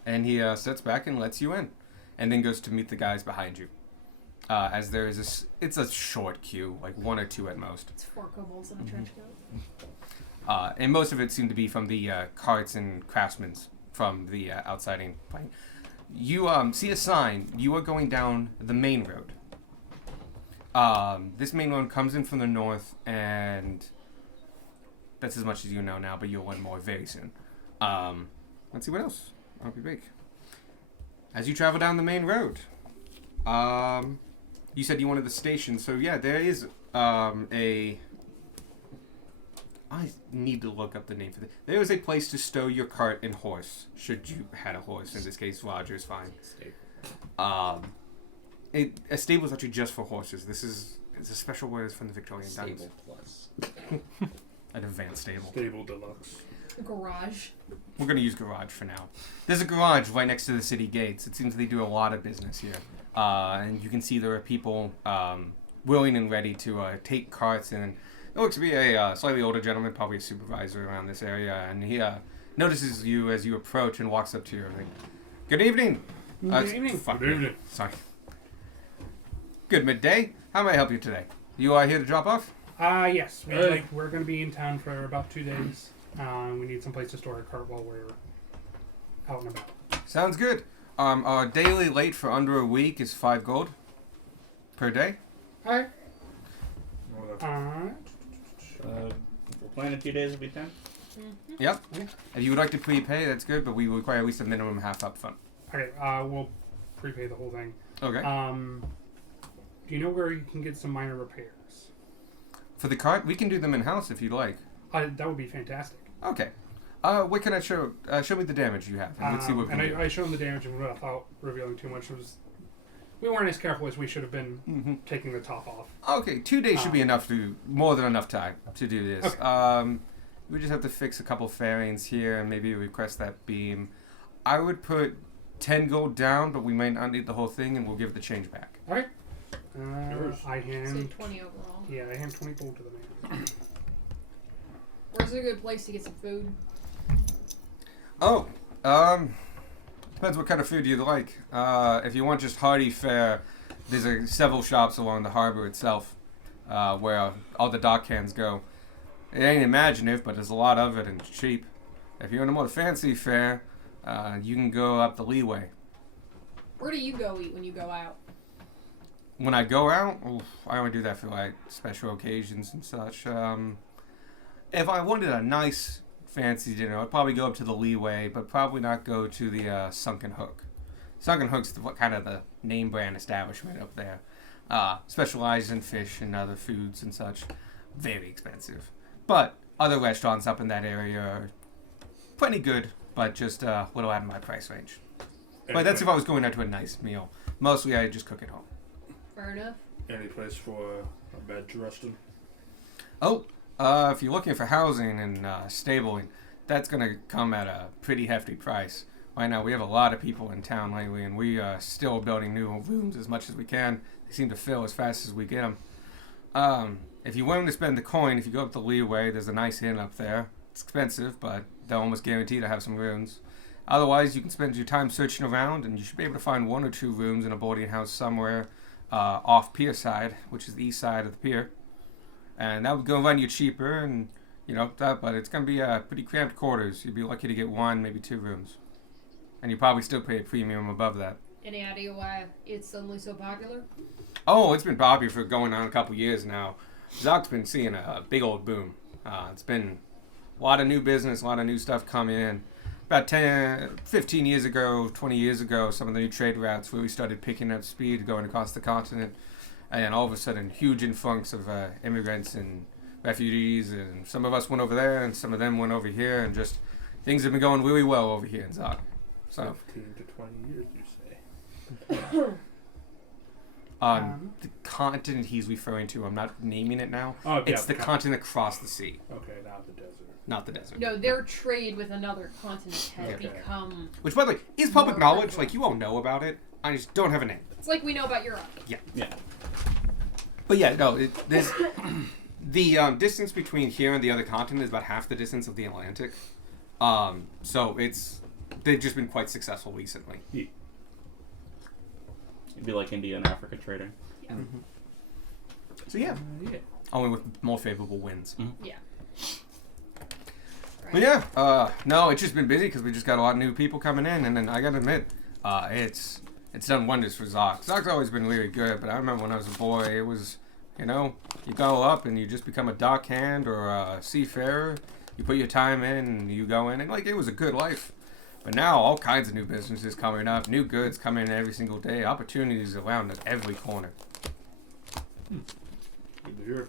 And he sits back and lets you in, and then goes to meet the guys behind you. As there is it's a short queue, like 1 or 2 at most. It's 4 kobolds in a trench coat. And most of it seemed to be from the carts and craftsmen's from the outside plane. You see a sign. You are going down the main road. This main road comes in from the north, and that's as much as you know now, but you'll learn more very soon. Let's see what else. I'll be big. As you travel down the main road, you said you wanted the station, so yeah, there is I need to look up the name for it. There is a place to stow your cart and horse, should you had a horse. In this case, Roger is fine. A stable is actually just for horses. It's a special word from the Victorian times. Stable plus. An advanced stable. Stable deluxe. Garage. We're going to use garage for now. There's a garage right next to the city gates. It seems they do a lot of business here. And you can see there are people willing and ready to take carts. And it looks to be a slightly older gentleman, probably a supervisor around this area. And he notices you as you approach and walks up to you. Like, good evening. Good evening. Fuck Good me. evening. Sorry. Good midday. How may I help you today? You are here to drop off? Yes. Hey. We're going to be in town for about 2 days. We need some place to store our cart while we're out and about. Sounds good. Our daily rate for under a week is 5 gold per day. Alright. If we're planning 2 days, it'll be 10. Yep. If you would like to prepay, that's good, but we require at least a minimum half up front. Okay, we'll prepay the whole thing. Okay. Do you know where you can get some minor repairs? For the cart, we can do them in-house if you'd like. That would be fantastic. Okay. What can I show? Show me the damage you have, and let's see what we and can do. I showed him the damage and without revealing too much. We weren't as careful as we should have been taking the top off. Okay, 2 days should be more than enough time to do this. Okay. We just have to fix a couple fairings here and maybe request that beam. I would put 10 gold down, but we might not need the whole thing, and we'll give the change back. Alright. I Say hand 20 overall. Yeah, I hand 20 gold to the man. Where's a good place to get some food? Oh, depends what kind of food you'd like. If you want just hearty fare, there's several shops along the harbor itself where all the dock hands go. It ain't imaginative, but there's a lot of it and it's cheap. If you want a more fancy fare, you can go up the leeway. Where do you go eat when you go out? When I go out, I only do that for like special occasions and such. If I wanted a nice fancy dinner, I'd probably go up to the leeway, but probably not go to the Sunken Hook. Sunken Hook's kind of the name brand establishment up there. Specializes in fish and other foods and such. Very expensive. But other restaurants up in that area are plenty good, but just a little out of my price range. But that's if I was going out to a nice meal. Mostly I just cook at home. Fair enough. Any place for a bed to rest in? Oh, if you're looking for housing and stabling, that's going to come at a pretty hefty price. Right now, we have a lot of people in town lately, and we are still building new rooms as much as we can. They seem to fill as fast as we get them. If you're willing to spend the coin, if you go up the leeway, there's a nice inn up there. It's expensive, but they'll almost guarantee to have some rooms. Otherwise, you can spend your time searching around, and you should be able to find 1 or 2 rooms in a boarding house somewhere off pier side, which is the east side of the pier. And that would go run you cheaper, and but it's going to be pretty cramped quarters. You'd be lucky to get 1, maybe 2 rooms. And you probably still pay a premium above that. Any idea why it's suddenly so popular? Oh, it's been popular for going on a couple years now. Zock's been seeing a big old boom. It's been a lot of new business, a lot of new stuff coming in. About 15 years ago, 20 years ago, some of the new trade routes really started picking up speed going across the continent. And all of a sudden, huge influx of immigrants and refugees. And some of us went over there, and some of them went over here. And just things have been going really well over here in Zock. So, 15 to 20 years, you say? the continent he's referring to, I'm not naming it now. Oh, yeah, it's the continent across the sea, Okay, not the desert. not the desert. No, their trade with another continent has Okay. become. Which, by the way, is public More knowledge. prevalent. Like, you all know about it. I just don't have a name. It's like we know about Europe. Yeah. But yeah, no, there's the distance between here and the other continent is about half the distance of the Atlantic. So they've just been quite successful recently. It'd be like India and Africa trading. So yeah, only with more favorable winds. Yeah. But yeah, no, it's just been busy because we just got a lot of new people coming in, and then I gotta admit, it's done wonders for Zock. Zock's always been really good, but I remember when I was a boy, it was, you go up and you just become a dock hand or a seafarer. You put your time in and you go in, and it was a good life. But now all kinds of new businesses coming up, new goods coming in every single day, opportunities around at every corner. Good to Roger.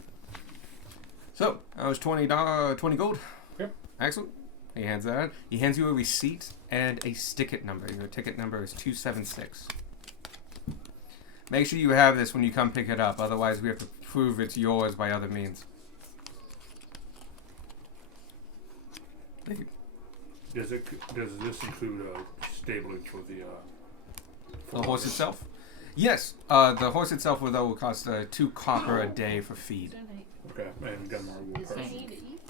So, that was 20 gold. Yep. Excellent. He hands that out. He hands you a receipt and a ticket number. Your ticket number is 276. Make sure you have this when you come pick it up. Otherwise, we have to prove it's yours by other means. Does this include stabling for the horse itself? Yes. The horse itself will cost 2 copper a day for feed. Okay, and Gunmar will Does he personally. need to eat?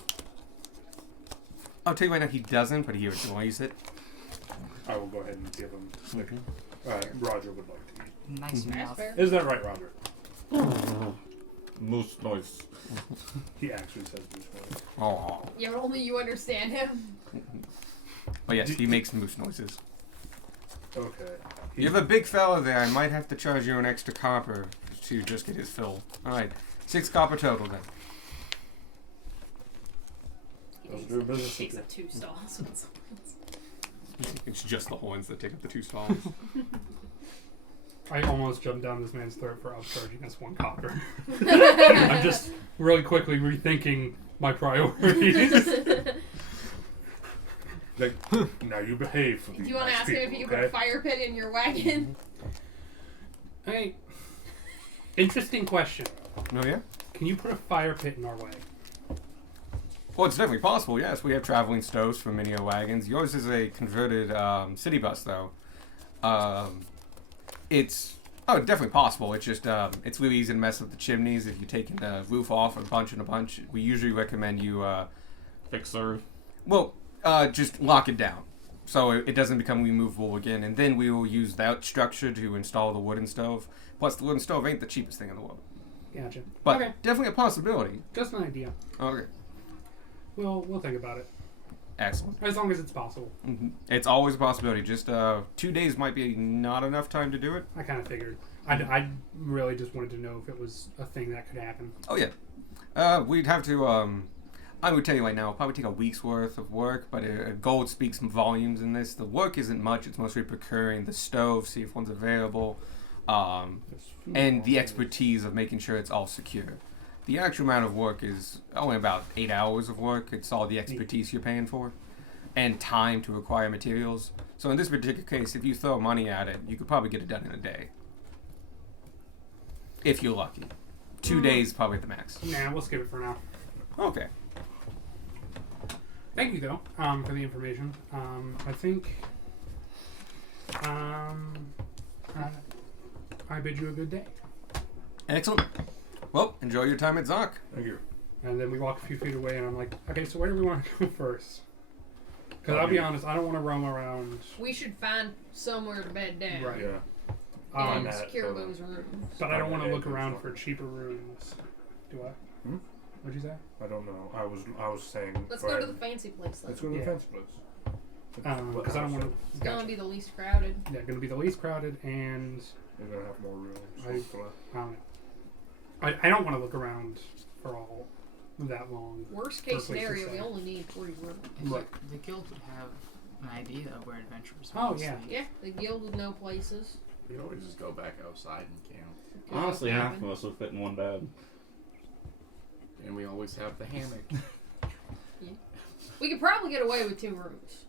I'll tell you right now, he doesn't, but he enjoys it. I will go ahead and give him Snicker. Roger would like to eat. Nice That's mouth. fair. Is that right, Roger? Moose noise. He actually says moose noise. Oh. Yeah, but only you understand him. But yes, he makes moose noises. Okay. You have a big fella there. I might have to charge you an extra copper to just get his fill. Alright, 6 copper total then. Those do business Takes with up 2 stalls. It's just the horns that take up the 2 stalls. I almost jumped down this man's throat for upcharging us 1 copper. I'm just really quickly rethinking my priorities. Like, now you behave for Do these you want to nice ask him if people, you can okay? put a fire pit in your wagon? Hey, interesting question. Oh yeah? Can you put a fire pit in our way? Well, it's definitely possible, yes. We have traveling stoves for many wagons. Yours is a converted city bus, though. It's definitely possible. It's just it's really easy to mess up the chimneys if you're taking the roof off a bunch. We usually recommend you Fixer. just lock it down so it doesn't become removable again, and then we will use that structure to install the wooden stove. Plus, the wooden stove ain't the cheapest thing in the world, Gotcha. but Okay. definitely a possibility. Just an idea. Okay, We'll think about it. excellent. As long as it's possible. It's always a possibility. Just 2 days might be not enough time to do it. I kind of figured. I really just wanted to know if it was a thing that could happen. Oh yeah, we'd have to. I would tell you right now, it'll probably take a week's worth of work, but gold speaks some volumes in this. The work isn't much; it's mostly procuring the stove, see if one's available, and the expertise of making sure it's all secure. The actual amount of work is only about 8 hours of work. It's all the expertise you're paying for, and time to acquire materials. So in this particular case, if you throw money at it, you could probably get it done in a day, if you're lucky. 2 days probably at the max. Nah, we'll skip it for now. Okay. Thank you, though, for the information. I think I bid you a good day. Excellent. Well, enjoy your time at Zoc. Thank you. And then we walk a few feet away, and I'm like, okay, so where do we want to go first? Because I'll be honest, I don't want to roam around. We should find somewhere to bed down. Right. Yeah. And that, secure those rooms. But I don't want to Yeah, look good around stuff. for cheaper rooms. Do I? Hmm? What'd you say? I don't know. I was saying. Let's go to the fancy place then. Let's go to the Yeah. fancy place. Because I don't want to. It's gonna be the least crowded. Yeah, going to be the least crowded, and We're gonna have more rooms. I- hopefully. I don't know. I don't want to look around for all that long. Worst case Perfectly scenario, we safe. only need 40 rooms. Right. The guild would have an idea of where adventurers Oh, want to yeah. sleep. Yeah, the guild would know places. We could always just go back outside and camp. Go Honestly, half camping. of us would fit in one bed. And we always have the hammock. We could probably get away with 2 rooms.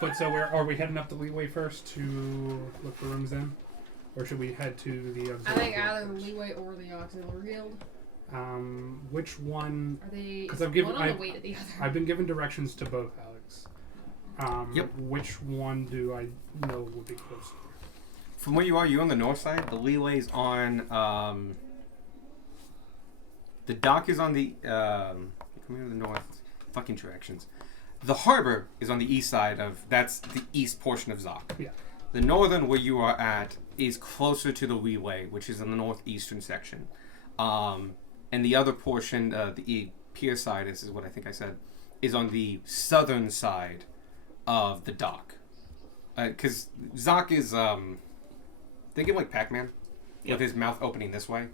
But so are we heading up the Leeway first to look for rooms then? Or should we head to the I Auxiliary think Guild either the first? Leeway or the Auxiliary Guild. Which one? Are they? 'Cause Is I've given- one on the I've- way to the other. I've been given directions to both, Alex. Yep. Which one do I know would be closer? From where you are, you're on the north side. The Leeway's on. The dock is on the. Coming to the north. Fucking directions. The harbor is on the east side of. That's the east portion of Zoc. Yeah. The northern, where you are at, is closer to the Leeway, which is in the northeastern section. And the other portion, the pier side, this is what I think I said, is on the southern side of the dock. Because Zoc is. Think of like Pac-Man, with his mouth opening this way.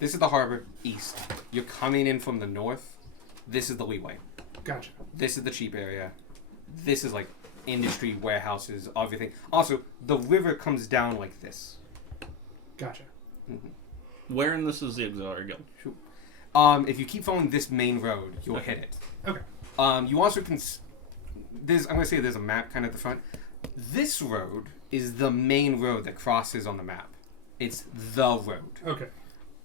This is the harbor, east. You're coming in from the north. This is the Leeway. Gotcha. This is the cheap area. This is like industry, warehouses, everything. Also, the river comes down like this. Gotcha. Where in this is the auxiliary guild? If you keep following this main road, you'll hit it. Okay. You also can. I'm going to say there's a map kind of at the front. This road is the main road that crosses on the map. It's the road. Okay.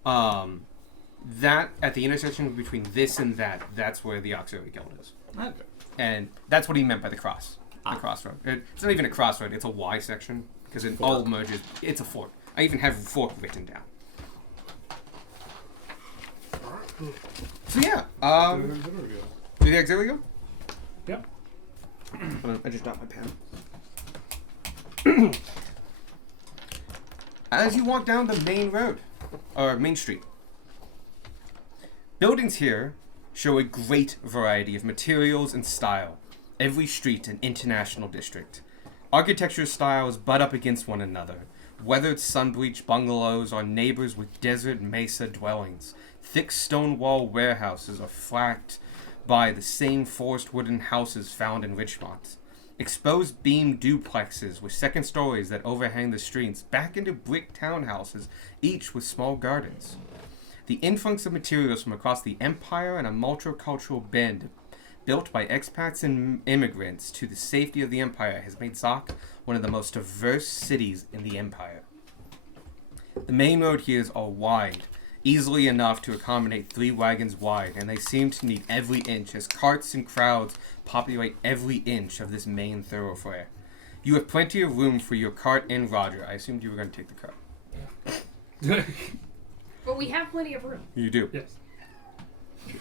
That at the intersection between this and that's where the auxiliary guild is. Okay. And that's what he meant by the cross. The crossroad. It's not even a crossroad. It's a Y section because it all merges. It's a fork. I even have fork written down. So yeah. Do the auxiliary guild? Yep. I just dropped my pen. As you walk down the main road, or main street, buildings here show a great variety of materials and style. Every street an international district. Architecture styles butt up against one another. Weathered sun-bleached bungalows are neighbors with desert mesa dwellings. Thick stone wall warehouses are flanked by the same forest wooden houses found in Richmond. Exposed beam duplexes with second stories that overhang the streets back into brick townhouses, each with small gardens. The influx of materials from across the empire and a multicultural bend built by expats and immigrants to the safety of the empire has made Zok one of the most diverse cities in the empire. The main road here is all wide, easily enough to accommodate 3 wagons wide, and they seem to need every inch as carts and crowds populate every inch of this main thoroughfare. You have plenty of room for your cart and Roger. I assumed you were going to take the cart. But we have plenty of room. You do. Yes.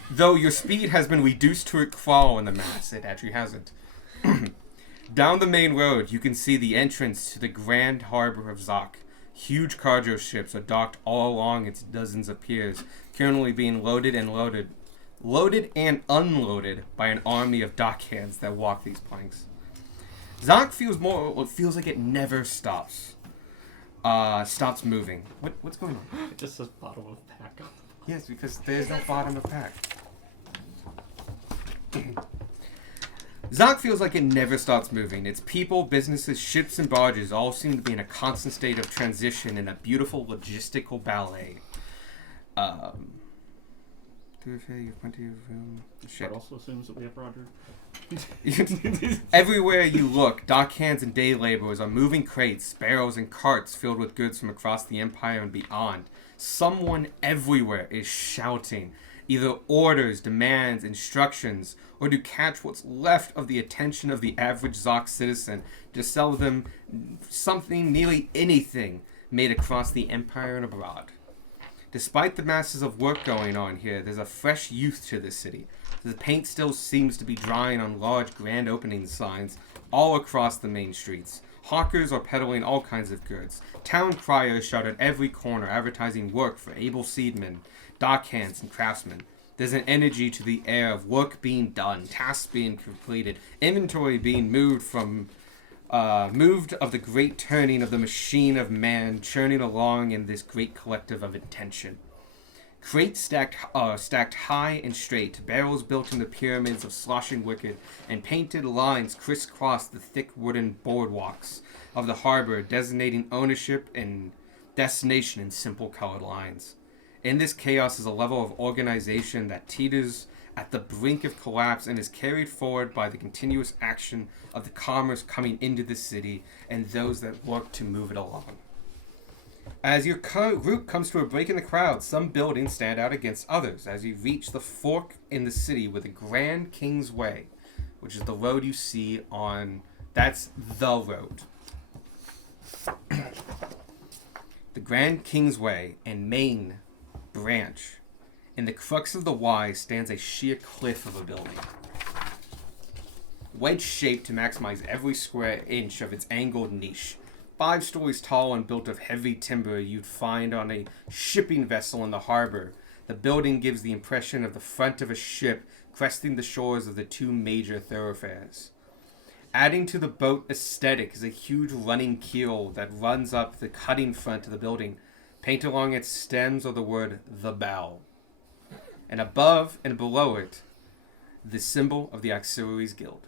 Though your speed has been reduced to a crawl in the mass, it actually hasn't. Down the main road, you can see the entrance to the Grand Harbor of Zok. Huge cargo ships are docked all along its dozens of piers, currently being loaded and unloaded by an army of dockhands that walk these planks. Zok feels like it never stops. Stops moving. What's going on? It just says bottom of pack. Yes, because there's no bottom of pack. Zok feels like it never stops moving. Its people, businesses, ships, and barges all seem to be in a constant state of transition in a beautiful logistical ballet. You have plenty of room. Shit. That also assumes that we have Roger. Everywhere you look, dockhands and day laborers are moving crates, barrels, and carts filled with goods from across the empire and beyond. Someone everywhere is shouting, either orders, demands, instructions, or to catch what's left of the attention of the average Zok citizen to sell them something, nearly anything, made across the empire and abroad. Despite the masses of work going on here, there's a fresh youth to this city. The paint still seems to be drying on large grand opening signs all across the main streets. Hawkers are peddling all kinds of goods. Town criers shout at every corner advertising work for able seamen, dockhands, and craftsmen. There's an energy to the air of work being done, tasks being completed, inventory being moved of the great turning of the machine of man churning along in this great collective of intention. Crates stacked high and straight, barrels built in the pyramids of sloshing wicked, and painted lines crisscross the thick wooden boardwalks of the harbor, designating ownership and destination in simple colored lines. In this chaos is a level of organization that teeters at the brink of collapse and is carried forward by the continuous action of the commerce coming into the city and those that work to move it along. As your group comes to a break in the crowd, some buildings stand out against others as you reach the fork in the city with the Grand King's Way, which is the road you see on... That's the road. The Grand King's Way and main branch. In the crux of the Y stands a sheer cliff of a building. Wedge-shaped to maximize every square inch of its angled niche. 5 stories tall and built of heavy timber you'd find on a shipping vessel in the harbor. The building gives the impression of the front of a ship cresting the shores of the 2 major thoroughfares. Adding to the boat aesthetic is a huge running keel that runs up the cutting front of the building. Painted along its stems are the word "The Bow." And above and below it, the symbol of the Auxiliaries Guild.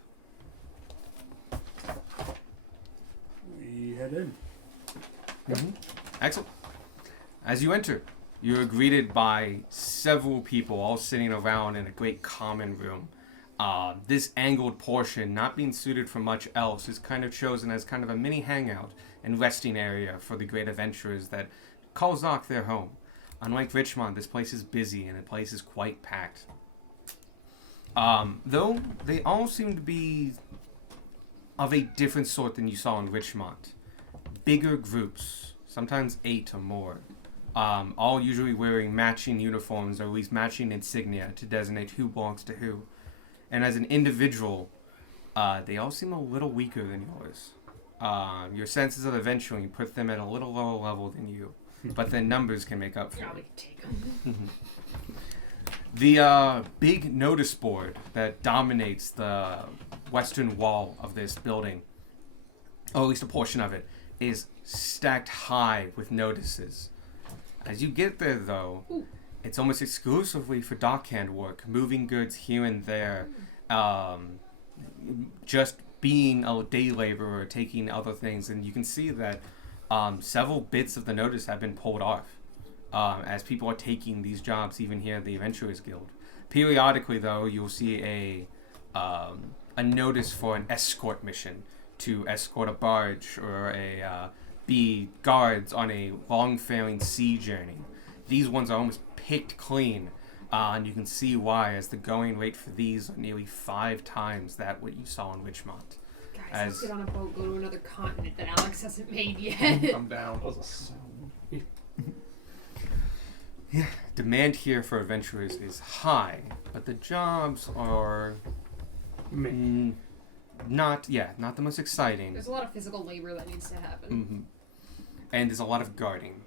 We head in. Mm-hmm. Excellent. As you enter, you're greeted by several people all sitting around in a great common room. This angled portion, not being suited for much else, is kind of chosen as kind of a mini hangout and resting area for the great adventurers that call Zoc their home. Unlike Richmond, this place is busy and the place is quite packed. Though they all seem to be of a different sort than you saw in Richmond. Bigger groups, sometimes 8 or more, all usually wearing matching uniforms or at least matching insignia to designate who belongs to who. And as an individual, they all seem a little weaker than yours. Your senses of adventuring put them at a little lower level than you, but then numbers can make up for Yeah, it. we can take 'em. The big notice board that dominates the western wall of this building, or at least a portion of it, is stacked high with notices. As you get there, though, it's almost exclusively for dockhand work, moving goods here and there, just being a day laborer, taking other things, and you can see that several bits of the notice have been pulled off. As people are taking these jobs even here at the Adventurers Guild. Periodically, though, you'll see a notice for an escort mission to escort a barge or be guards on a long-faring sea journey. These ones are almost picked clean, and you can see why, as the going rate for these are nearly 5 times that what you saw in Richmond. Guys, As- let's get on a boat, go to another continent that Alex hasn't made yet. I'm down. Demand here for adventurers is high, but the jobs are not the most exciting. There's a lot of physical labor that needs to happen. Mm-hmm. And there's a lot of guarding.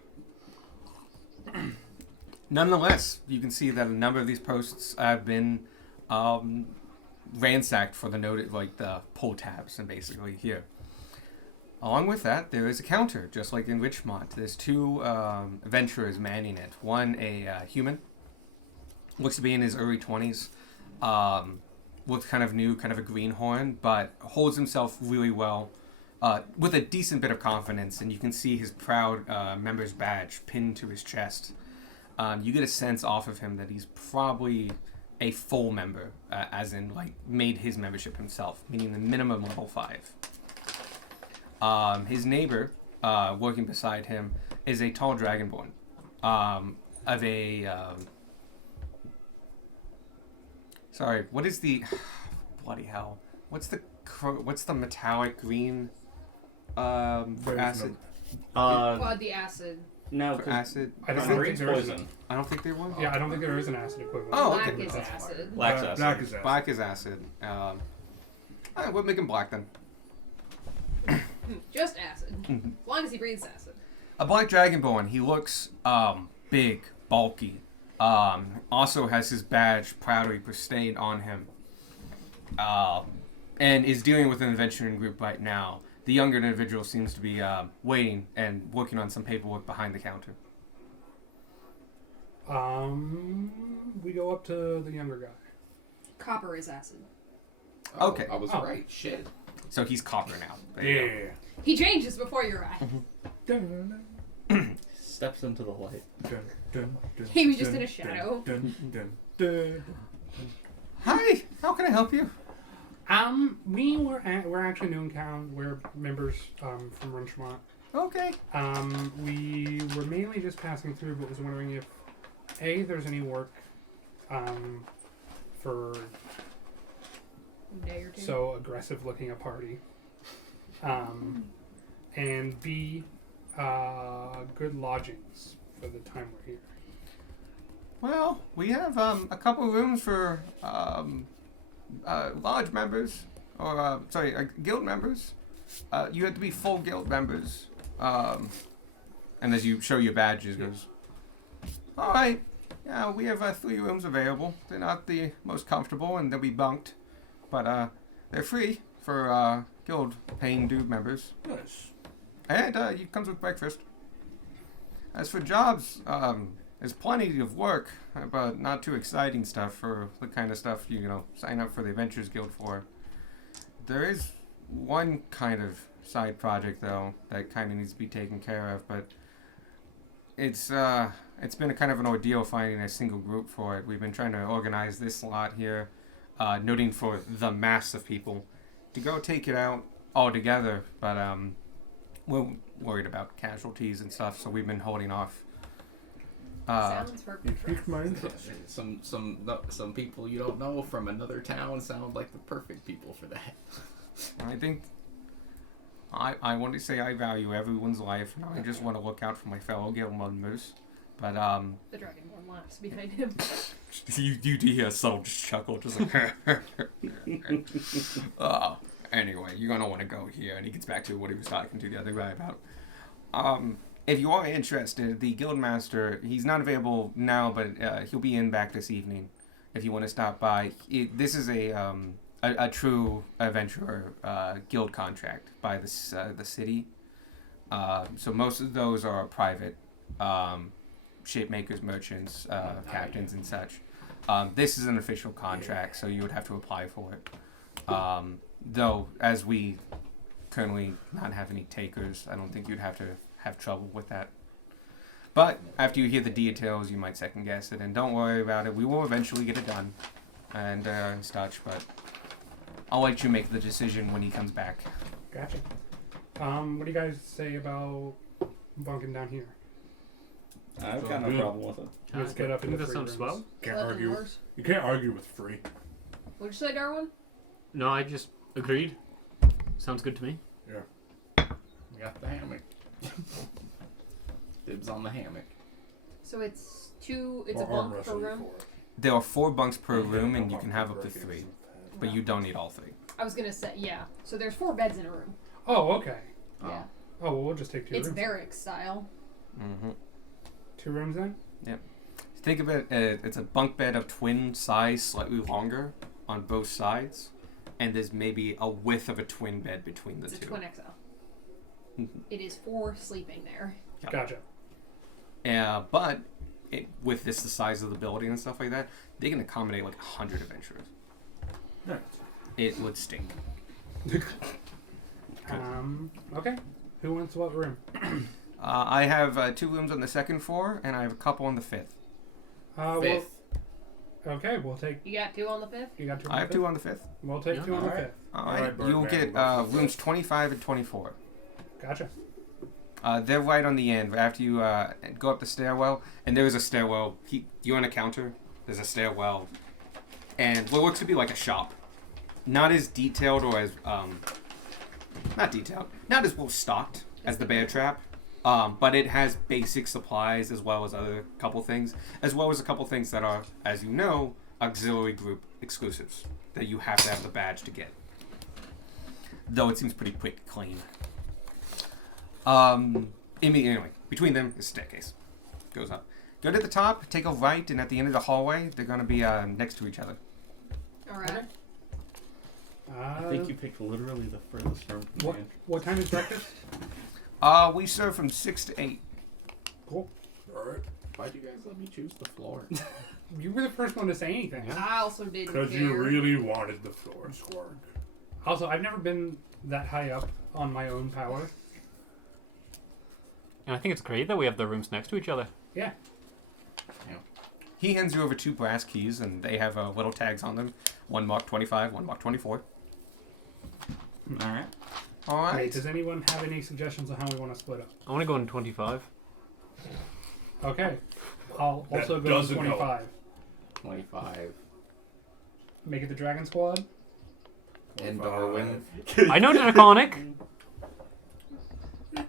Nonetheless, you can see that a number of these posts have been ransacked for the the pull tabs, and basically here. Along with that, there is a counter, just like in Richmond. There's 2 adventurers manning it. One, a human, looks to be in his early 20s, looks kind of new, kind of a greenhorn, but holds himself really well, with a decent bit of confidence, and you can see his proud member's badge pinned to his chest. You get a sense off of him that he's probably a full member, as in, made his membership himself, meaning the minimum level 5. His neighbor, working beside him, is a tall dragonborn, of a, sorry, what is the, bloody hell, what's the metallic green, for acid? Quad the acid. No, For acid? I don't Green's think there is. poison. I don't think there was? Yeah, I don't think there is an acid equivalent. Oh, Black okay. is That's acid. Black's acid. Black is acid. Black is acid. Alright, we'll make him black then. Just acid. As long as he breathes acid. A black dragonborn. He looks big, bulky. Also has his badge proudly pristine on him. And is dealing with an adventuring group right now. The younger individual seems to be waiting and working on some paperwork behind the counter. We go up to the younger guy. Copper is acid. Oh, Okay. I was right. Shit. So he's copper now. There you go. Yeah. He changes before your eye. Dun, Steps into the light. dun, dun, dun, He was just dun, in a shadow. Dun, dun, dun, Hi, how can I help you? We're actually new in town. We're members from Runchmont. Okay. We were mainly just passing through, but was wondering if there's any work for Day or 2. so aggressive looking a party, and B, good lodgings for the time we're here. Well, we have a couple rooms for lodge members, or guild members. You have to be full guild members. And as you show your badges, goes, all right. Yeah, we have 3 rooms available. They're not the most comfortable, and they'll be bunked, but they're free for guild paying due members. Nice. And it comes with breakfast. As for jobs, there's plenty of work, but not too exciting stuff for the kind of stuff you sign up for the Adventurers Guild for. There is one kind of side project though that kind of needs to be taken care of, but it's been a kind of an ordeal finding a single group for it. We've been trying to organize this lot here, noting for the mass of people to go take it out all together, but we're worried about casualties and stuff, so we've been holding off. Sounds perfect. Piqued my interest. Some people you don't know from another town sound like the perfect people for that. I think I want to say I value everyone's life, and I just want to look out for my fellow guild members. But The Dragonborn laughs behind him. you do hear Soul just chuckle, just like. Anyway, you're gonna want to go here, and he gets back to what he was talking to the other guy about. If you are interested, the guildmaster, he's not available now, but he'll be in back this evening. If you want to stop by, this is a true adventurer guild contract by the city. So most of those are private shapemakers, merchants, captains, and such. This is an official contract, so you would have to apply for it. Though, as we currently not have any takers, I don't think you'd have to have trouble with that. But after you hear the details, you might second guess it, and don't worry about it. We will eventually get it done, and such. But I'll let you make the decision when he comes back. Gotcha. What do you guys say about bunking down here? I've got no problem with it. You split up I think into that 3 sounds rooms. swell. Can't Nothing argue. worse. You can't argue with free. What'd you say, Darwin? No, I just agreed. Sounds good to me. We got the hammock. Dibs on the hammock. So it's a Or arm bunk per wrestle you room. for it. There are 4 bunks per room, and you can have up to 3, but you don't need all 3. I was gonna say, yeah. So there's 4 beds in a room. Oh, okay. Yeah. Oh, well, we'll just take 2 It's rooms. barrack style. Mm-hmm. 2 rooms then? Think of it, it's a bunk bed of twin size, slightly longer on both sides, and there's maybe a width of a twin bed between the It's a 2. twin XL. It is 4 sleeping there. Yep. Gotcha. But with the size of the building and stuff like that, they can accommodate like 100 adventurers. Nice. It would stink. Okay. Who wants what room? I have 2 rooms on the 2nd floor, and I have a couple on the 5th. Fifth. Okay, we'll take. You got 2 on the 5th? You got 2 on I the have 5th? 2 on the 5th. We'll take 2 on the Alright. 5th. Alright, Birdman, you'll get what's rooms 25 and 24. Gotcha. They're right on the end. After you go up the stairwell, and there is a stairwell. You on a counter? There's a stairwell, and what looks to be like a shop. Not as detailed or as not detailed, not as well stocked as the bear trap, but it has basic supplies as well as other couple things, as well as a couple things that are, as you know, auxiliary group exclusives that you have to have the badge to get. Though it seems pretty quick to clean. Anyway, between them is a staircase. Goes up. Go to the top, take a right, and at the end of the hallway, they're going to be next to each other. Alright. I think you picked literally the furthest room from What? the end. What time is breakfast? We serve from 6 to 8. Cool. Alright. Why'd you guys let me choose the floor? You were the first one to say anything. I also didn't Because care. you really wanted the floor, Squarg. Also, I've never been that high up on my own power. And I think it's great that we have the rooms next to each other. Yeah. He hands you over 2 brass keys, and they have little tags on them. One marked 25, one marked 24. Alright. All right. Wait, does anyone have any suggestions on how we want to split up? I want to go in 25. Okay. I'll That also go to doesn't 25. 25. Make it the Dragon Squad. And Darwin. I know Draconic. A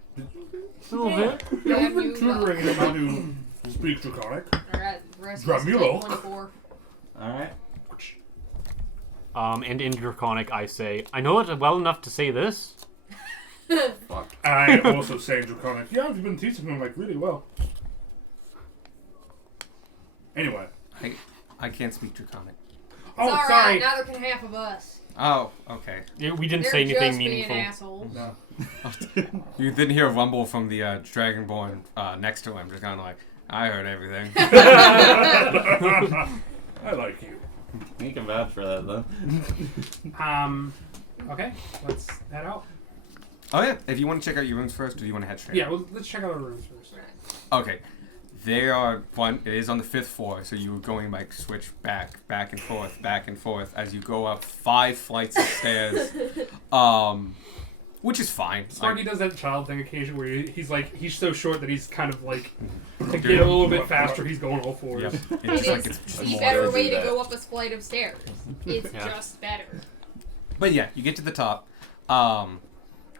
little bit. Yeah, Have we've you, been tutoring him how to. to speak Draconic. Alright, rest of us take Dramulo. 1-4. Alright. And in Draconic, I say, I know it well enough to say this. Fuck. I also say Draconic. Yeah, you've been teaching him like really well. Anyway. I can't speak Draconic. Oh, it's sorry. alright, neither can half of us. Oh, okay. Yeah, we didn't They're say anything just meaningful. being assholes. No. You didn't hear a rumble from the Dragonborn next to him. Just kind of like, I heard everything. I like you. You can vouch for that, though. Okay, let's head out. Oh yeah. If you want to check out your rooms first, or do you want to head straight? Yeah, well, let's check out our rooms first. Okay. They are one. It is on the 5th floor, so you were going like switch back and forth as you go up 5 flights of stairs. Which is fine. Sparky does that child thing occasionally where he's so short that he's kind of like to get a little bit faster. He's going all fours. Yep. It It's like is it's the more better to way do to that. go up a flight of stairs. It's Yeah. just better. But yeah, you get to the top.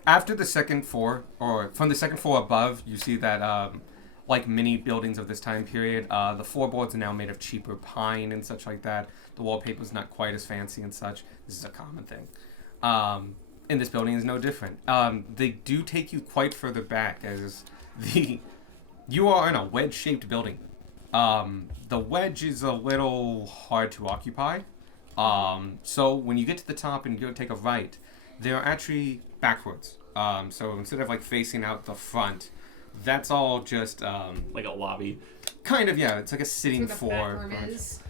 After the second floor, or from the second floor above, you see that like many buildings of this time period, the floorboards are now made of cheaper pine and such like that. The wallpaper's not quite as fancy and such. This is a common thing. And this building is no different. They do take you quite further back, as you are in a wedge-shaped building. The wedge is a little hard to occupy. So when you get to the top and go take a right, they're actually backwards. So instead of like facing out the front, that's all just Like a lobby. kind of, yeah, it's like a sitting That's where the floor. back room is.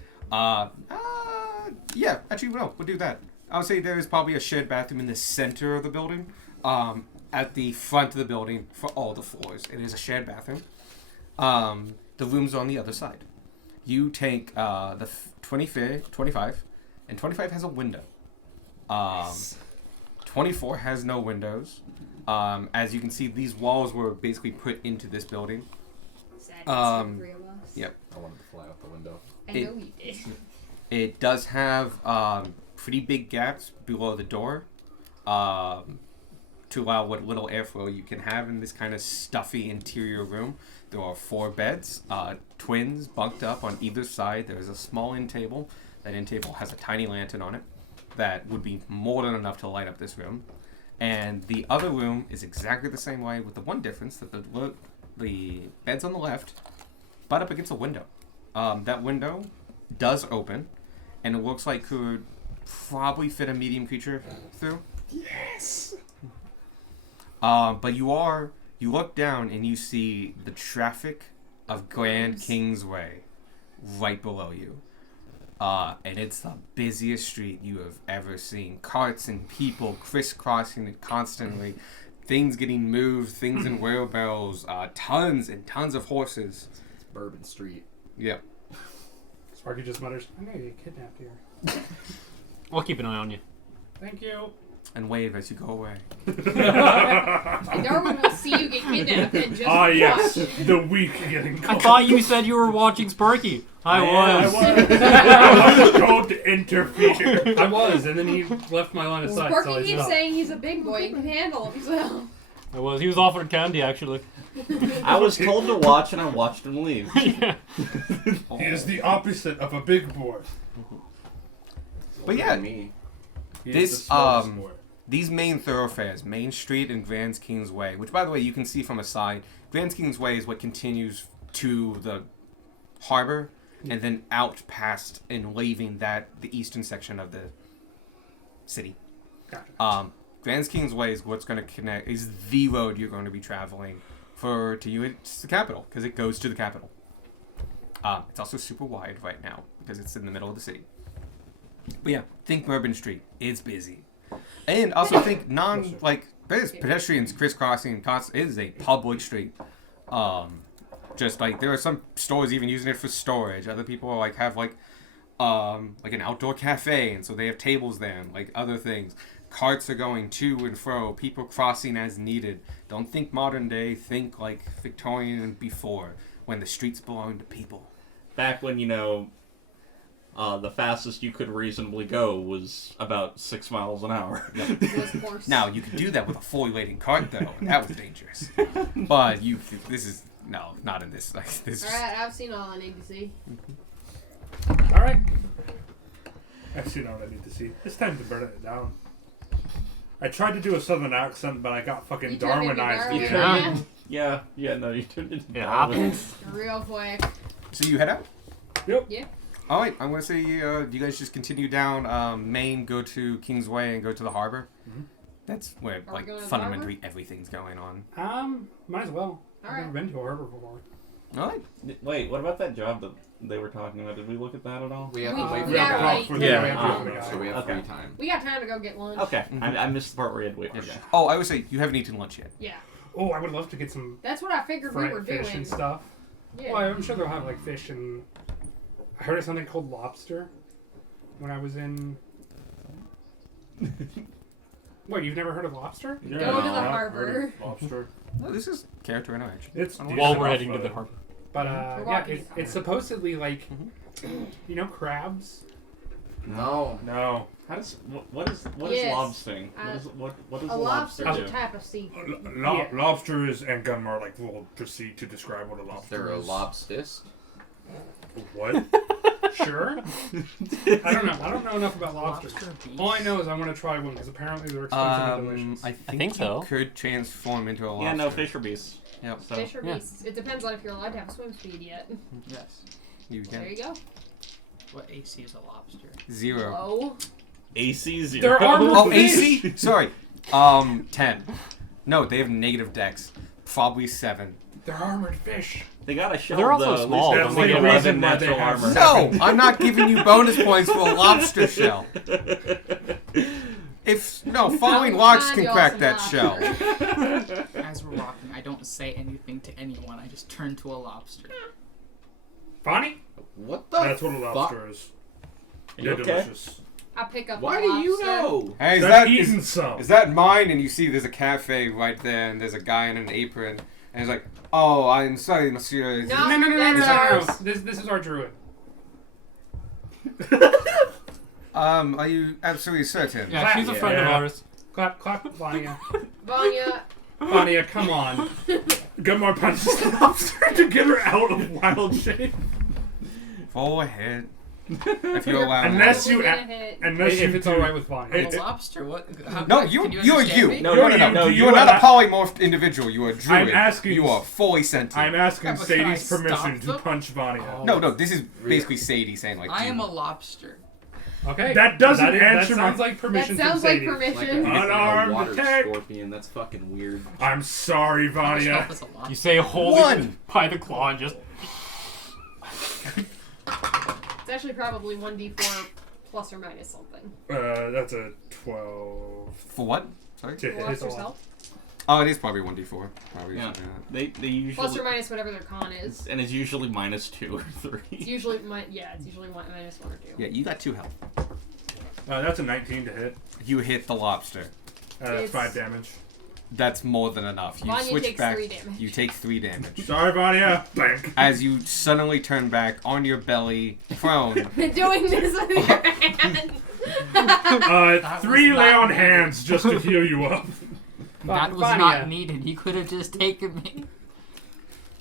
Yeah, actually, no, we'll do that. I would say there is probably a shared bathroom in the center of the building. At the front of the building for all the floors. It is a shared bathroom. The rooms are on the other side. You take the 25, and 25 has a window. 24 has no windows. As you can see, these walls were basically put into this building. Sad three of us. Yep. I wanted to fly out the window. I know you did. It does have pretty big gaps below the door to allow what little airflow you can have in this kind of stuffy interior room. There are 4 beds, twins bunked up on either side. There is a small end table. That end table has a tiny lantern on it that would be more than enough to light up this room. And the other room is exactly the same way, with the one difference that the bed's on the left, butt up against a window. That window does open, and it looks like could probably fit a medium creature through. Yes. But you look down and you see the traffic of Grand Kingsway right below you. And it's the busiest street you have ever seen. Carts and people crisscrossing it constantly. Things getting moved, things in wheelbarrows, tons and tons of horses. It's Bourbon Street. Yep. Sparky just mutters, "I know you get kidnapped here." We'll keep an eye on you. Thank you. And wave as you go away. And Darwin will see you get kidnapped and just watch. Yes, the weak getting I caught. thought you said you were watching Sparky. I was. I was told to interfere. I was, and then he left my line of sight. so Sparky I keeps stopped. saying he's a big boy and can handle himself. I was. He was offered candy, actually. I was told to watch, and I watched him leave. Yeah. He is the opposite of a big boy. But yeah, me. He is This, the slowest boy. these main thoroughfares, Main Street and Grand Kingsway, which, by the way, you can see from a side. Grand Kingsway is what continues to the harbor and then out past and leaving the eastern section of the city. Gotcha. Grand Kingsway is what's going to connect, is the road you're going to be traveling it's the capital, because it goes to the capital. It's also super wide right now, because it's in the middle of the city. But yeah, think Bourbon Street. It's busy. And also think there's pedestrians crisscrossing. It is a public street. Just like there are some stores even using it for storage. Other people have an outdoor cafe, and so they have tables there and like other things. Carts are going to and fro. People crossing as needed. Don't think modern day. Think like Victorian and before, when the streets belonged to people. Back when, the fastest you could reasonably go was about 6 miles an hour. Now you could do that with a fully laden cart, though. And that was dangerous. But not in this. Alright, I've seen all I need to see. All right. I've seen all I need to see. It's time to burn it down. I tried to do a southern accent, but I got fucking You turned into Darwinized Darwin, again. Yeah, no, you turned it. It happens. Real quick. So you head out? Yep. Yeah. All right, I'm going to say you guys just continue down Main, go to Kingsway, and go to the harbor. Mhm. That's where, Are we going to the fundamentally everything's going on. Might as well. I've Alright. never been to a harbor before. All right. Wait, what about that job that they were talking about? Did we look at that at all? We have We- to wait for yeah, the guy. like- For the Yeah, guy, um, for the guy. So we have Okay. free time. We got time to go get lunch. Okay, Mhm. I missed the part where you had to wait for Yeah. the guy. Oh, I would say you haven't eaten lunch yet. Yeah. Oh, I would love to get some That's what I figured we were fish doing. and stuff. Yeah. Well, I'm sure they'll have like fish and. I heard of something called lobster when I was in. What, you've never heard of lobster? Yeah, Go to the I've harbor. heard of Lobster. No, this is character interaction. It's While decent we're enough, heading to the harbor. But We're yeah, walking. it's supposedly like, you know, crabs. No. No. How does what is Yes. lobstering? What does A a lobster lobster do? is a type of seafood. Yeah. Lobsters and Gunmar will proceed to describe what a Is lobster there a is. lobster? What? Sure. I don't know. I don't know enough about lobsters. Lobster beef. All I know is I want to try one because apparently they're expensive and delicious. I think think so. you could transform into a lobster. Yeah, no, fish or beasts. Yep. So Fish or yeah. beasts. It depends on if you're allowed to have swim speed yet. Yes. You There can. you go. What AC is a lobster? 0. Low. AC 0. They're armored Oh, fish. AC? Sorry. 10. No, they have negative dex. Probably 7. They're armored fish. They got a shell. They're also though. small. At least That's they the get reason 11 why they natural have armor. No, I'm not giving you bonus points for a lobster shell. Following locks can Y'all crack some that lobster. shell. As we're walking, I don't say anything to anyone. I just turn to a lobster. Bonnie? What the That's what a fuck? lobster is. Are you They're okay? delicious. I pick up Why a do lobster. you know? Hey, is I've that eaten some. is that mine? And you see there's a cafe right there, and there's a guy in an apron, and he's like, "Oh, I'm sorry, monsieur." No. No. That's ours. This is our druid. Are you absolutely certain? Yeah, she's a friend of Yeah. ours. Clap, Vanya. Vanya. Vanya, come on. Gunmar punches the lobster to get her out of wild shape. Go ahead. If you allow me. Unless you, Gonna a- hit. unless you If it's do- alright with Vanya. Hey, A lobster? What? How, No, can you're understand you. me? No, No, no, no, no, no. you You are are not a not- polymorphed individual. You are a druid. I'm asking- You are fully sentient. I'm asking Yeah, but can I Sadie's permission stop to them? punch Vanya. No, this is basically Sadie saying like. I you. am a lobster. Okay. That doesn't that answer sounds my- like That permission sounds from like Sadie. Like permission. a Unarmed water attack. scorpion. That's fucking weird. I'm sorry, How much Vanya. health is a lobster? You say hold One. it by the claw and just. It's actually probably 1d4 plus or minus something. That's a 12. For what? Sorry. To hit Plus the yourself. Oh, it is probably 1d4. Probably. Yeah. something like that. They usually Plus or minus whatever their con is. and it's usually -2 or 3. It's usually it's usually minus 1 or 2. Yeah, you got 2 health. That's a 19 to hit. You hit the lobster. That's It's- 5 damage. That's more than enough. You Vanya switch takes back. 3 damage. You take 3 damage. Sorry, Vanya. Blank. As you suddenly turn back on your belly, prone. Doing this with your hand. That 3 was lay not on needed. hands just to heal you up. That was Vanya. not needed. You could have just taken me.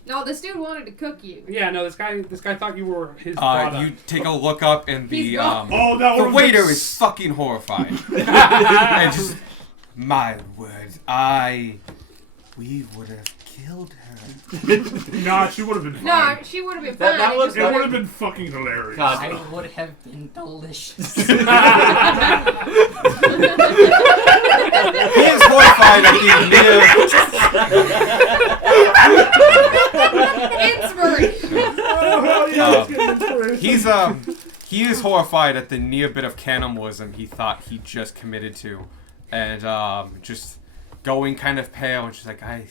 No, this dude wanted to cook you. Yeah, no, this guy thought you were his product. You take a look up and He's the gone. Oh, that the one. waiter is fucking horrified. And just, my word, we would have killed her. Nah, she would have been fine. No, she would have been That- fine. that It was just It better. would have been fucking hilarious. God. I would have been delicious. He is horrified at Inspiration. Oh, hell yeah, let's get inspiration. he is horrified at the near bit of cannibalism he thought he just committed to, and just going kind of pale and she's like, I'm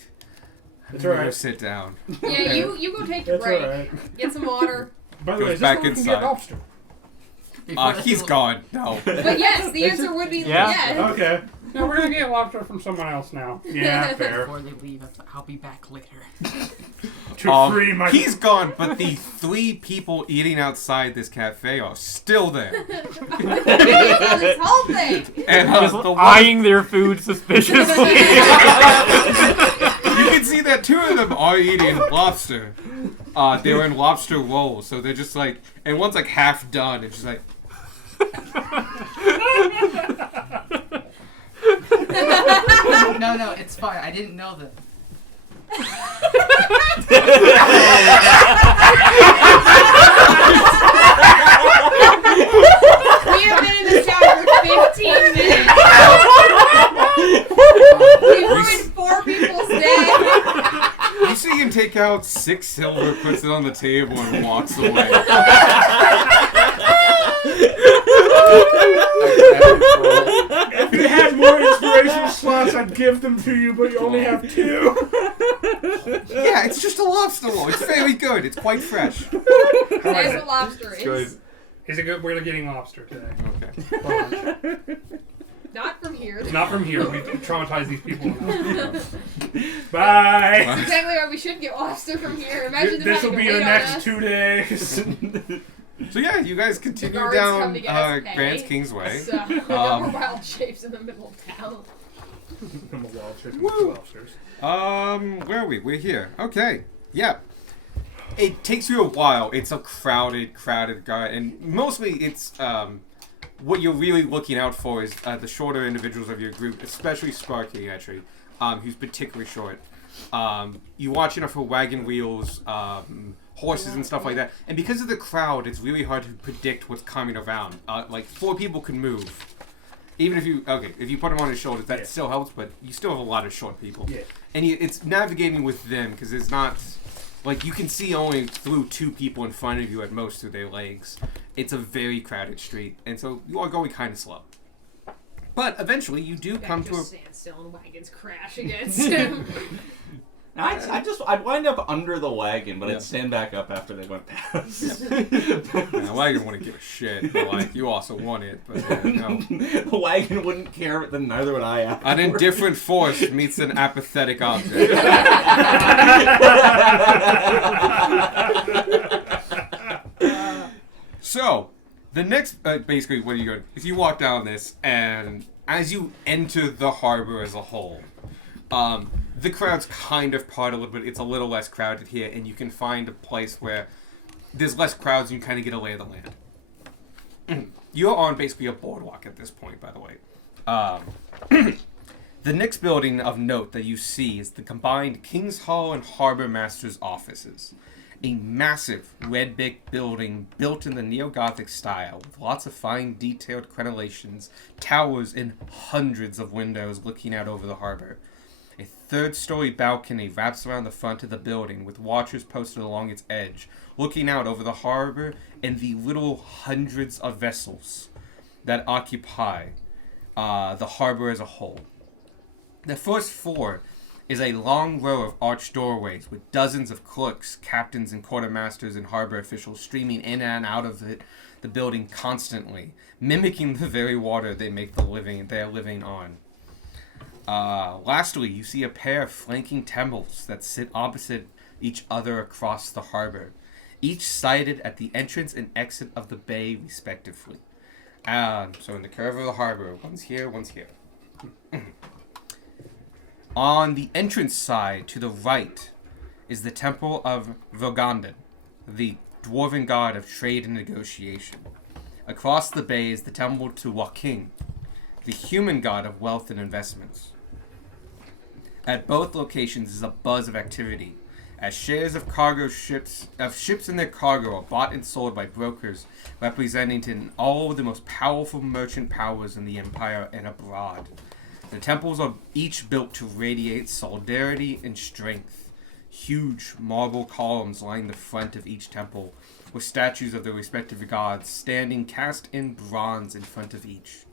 It's gonna alright. sit down. Yeah, you go take your That's break. alright. Get some water. By the way, Goes is this back where we can get inside. lobster? He's gone. No. But yes, the answer would be Yeah. yes. Okay. No, we're gonna get lobster from someone else now. Yeah, fair. Before they leave, I'll be back later. To free my. He's gone, but the 3 people eating outside this cafe are still there. This whole thing. And Just the one, eyeing their food suspiciously. you can see that 2 of them are eating lobster. They're in lobster rolls, so they're just like, and one's like half done, and she's like, No, it's fine. I didn't know that. We have been in this town for 15 minutes. We ruined 4 people's day. you see him take out 6 silver, puts it on the table, and walks away. If you had more inspiration slots, I'd give them to you, but you only have 2. Yeah, it's just a lobster roll. It's very good. It's quite fresh. That's what lobster is. Good. Is it good? We're getting lobster today. Okay. For lunch. Not from here. Not from here. We traumatize these people enough. Bye. That's exactly why we should get lobster from here. Imagine them This will having be to the wait on next us. 2 days. So yeah, you guys continue guards come down to get us pay. Grant's Kingsway. So, no more wild shapes in the middle of town. I'm a wild chick with Woo. lobsters. Where are we? We're here. Okay. Yeah. It takes you a while. It's a crowded guy, and mostly it's what you're really looking out for is the shorter individuals of your group, especially Sparky actually, who's particularly short. You watch enough for wagon wheels, horses and stuff like that, and because of the crowd, it's really hard to predict what's coming around. Like 4 people can move. Even if you if you put them on his shoulders, that still helps. But you still have a lot of short people, and it's navigating with them because it's not like you can see only through 2 people in front of you at most through their legs. It's a very crowded street, and so you are going kind of slow. But eventually, you do come to a stand still and wagons crash against him. I'd wind up under the wagon, but I'd stand back up after they went past. the wagon wouldn't give a shit. But, like you also want it, but no. The wagon wouldn't care, then neither would I. Afterwards. An indifferent force meets an apathetic object. So, the next, basically, what are you going? If you walk down this, and as you enter the harbor as a whole, the crowd's kind of part a little bit. It's a little less crowded here, and you can find a place where there's less crowds, and you kind of get a lay of the land. You're on basically a boardwalk at this point, by the way. The next building of note that you see is the combined King's Hall and Harbor Master's offices. A massive red brick building built in the neo-Gothic style with lots of fine detailed crenellations, towers, and hundreds of windows looking out over the harbor. A 3rd-story balcony wraps around the front of the building with watchers posted along its edge, looking out over the harbor and the little hundreds of vessels that occupy the harbor as a whole. The first floor is a long row of arched doorways with dozens of clerks, captains, and quartermasters and harbor officials streaming in and out of the building constantly, mimicking the very water they are living on. Lastly, you see a pair of flanking temples that sit opposite each other across the harbor, each sited at the entrance and exit of the bay respectively. So in the curve of the harbor, one's here, one's here. On the entrance side to the right is the Temple of Vogandan, the dwarven god of trade and negotiation. Across the bay is the Temple to Waking, the human god of wealth and investments. At both locations is a buzz of activity, as shares of ships and their cargo are bought and sold by brokers representing all the most powerful merchant powers in the empire and abroad. The temples are each built to radiate solidarity and strength. Huge marble columns line the front of each temple, with statues of their respective gods standing cast in bronze in front of each,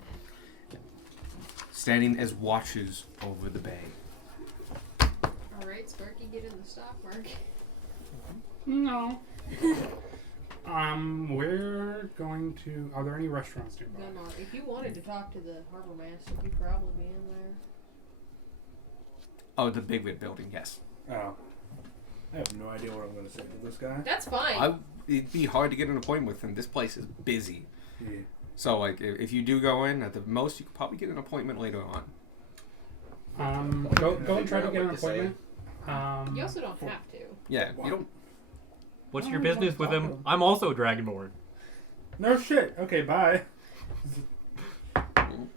standing as watchers over the bay. Alright, Sparky, get in the stock market. No. We're going to. Are there any restaurants nearby? No, if you wanted to talk to the harbor master, he'd probably be in there. Oh, the big red building, yes. Oh. I have no idea what I'm going to say to this guy. That's fine. It'd be hard to get an appointment with him. This place is busy. Yeah. So, like, if you do go in, at the most, you could probably get an appointment later on. Go and try to get an appointment. You also don't have to. Yeah, you don't. What's your business with him? I'm also Dragonborn. No shit. Okay, bye.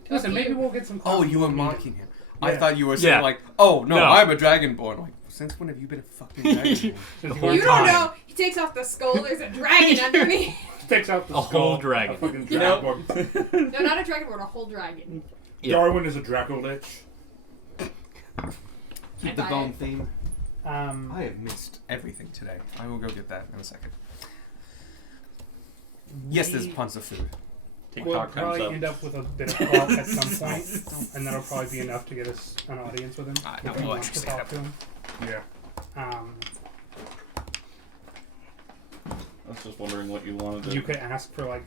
Listen, maybe we'll get some. Oh, you were mocking him. I Yeah. thought you were saying like, oh no, I'm a dragonborn. Like, since when have you been a fucking dragonborn? You don't know. He takes off the skull. There's a dragon underneath. Takes out the A skull. whole dragon. A fucking You know- dragonborn. No, not a dragonborn. A whole dragon. Yeah. Darwin is a Dracolich. Keep I the buy bone it. theme. I have missed everything today. I will go get that in a second. Yes, there's tons of food. We'll TikTok comes probably up. end up with a bit of talk at some point, and that'll probably be enough to get us an audience with him. No, if we we'll want actually to stand talk up. to him. Yeah. I was just wondering what you wanted to. You could ask for like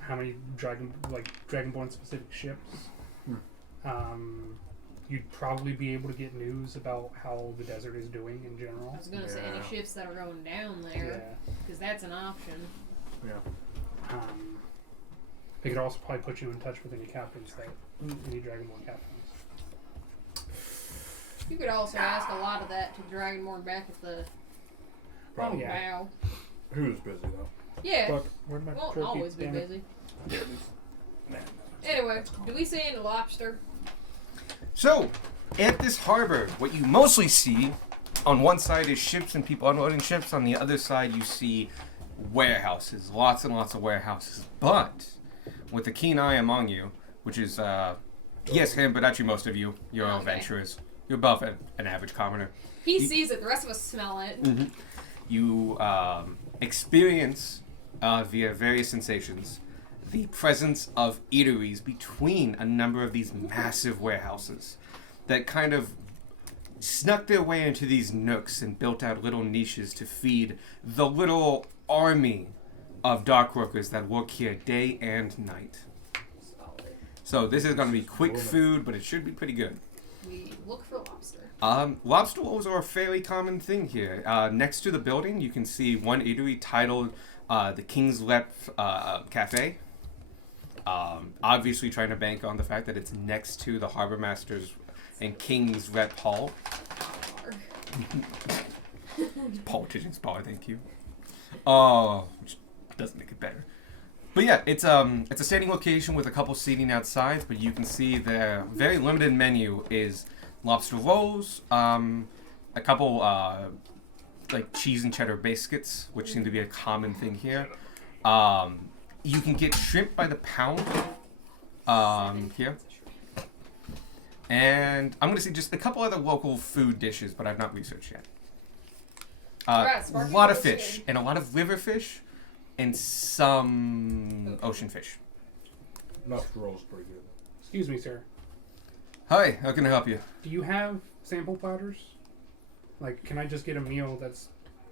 how many Dragonborn specific ships. You'd probably be able to get news about how the desert is doing in general. I was gonna say any ships that are going down Yeah. there, because that's an option. Yeah. They could also probably put you in touch with any captains any Dragonborn captains. You could also ask a lot of that to Dragonborn back at the Probably. bow. He was busy though. Yeah, Fuck, where'd my won't trophy? always be Damn it. busy. Anyway, do we see any lobster? So, at this harbor, what you mostly see on one side is ships and people unloading ships. On the other side, you see warehouses, lots and lots of warehouses. But with a keen eye among you, which is yes, him, but actually most of you, you're all Okay. adventurers. You're above an average commoner. He sees it. The rest of us smell it. You experience via various sensations the presence of eateries between a number of these massive warehouses that kind of snuck their way into these nooks and built out little niches to feed the little army of dark workers that work here day and night. So this is going to be quick food, but it should be pretty good. We look for lobster. Lobster rolls are a fairly common thing here. Next to the building, you can see one eatery titled the King's Lep Cafe. Obviously trying to bank on the fact that it's next to the Harbor Masters and King's Rep Hall. Politician's bar, thank you. Which doesn't make it better. But yeah, it's a standing location with a couple seating outside, but you can see their very limited menu is lobster rolls, a couple like cheese and cheddar biscuits, which seem to be a common thing here. You can get shrimp by the pound here. And I'm going to see just a couple other local food dishes, but I've not researched yet. Right, A lot of fish, and a lot of river fish, and some ocean fish. Lobster roll's pretty good. Excuse me, sir. Hi, how can I help you? Do you have sample platters? Like, can I just get a meal that's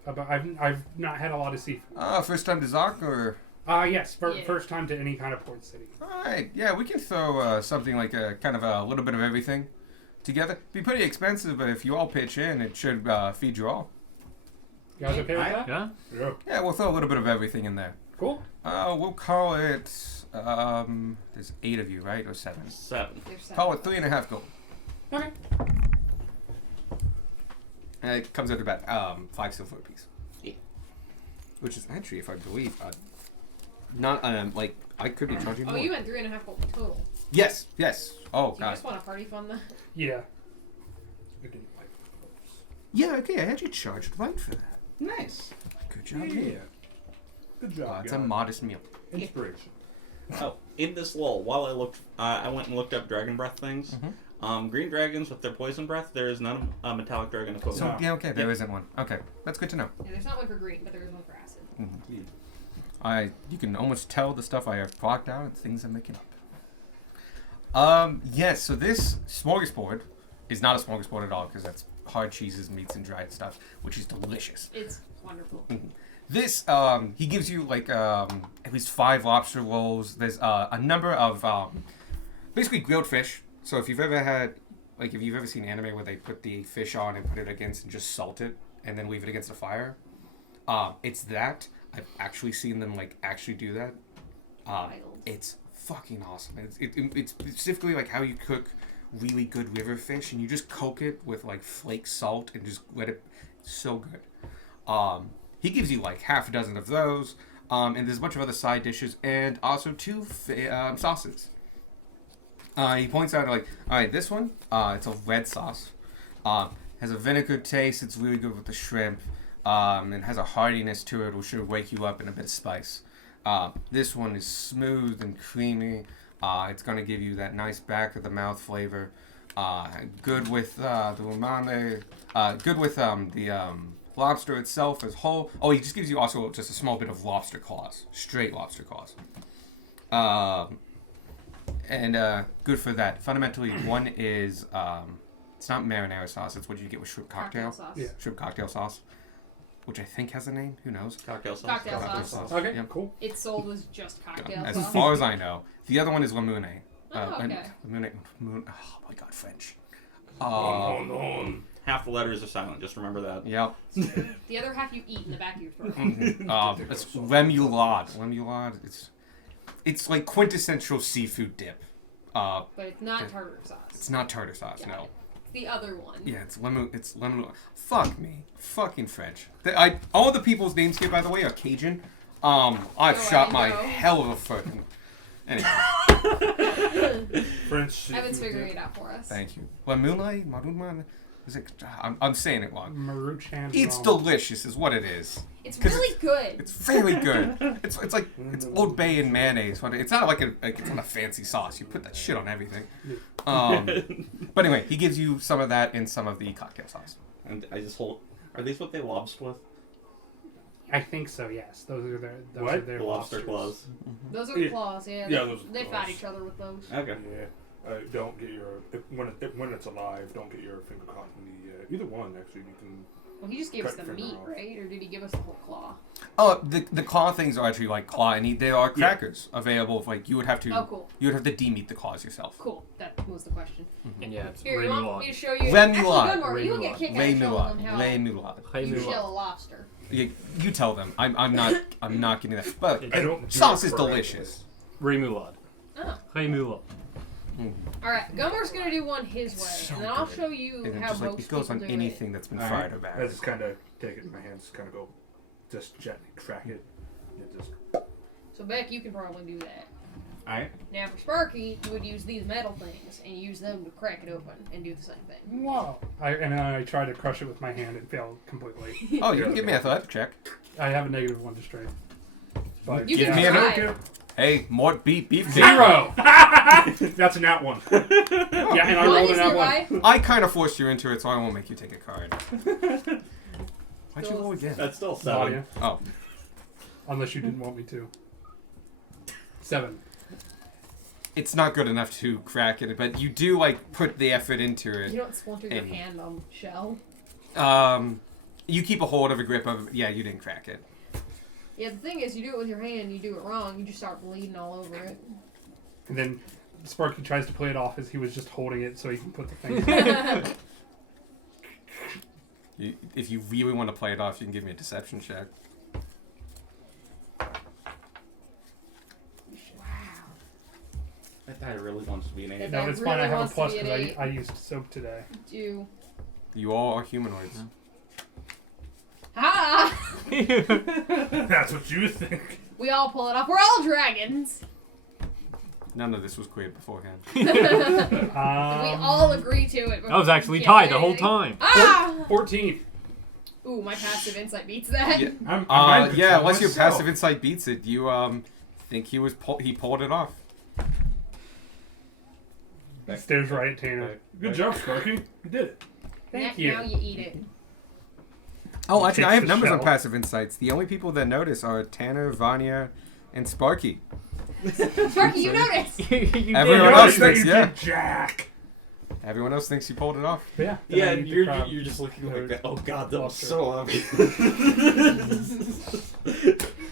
about? I've not had a lot of seafood. First time to Zark, or? Yes, Yeah. first time to any kind of port city. Alright, yeah, we can throw something like a kind of a little bit of everything together. Be pretty expensive, but if you all pitch in, it should feed you all. You guys okay with that? Yeah? Yeah. Yeah, we'll throw a little bit of everything in there. Cool. We'll call it, there's 8 of you, right? Or 7? 7. There's some. Call it 3.5 gold. Okay. And it comes out to about 5 silver apiece. Yeah. Which is actually, if I believe, not, like, I could be charging Oh, more. you had 3.5 gold total. Yes. Oh, Do you God. just want to party fund that? Yeah. I didn't like those. Yeah, okay, I had you charged right for that. Nice. Good job. Yeah. Good job. It's a guys. modest meal. Inspiration. Oh, in this lull, while I went and looked up dragon breath things. Green dragons with their poison breath, there is none of metallic dragon equivalent. So, No. yeah, okay, there Yeah. isn't one. Okay, that's good to know. Yeah, there's not one for green, but there is one for acid. You can almost tell the stuff I have blocked out and things I'm making up. Yes, so this smorgasbord is not a smorgasbord at all because that's hard cheeses, meats, and dried stuff, which is delicious. It's wonderful. This, he gives you like at least 5 lobster rolls. There's a number of basically grilled fish. So if you've ever had, like, if you've ever seen anime where they put the fish on and put it against and just salt it and then leave it against the fire, it's that. I've actually seen them like actually do that. Wild. It's fucking awesome. It's specifically like how you cook really good river fish, and you just cook it with like flake salt and just let it. It's so good. He gives you like half a dozen of those, and there's a bunch of other side dishes, and also 2 sauces. He points out like, all right, this one, it's a red sauce, has a vinegar taste. It's really good with the shrimp. And has a heartiness to it, which should wake you up in a bit of spice. This one is smooth and creamy. It's going to give you that nice back of the mouth flavor. Good with the umami. Good with the lobster itself as whole. Oh, he just gives you also just a small bit of lobster claws, straight lobster claws. And good for that. Fundamentally, one is It's not marinara sauce. It's what you get with shrimp cocktail. sauce. Yeah. Shrimp cocktail sauce, which I think has a name. Who knows? Cocktail sauce. Cocktail Cocktail sauce. Okay, Yep. cool. It's sold as just cocktail As sauce. far as I know, the other one is limone. Oh, okay. Limone. Oh my god, French. Half the letters are silent. Just remember that. Yep. The other half you eat in the back of your throat. It's remoulade. Remoulade. It's like quintessential seafood dip. But it's not tartar sauce. It's not tartar sauce. Got No. it. It's the other one. Yeah, it's lemon. It's lemon. Fuck me. Fucking French. All the people's names here, by the way, are Cajun. I've Oh, shot I my know. hell of a foot. Anyway, French. Evan's seafood figuring dip. it out for us. thank you. Lemulai, maruma. Is it? I'm saying it wrong. Maruchan. It's delicious, is what it is. It's 'Cause really good. It's very good. It's like it's Old Bay and mayonnaise. But it's not like it's not a fancy sauce. You put that shit on everything. But anyway, he gives you some of that and some of the cocktail sauce. And I just hold. Are these what they lobster with? I think so. Yes, those are their. Those What? are their The lobster lobsters. claws. Those are the Yeah. claws, yeah. Yeah, those are they claws. fight each other with those. Okay. Yeah. Don't get your when it's alive. Don't get your finger caught in the either one. Actually, you can. Well, he just gave us Cut the finger meat, off. right? Or did he give us the whole claw? Oh, the claw things are actually like claw, and there are crackers available. Like you would have to. Oh, cool. You would have to demeat the claws yourself. Cool. That was the question. And yeah, it's Here, you want me remoulade. to show you? Remoulade. Actually, Gunmar, you will get a kick out of showing them how Remoulade. you shell a lobster. You tell them. I'm not getting that. But I don't. do sauce it is correctly. delicious. Remoulade. Oh. Remoulade. Alright, Gunmar's gonna do one his way, so and then I'll good. show you And then how just like most it goes people on do anything that's been All fried right. or I bad. just kind of take it in my hands, kind of go, just gently crack it. And just it. So Beck, you can probably do that. Alright. Now for Sparky, you would use these metal things and use them to crack it open and do the same thing. Wow. I tried to crush it with my hand and failed completely. Oh, you can give me a athletic check. I have a -1 to strength. But You Give can me a try. Hey, more beef. 0. that's a nat one. Yeah, and I Mine rolled is a nat 1. nearby. I kind of forced you into it, so I won't make you take a card. Why'd you roll again? That's still Nadia, Oh, unless you didn't want me to. 7. it's not good enough to crack it, but you do like put the effort into You it. don't splinter your And- hand on shell. You keep a hold of a grip of. Yeah, you didn't crack it. Yeah, the thing is, you do it with your hand, you do it wrong, you just start bleeding all over it. And then Sparky tries to play it off as he was just holding it so he can put the thing. If you really want to play it off, you can give me a deception check. That guy really wants to be an That alien. No, guy it's fine. I really have a wants to plus be an because eight. I used soap today. Do. You all are humanoids. Ha! That's what you think. We all pull it off. We're all dragons. None of this was cleared beforehand. And we all agree to it. I was actually Can't tied say the whole anything. time. Ah! 14. Ooh, my passive insight beats that. Yeah. I might Yeah, tell unless your myself. passive insight beats it, you think he pulled it off. Stares right at Tanner. Good job, Sparky. You did it. Thank Now you. you eat it. Oh, actually, I Takes have the numbers on shell. passive insights. The only people that notice are Tanner, Vanya, and Sparky. Sparky, you notice. Everyone You else that thinks, you yeah. did, Jack. Everyone else thinks you pulled it off. But yeah. Yeah, then I eat the you're crab. just looking like that. Oh god, that was Lobster. so obvious.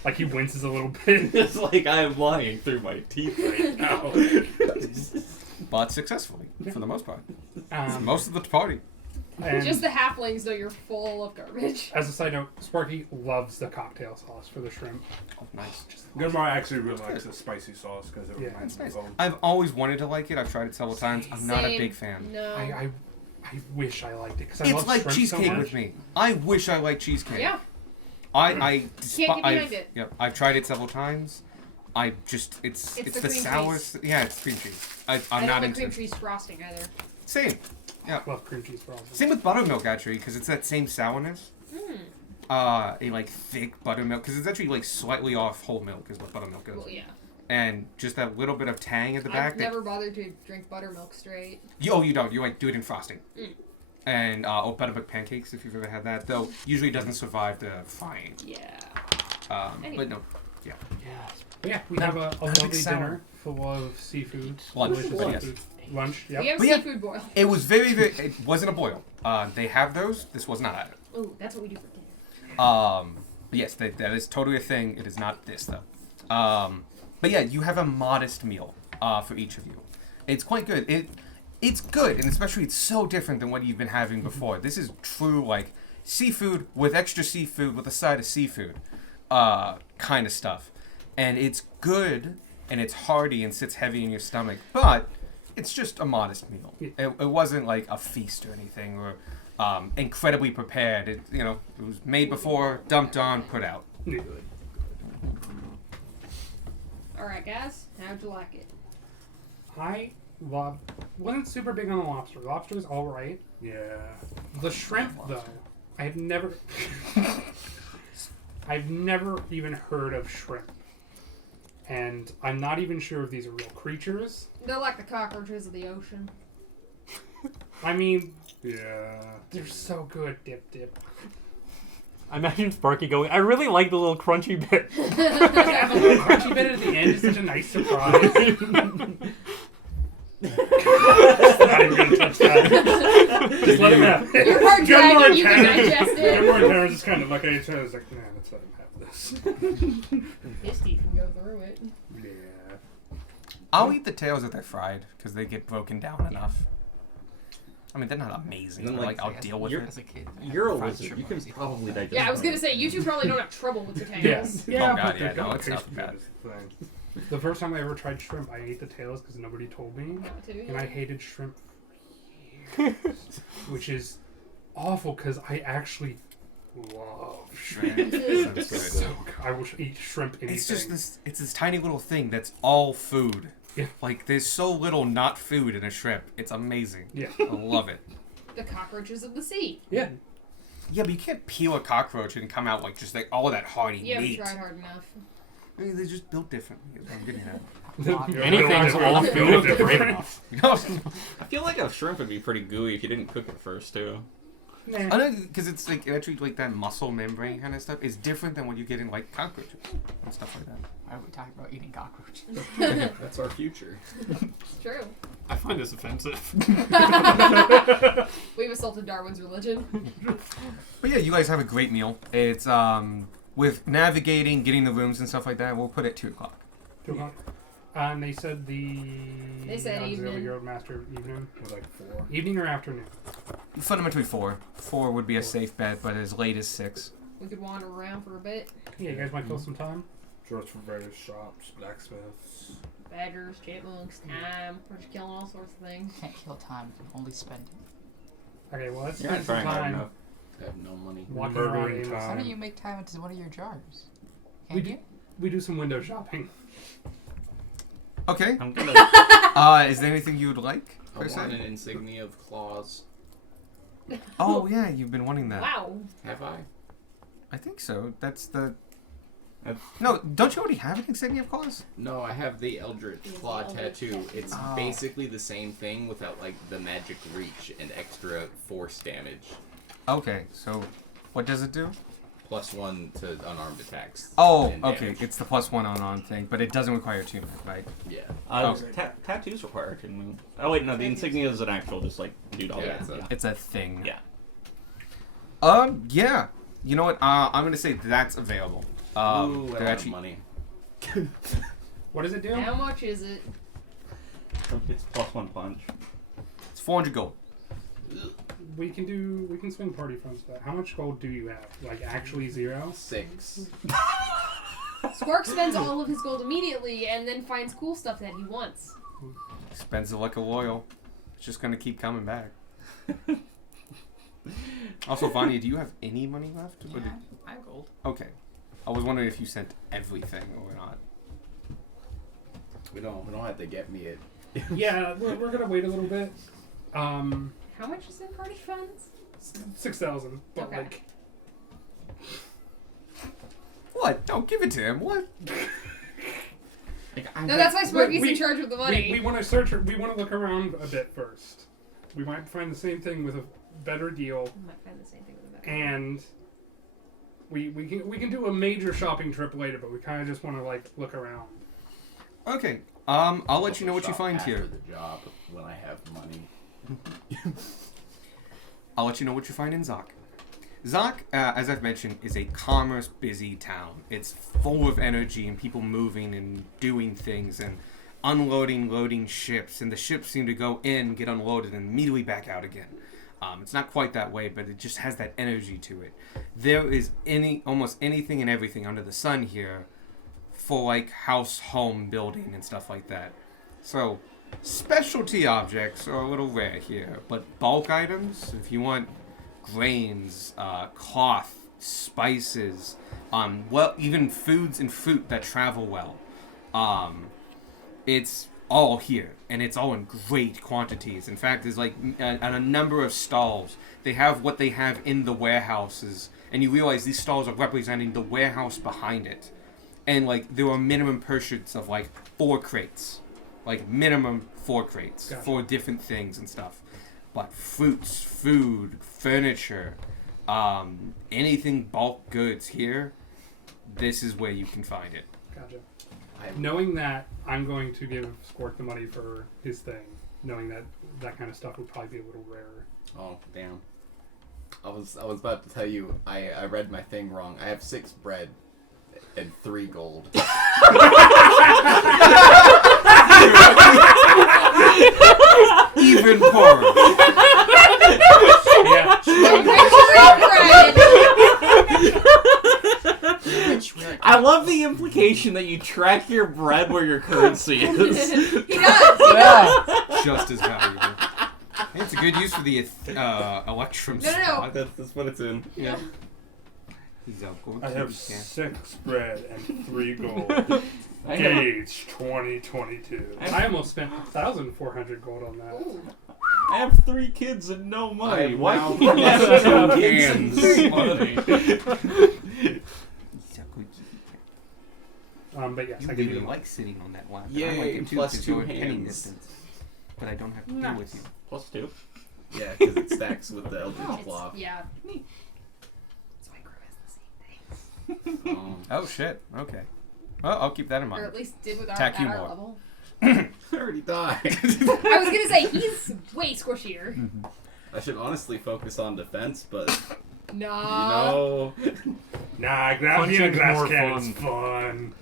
Like he winces a little bit. It's like I am lying through my teeth right now. But successfully, for the most part. Um, Most of the party. and Just the halflings know you're full of garbage. as a side note, Sparky loves the cocktail sauce for the shrimp. Oh, nice. Gunmar actually really likes the spicy sauce because it Yeah. reminds me of home. I've always wanted to like it. I've tried it several times. I'm not a Same. big fan. No. I wish I liked it because I It's love like shrimp cheesecake so much. with me. I wish I liked cheesecake. Yeah. I Can't get behind I've, it. Yep, I've tried it several times. I just it's It's the the cream sour. cheese. Yeah, it's cream cheese. I'm I not don't like into cream it. cheese frosting either. Same. Love cream cheese frosting. Same with buttermilk actually, because it's that same sourness. A like thick buttermilk, because it's actually like slightly off whole milk is what buttermilk is, Well, yeah. and just that little bit of tang at the back. I've never bothered to drink buttermilk straight. You don't. You like do it in frosting. And or buttermilk pancakes if you've ever had that. Though usually doesn't survive the frying. Yeah. But no, yeah. Yes. But yeah, we have a big lovely sour. dinner full of seafood. Lunch. Delicious Lunch. seafood. Lunch, yep. We have But yeah. seafood boil. It was very, very. It wasn't a boil. They have those. This was not it. Ooh, that's what we do for dinner. But yes, that is totally a thing. It is not this though. But yeah, you have a modest meal for each of you. It's quite good. It's good, and especially it's so different than what you've been having before. This is true like seafood with extra seafood with a side of seafood, kind of stuff, and it's good and it's hearty and sits heavy in your stomach, but it's just a modest meal. It wasn't like a feast or anything or incredibly prepared. It was made before, dumped on, put out. Good. Alright, guys. How'd you like it? I wasn't super big on the lobster. Lobster was all right. Yeah. The shrimp, though, I've never even heard of shrimp, and I'm not even sure if these are real creatures. They're like the cockroaches of the ocean. I mean, Yeah. they're so good. Dip. I imagine Sparky going, I really like the little crunchy bit. The crunchy bit at the end is such a nice surprise. Not even gonna touch that. Just let him have it. You're part Gunmore dragon, and you can Tanner- digest it. Gunmore and Tanner just kind of look at each other. It's like, nah, let's let him have this. His teeth can go through it. Yeah. I'll eat the tails if they're fried because they get broken down enough. I mean, they're not amazing. And But, then, like, I'll deal with you're- it. As a kid, You're a fried wizard. shrimp You can was easy. probably digest. Yeah, I was them. gonna say, you two probably don't have trouble with the tails. Yes. Yeah, Oh, God, but yeah, they no, don't it's taste not good bad. is the thing. The first time I ever tried shrimp, I ate the tails because nobody told me, Not too, and I hated shrimp for years, which is awful because I actually love shrimp. It's So good. I will eat shrimp anything. It's just this tiny little thing that's all food. Yeah. Like, there's so little not food in a shrimp. It's amazing. Yeah. I love it. The cockroaches of the sea. Yeah. Yeah, but you can't peel a cockroach and come out like just like all of that hearty You haven't meat. tried hard enough. I mean, they're just built differently. is what I'm getting at. Anything's all food if they're brave enough. I feel like a shrimp would be pretty gooey if you didn't cook it first too. I know, because it's like actually like that muscle membrane kind of stuff is different than what you get in like cockroaches and stuff like that. Why are we talking about eating cockroaches? That's our future. It's true. I find this offensive. We've assaulted Darwin's religion. But yeah, you guys have a great meal. It's with navigating, getting the rooms and stuff like that. We'll put it 2:00. 2 o'clock. And they said They said Auxiliary evening. Guild Master evening. Or like 4. Evening or afternoon? Fundamentally 4. 4 would be a safe bet, but as late as 6. We could wander around for a bit. Yeah, you guys might kill some time. Search for various shops, blacksmiths. Badgers, chipmunks, time. We're just killing all sorts of things. Can't kill time, you can only spend it. Okay, well, let's You're not spend some trying hard time enough. I have no money. walking Murdering around aimlessly. Why time. don't you make time into one of your jars? We Can do- you? We do some window shopping. Okay. I'm gonna. Is there anything you would like, I per want an se? insignia of claws. Oh, yeah, you've been wanting that. Wow. Have I? I think so. That's the... That's- No, don't you already have an insignia of claws? No, I have the Eldritch Yes, the Claw Eldritch tattoo. tattoo. It's Oh. basically the same thing without like the magic reach and extra force damage. Okay, so what does it do? +1 to unarmed attacks. Oh, and okay. damage. It's the +1 on thing, but it doesn't require attunement, right? Yeah. Okay. Tattoos require attunement. Oh wait, no, the insignia is an actual just like dude all Yeah, that. it's a- Yeah. It's a thing. Yeah. Yeah. You know what? I'm gonna say that's available. Ooh, I they're don't have actually money. What does it do? How much is it? It's +1 punch. it's 400 gold. We can spend party funds for that. How much gold do you have? Like actually 0? 6. Squark spends all of his gold immediately and then finds cool stuff that he wants. Spends it like a loyal. It's just gonna keep coming back. Also, Vanya, do you have any money left? Or Yeah, did- I have gold. Okay. I was wondering if you sent everything or not. We don't have to get me it. Yeah, we're gonna wait a little bit. How much is in party funds? 6,000. But Okay. like, What? Don't give it to him. What? No, that's why Sparky's we- in charge of the money. we want to search. We want to look around a bit first. We might find the same thing with a better deal, I might find the same thing with that. and we can do a major shopping trip later, but we kind of just want to like look around. Okay. I'll let you know what you Shop find after here. the job when I have money. I'll let you know what you find in Zok. Zok, as I've mentioned, is a commerce busy town. It's full of energy and people moving and doing things and unloading, loading ships, and the ships seem to go in, get unloaded, and immediately back out again. It's not quite that way, but it just has that energy to it. There is almost anything and everything under the sun here for like house, home building and stuff like that. So specialty objects are a little rare here, but bulk items, if you want grains, cloth, spices, well, even foods and fruit that travel well, it's all here, and it's all in great quantities. In fact, there's like a number of stalls. They have what they have in the warehouses, and you realize these stalls are representing the warehouse behind it. And like there are minimum purchases of like 4 crates, like minimum 4 crates for different things and stuff. But fruits, food, furniture, anything bulk goods here, this is where you can find it. Gotcha. Knowing that, I'm going to give Squirk the money for his thing, knowing that that kind of stuff would probably be a little rarer. Oh, damn. I was about to tell you, I read my thing wrong. I have 6 bread and 3 gold. Even poorer. Yeah. I love the implication that you track your bread where your currency is. He does. Just as valuable. It's a good use for the electrum No. slot. That's what it's in. Yeah. He's out going I to have the camp. 6 bread and 3 gold. Gauge 2022. I almost spent 1,400 gold on that. Ooh. I have 3 kids and no money. I've Why now can't I plus have 2 kids and hands. money? But yes, You I give you really the like sitting on that lap. Yay, I like it too plus because 2 you're in hitting hands. distance. But I don't have to deal with you. Plus 2. Yeah, because it stacks with the Eldritch Claw. Yeah. So I grew as the same thing. Oh shit. Okay. Well, I'll keep that in Or mind. at least did with our, Attack at you our more. level. I already died. I was gonna say, he's way squishier. I should honestly focus on defense, but Nah. Nah, grab me a Punching's grass more cannon's fun.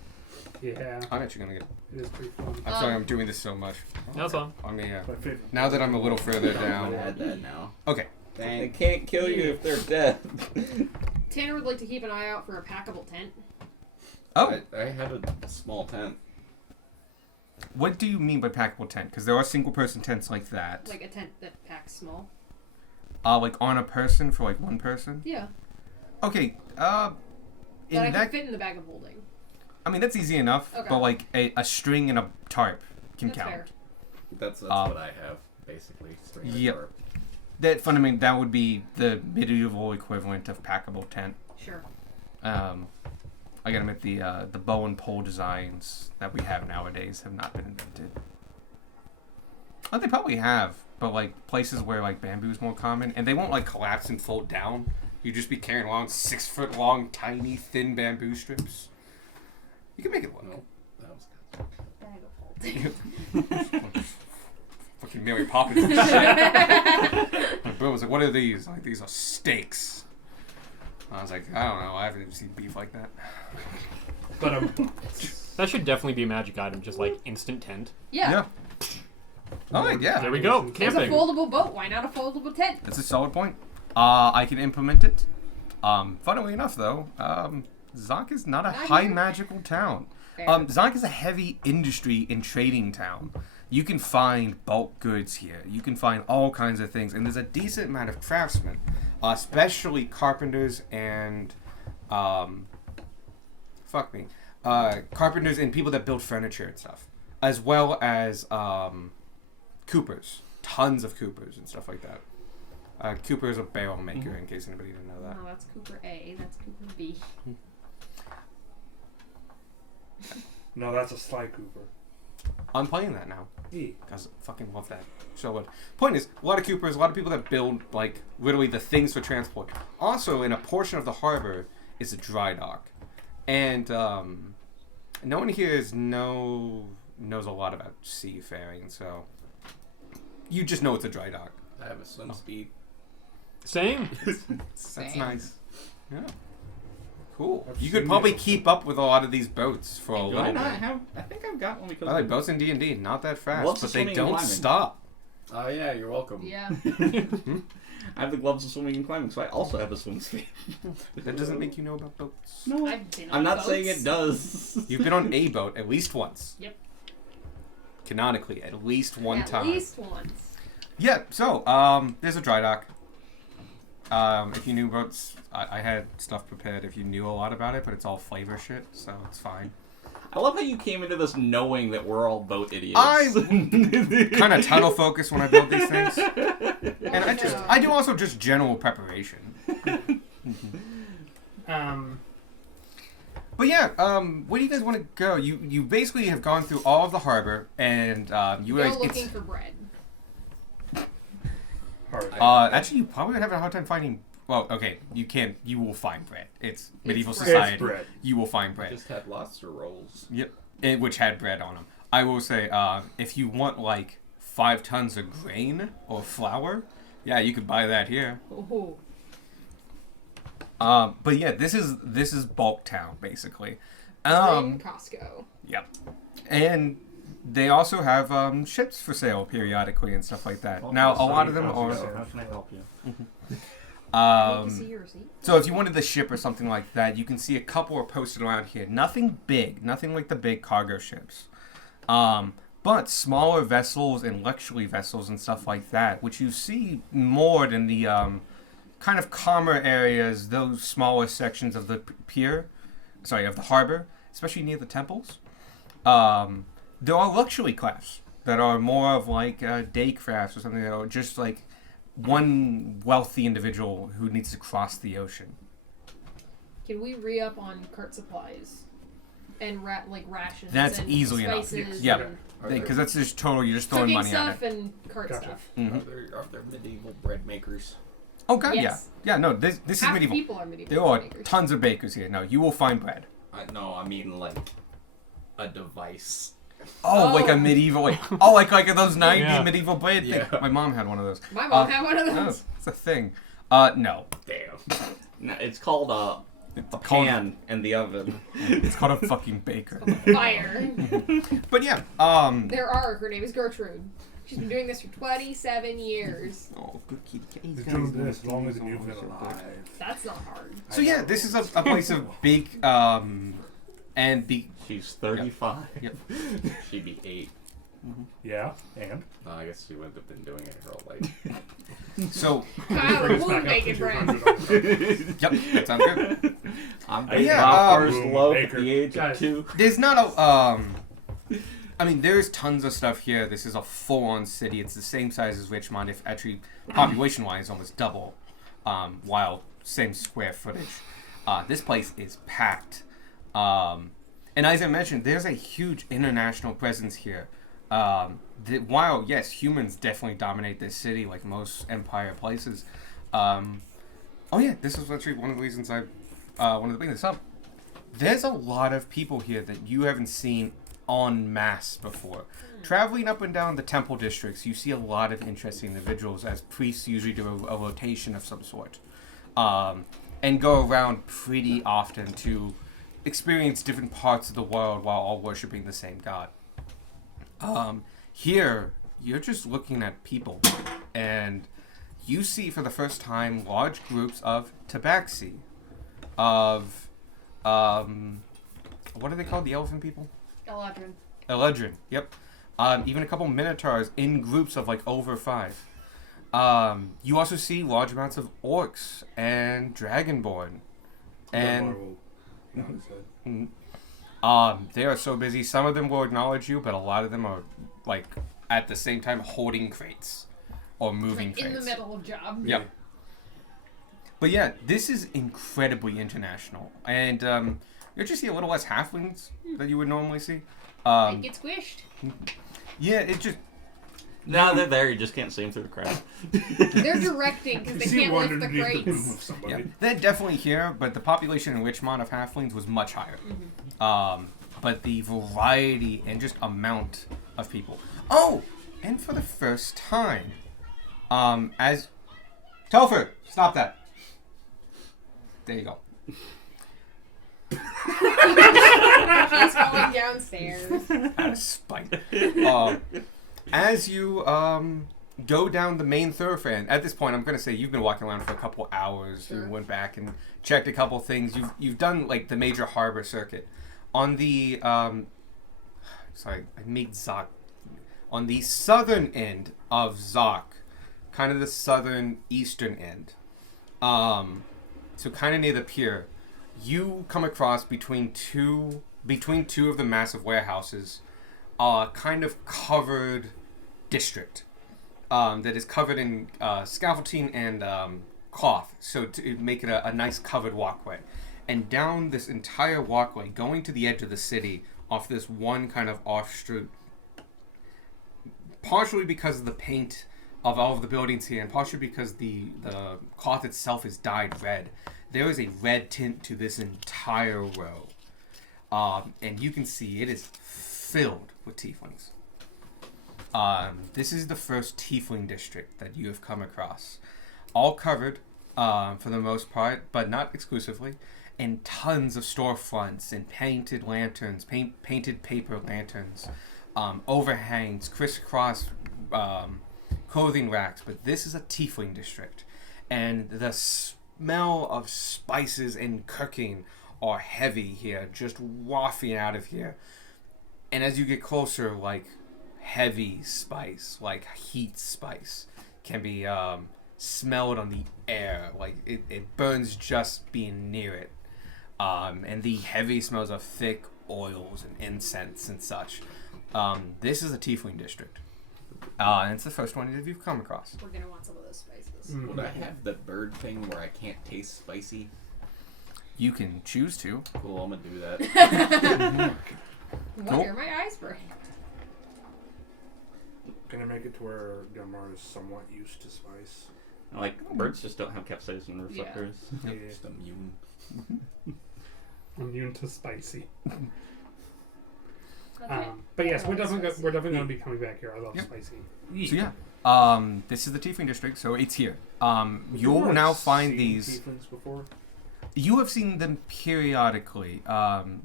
Yeah, I'm actually gonna get. it is pretty fun. I'm sorry, I'm doing this so much. That's fine. I mean, My favorite. now that I'm a little further I down. had that now. Okay. They Thank. can't kill you if they're dead. Tanner would like to keep an eye out for a packable tent. Oh, I had a small tent. what do you mean by packable tent? Because there are single-person tents like that. Like a tent that packs small. Like on a person for like one person. Yeah. Okay. That In I can that, fit in the bag of holding. I mean that's easy enough. Okay. But like a string and a tarp can That's count. fair. That's what I have, basically. String and Yep. tarp. That fundamentally that would be the medieval equivalent of packable tent. Sure. I gotta admit the bow and pole designs that we have nowadays have not been invented. Oh, they probably have, but like places where like bamboo is more common, and they won't like collapse and fold down. You just be carrying along 6 foot long, tiny, thin bamboo strips. You can make it work. No, that was good. Bag of holding. Fucking Mary Poppins and shit. My bro was like, "What are these?" Like, "These are steaks." I was like, "I don't know. I haven't seen beef like that." But That should definitely be a magic item, just like instant tent. Yeah. Oh yeah. There we go. It's a Camping. foldable boat. Why not a foldable tent? That's a solid point. I can implement it. Funnily enough, though, Zonk is not a high magical town. Fair. Zonk is a heavy industry and trading town. You can find bulk goods here. You can find all kinds of things, and there's a decent amount of craftsmen, especially carpenters and carpenters and people that build furniture and stuff, as well as coopers. Tons of coopers and stuff like that. Cooper is a barrel maker, in case anybody didn't know that. No, that's Cooper A. That's Cooper B. No, that's a Sly Cooper. I'm playing that now. Because I fucking love that so good. Point is, a lot of Coopers, a lot of people that build, like, literally the things for transport. Also, in a portion of the harbor is a dry dock, and no one here knows a lot about seafaring, so you just know it's a dry dock. I have a swim speed. Same. That's nice. Yeah. Cool. I've You could seen probably it. keep up with a lot of these boats for a Do little I bit. not have? I think I've got one because I like boats in D&D, not that fast, Gloves but of they swimming and don't climbing. stop. Oh yeah, you're welcome. Yeah. I have the gloves of swimming and climbing, so I also have a swim speed. That doesn't make you know about boats. No, I've been on I'm not boats. saying it does. You've been on a boat at least once. Yep. Canonically, at least one At time. least once. Yeah, so, there's a dry dock. If you knew boats, I had stuff prepared if you knew a lot about it, but it's all flavor shit, so it's fine. I love how you came into this knowing that we're all boat idiots. I kind of tunnel focus when I build these things. And I do also just general preparation. But yeah, where do you guys want to go? You basically have gone through all of the harbor, and you Go guys. looking for bread. Hard. Actually, you probably would have a hard time finding. Well, okay, you can. You will find bread. It's medieval bread. society. It's bread. You will find I bread. just had lobster rolls. Yep, and which had bread on them. I will say, if you want like 5 tons of grain or flour, yeah, you could buy that here. Oh. But yeah, this is bulk town basically. In Costco. Yep, and they also have ships for sale periodically and stuff like that. Now a lot of them How are. can I help you? Need to see your receipt? So if you wanted the ship or something like that, you can see a couple are posted around here. Nothing big, nothing like the big cargo ships. But smaller vessels and luxury vessels and stuff like that, which you see moored in the kind of calmer areas, those smaller sections of the of the harbor, especially near the temples. There are luxury crafts that are more of like day crafts or something that are just like one wealthy individual who needs to cross the ocean. Can we re-up on cart supplies? And rations That's and easily enough. spices Yeah. and Because that's just total, you're just throwing cooking money stuff at it. and cart Gotcha. stuff. Mhm. Are there medieval bread makers? Oh god, Yes. yeah. No, this is Half the medieval. people are medieval There are makers. tons of bakers here. No, you will find bread. I mean like a device. Oh, like a Oh. medieval, like those 90 Yeah. medieval bread things. Yeah. My mom had one of those. My mom had one of Oh, those. it's a thing. No. Damn. No, it's called a called- pan in the oven. It's called a fucking baker. Fire. But yeah, There are. Her name is Gertrude. She's been doing this for 27 years. oh, good kitty. He's doing this as long as you've been alive. That's not hard. So yeah, this is a place of big, and big. She's 35. Yep. She'd be 8. Yeah, and No, I guess she wouldn't have been doing it her whole life. So, Kyle, bring us woo back up to making bread. 200. yep, that sounds good. I'm Yeah, Our first boom, love baker. at the age Guys. of 2. There's not a, I mean, there's tons of stuff here. This is a full-on city. It's the same size as Richmond, if actually population-wise, almost double, while same square footage. This place is packed. And as I mentioned, there's a huge international presence here. While, yes, humans definitely dominate this city, like most empire places. Oh yeah, this is actually one of the reasons I wanted to bring this up. There's a lot of people here that you haven't seen en masse before. Traveling up and down the temple districts, you see a lot of interesting individuals, as priests usually do a rotation of some sort. And go around pretty often to experience different parts of the world while all worshiping the same god. Here, you're just looking at people, and you see for the first time large groups of tabaxi, of, what are they called, the elephant people? Eladrin. Eledrin, yep. Even a couple minotaurs in groups of like over 5. You also see large amounts of orcs and dragonborn. And they are so busy. Some of them will acknowledge you, but a lot of them are like at the same time holding crates or moving Like crates. in the middle of job. Yep. But yeah, this is incredibly international, and you'll just see a little less halflings than you would normally see. It gets squished. Yeah, it just No, they're there. You just can't see them through the crowd. They're directing because they See can't one lift the underneath the boom crates. of somebody. Yeah, they're definitely here, but the population in Richmond of halflings was much higher. But the variety and just amount of people. Oh, and for the first time, as Telfer, stop that. There you go. He's going downstairs. Out of spite. As you go down the main thoroughfare, and at this point, I'm going to say you've been walking around for a couple hours. Sure. You went back and checked a couple things. You've done like the major harbor circuit. On the sorry, I made Zok. On the southern end of Zok, kind of the southern eastern end, so kind of near the pier, you come across between two of the massive warehouses, kind of covered district that is covered in scaffolding and cloth, so to make it a nice covered walkway. And down this entire walkway, going to the edge of the city, off this one kind of off street, partially because of the paint of all of the buildings here, and partially because the cloth itself is dyed red. There is a red tint to this entire row. And you can see it is filled with tieflings. This is the first tiefling district that you have come across. All covered, for the most part, but not exclusively, in tons of storefronts and painted lanterns, painted paper lanterns, overhangs, crisscross clothing racks. But this is a tiefling district, and the smell of spices and cooking are heavy here, just wafting out of here. And as you get closer, like heavy spice, like heat spice, can be smelled on the air. Like it burns just being near it. And the heavy smells of thick oils and incense and such. This is a tiefling district. And it's the first one that you've come across. We're gonna want some of those spices. Would I have the bird thing where I can't taste spicy? You can choose to. Cool, I'm gonna do that. Why are my eyes burning? Can I make it to where Delmar is somewhat used to spice? Like, birds just don't have capsaicin receptors. Yeah. Just immune. Immune to spicy. Okay. But yes, I we're like definitely spicy. going to be coming back here. I love Yep. spicy. So yeah, this is the tiefling district, so it's here. You'll now find Seen these. tieflings before? You have seen them periodically,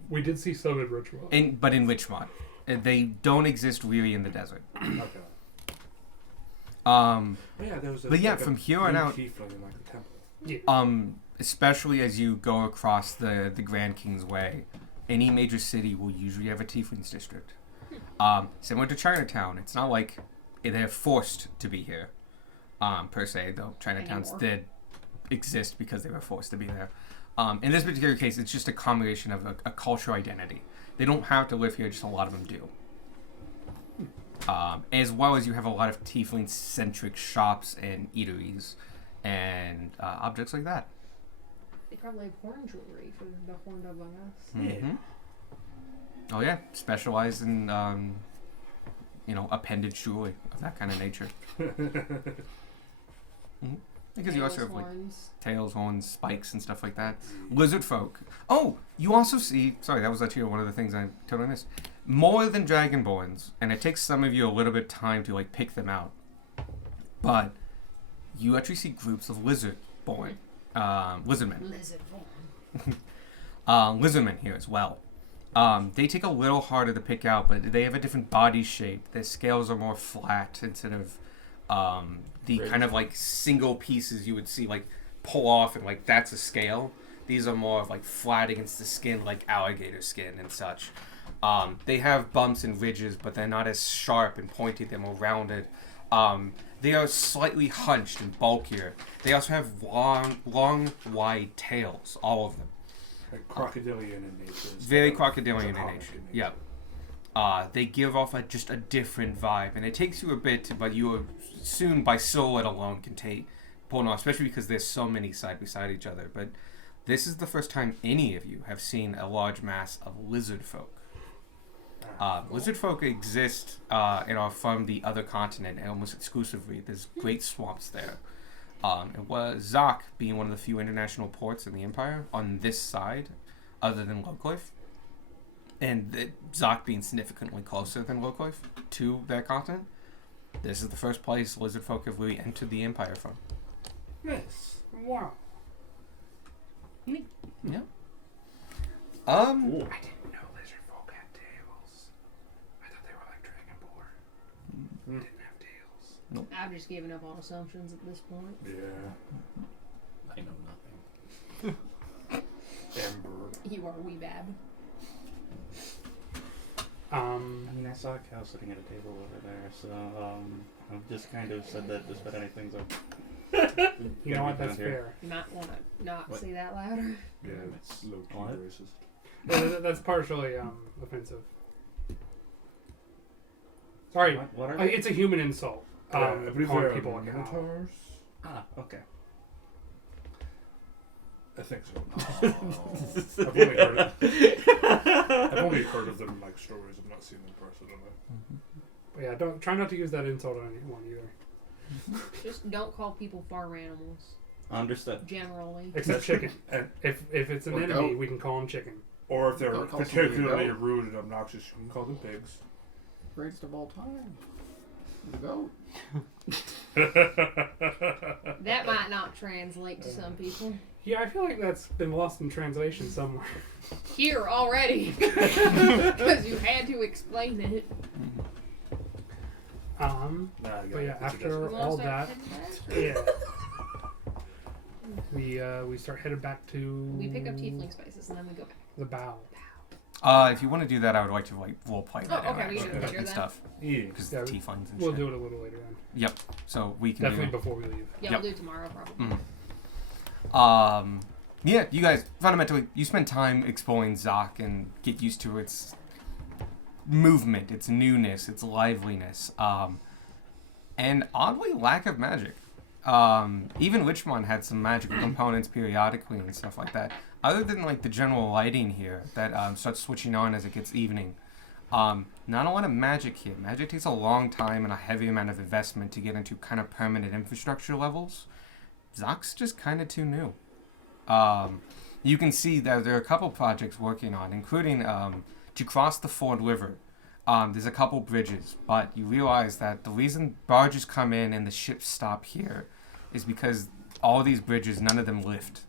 We did see so good ritual. but in Richmond. They don't exist really in the desert. Okay. Yeah, there was a, But yeah, like a from here on blue out, tiefling in like the temple. especially as you go across the Grand King's Way, any major city will usually have a tieflings district. Similar to Chinatown, it's not like they're forced to be here, per se, though Chinatowns Anymore. did exist because they were forced to be there. In this particular case, it's just a combination of a cultural identity. They don't have to live here, just a lot of them do. As well as you have a lot of tiefling-centric shops and eateries and objects like that. They probably have horn jewelry for the horned among us. Mm-hmm. Oh yeah, specialize in appendage jewelry of that kind of nature. Because you also have like Horns. tails, horns, spikes, and stuff like that. Lizard folk. Oh, you also see. Sorry, that was actually one of the things I totally missed. More than dragonborns, and it takes some of you a little bit of time to like pick them out. But you actually see groups of lizardborn, lizardmen. Lizard horn. Lizardmen here as well. They take a little harder to pick out, but they have a different body shape. Their scales are more flat instead of the kind of like single pieces you would see like pull off and like that's a scale. These are more of like flat against the skin, like alligator skin and such. They have bumps and ridges, but they're not as sharp and pointy. They're more rounded. They are slightly hunched and bulkier. They also have long, wide tails, all of them. Like crocodilian in nature. Very instead of crocodilian in draconic nature. Yep. They give off just a different vibe, and it takes you a bit, but you are soon by silhouette alone can pull it off, especially because there's so many side beside each other. But this is the first time any of you have seen a large mass of lizard folk. Lizard folk exist and are from the other continent, and almost exclusively. There's great swamps there. It was Zok being one of the few international ports in the Empire on this side, other than Lowcliff. And Zok being significantly closer than Lowcliff to that continent. This is the first place lizard folk have really entered the Empire from. Nice. Wow. Yeah. I didn't know lizard folk had tails. I thought they were like Dragonborn. They didn't have tails. I've just given up on assumptions at this point. Yeah. I know nothing. Ember. You are a wee bab. I mean, I saw a cow sitting at a table over there, so I've just kind of said that just about anything's up. You know what? That's fair. You might want to not What? say that louder. Yeah, it's low key What? racist. Yeah, that's partially offensive. Sorry, What are it's a human insult. I believe Calling they're people a cow. minotaurs. Ah, okay. I think so. Oh. I've only heard of them in like stories. I've not seen them personally. But yeah, don't try not to use that insult on anyone either. Just don't call people farm animals. Understood. Generally. Except chicken. And If it's an Or enemy, goat. we can call him chicken. or if they're Don't call somebody a particularly goat. rude and obnoxious, you can call them pigs. Greatest of all time. The goat. That might not translate to some people. Yeah, I feel like that's been lost in translation somewhere. Here already. Because you had to explain it. Nah, But yeah, after You wanna all start that, heading back? yeah, we start headed back to We pick up tiefling spices and then we go back. the bow. If you want to do that, I would like to role play that Oh, okay, we can do it interaction later and then. stuff Yeah. because Yeah, tieflings and We'll shit. do it a little later on. Yep. So we can Definitely do. before we leave. Yeah, Yep. we'll do it tomorrow probably. Yeah, you guys fundamentally you spend time exploring Zok and get used to its movement, its newness, its liveliness, and oddly lack of magic. Even Lichmon had some magical components periodically and stuff like that. Other than like the general lighting here that starts switching on as it gets evening. Not a lot of magic here. Magic takes a long time and a heavy amount of investment to get into kind of permanent infrastructure levels. Zok's just kind of too new. You can see that there are a couple projects working on, including to cross the Ford River. There's a couple bridges, but you realize that the reason barges come in and the ships stop here is because all these bridges, none of them lift.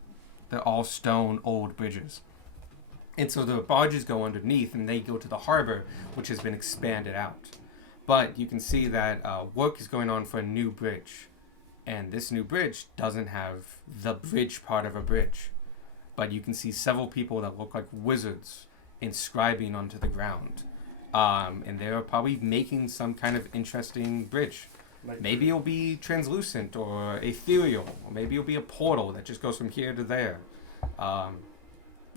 They're all stone old bridges. And so the barges go underneath and they go to the harbor, which has been expanded out. But you can see that work is going on for a new bridge. And this new bridge doesn't have the bridge part of a bridge. But you can see several people that look like wizards inscribing onto the ground. And they're probably making some kind of interesting bridge. Like Maybe it'll be translucent or ethereal, or maybe it'll be a portal that just goes from here to there.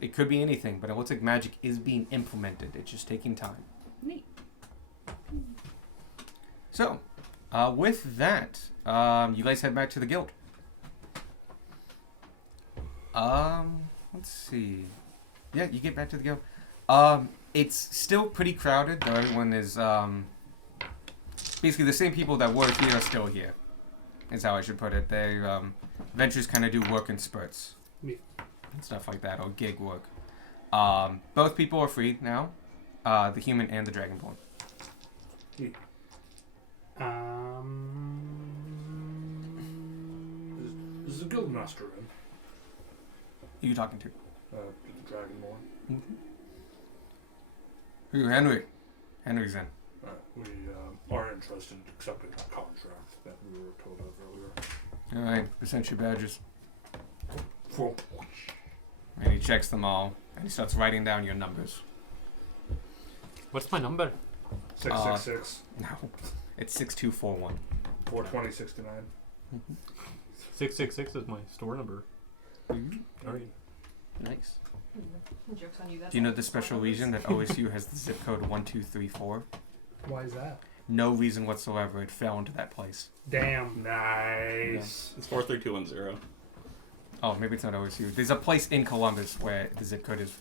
It could be anything, but it looks like magic is being implemented. It's just taking time. Neat. So, with that, you guys head back to the guild. Let's see. Yeah, you get back to the guild. It's still pretty crowded, though everyone is, basically the same people that were here are still here. Is how I should put it. They, ventures kind of do work in spurts. Yeah. And stuff like that, or gig work. Both people are free now. The human and the dragonborn. Is the guildmaster in? Who are you talking to? The Dragonborn. Who? Henry. Henry's in. We are interested in accepting that contract that we were told of earlier. Alright, present your badges. Cool. And he checks them all, and he starts writing down your numbers. What's my number? 666 No, it's 6241. 42069. 666 is my store number. Alright. Nice. Joke's on you. That's Do you know all the special reason that OSU has the zip code 1234? Why is that? No reason whatsoever. It fell into that place. Damn. Nice. It's 43210. Oh, maybe it's not OSU. There's a place in Columbus where the zip code is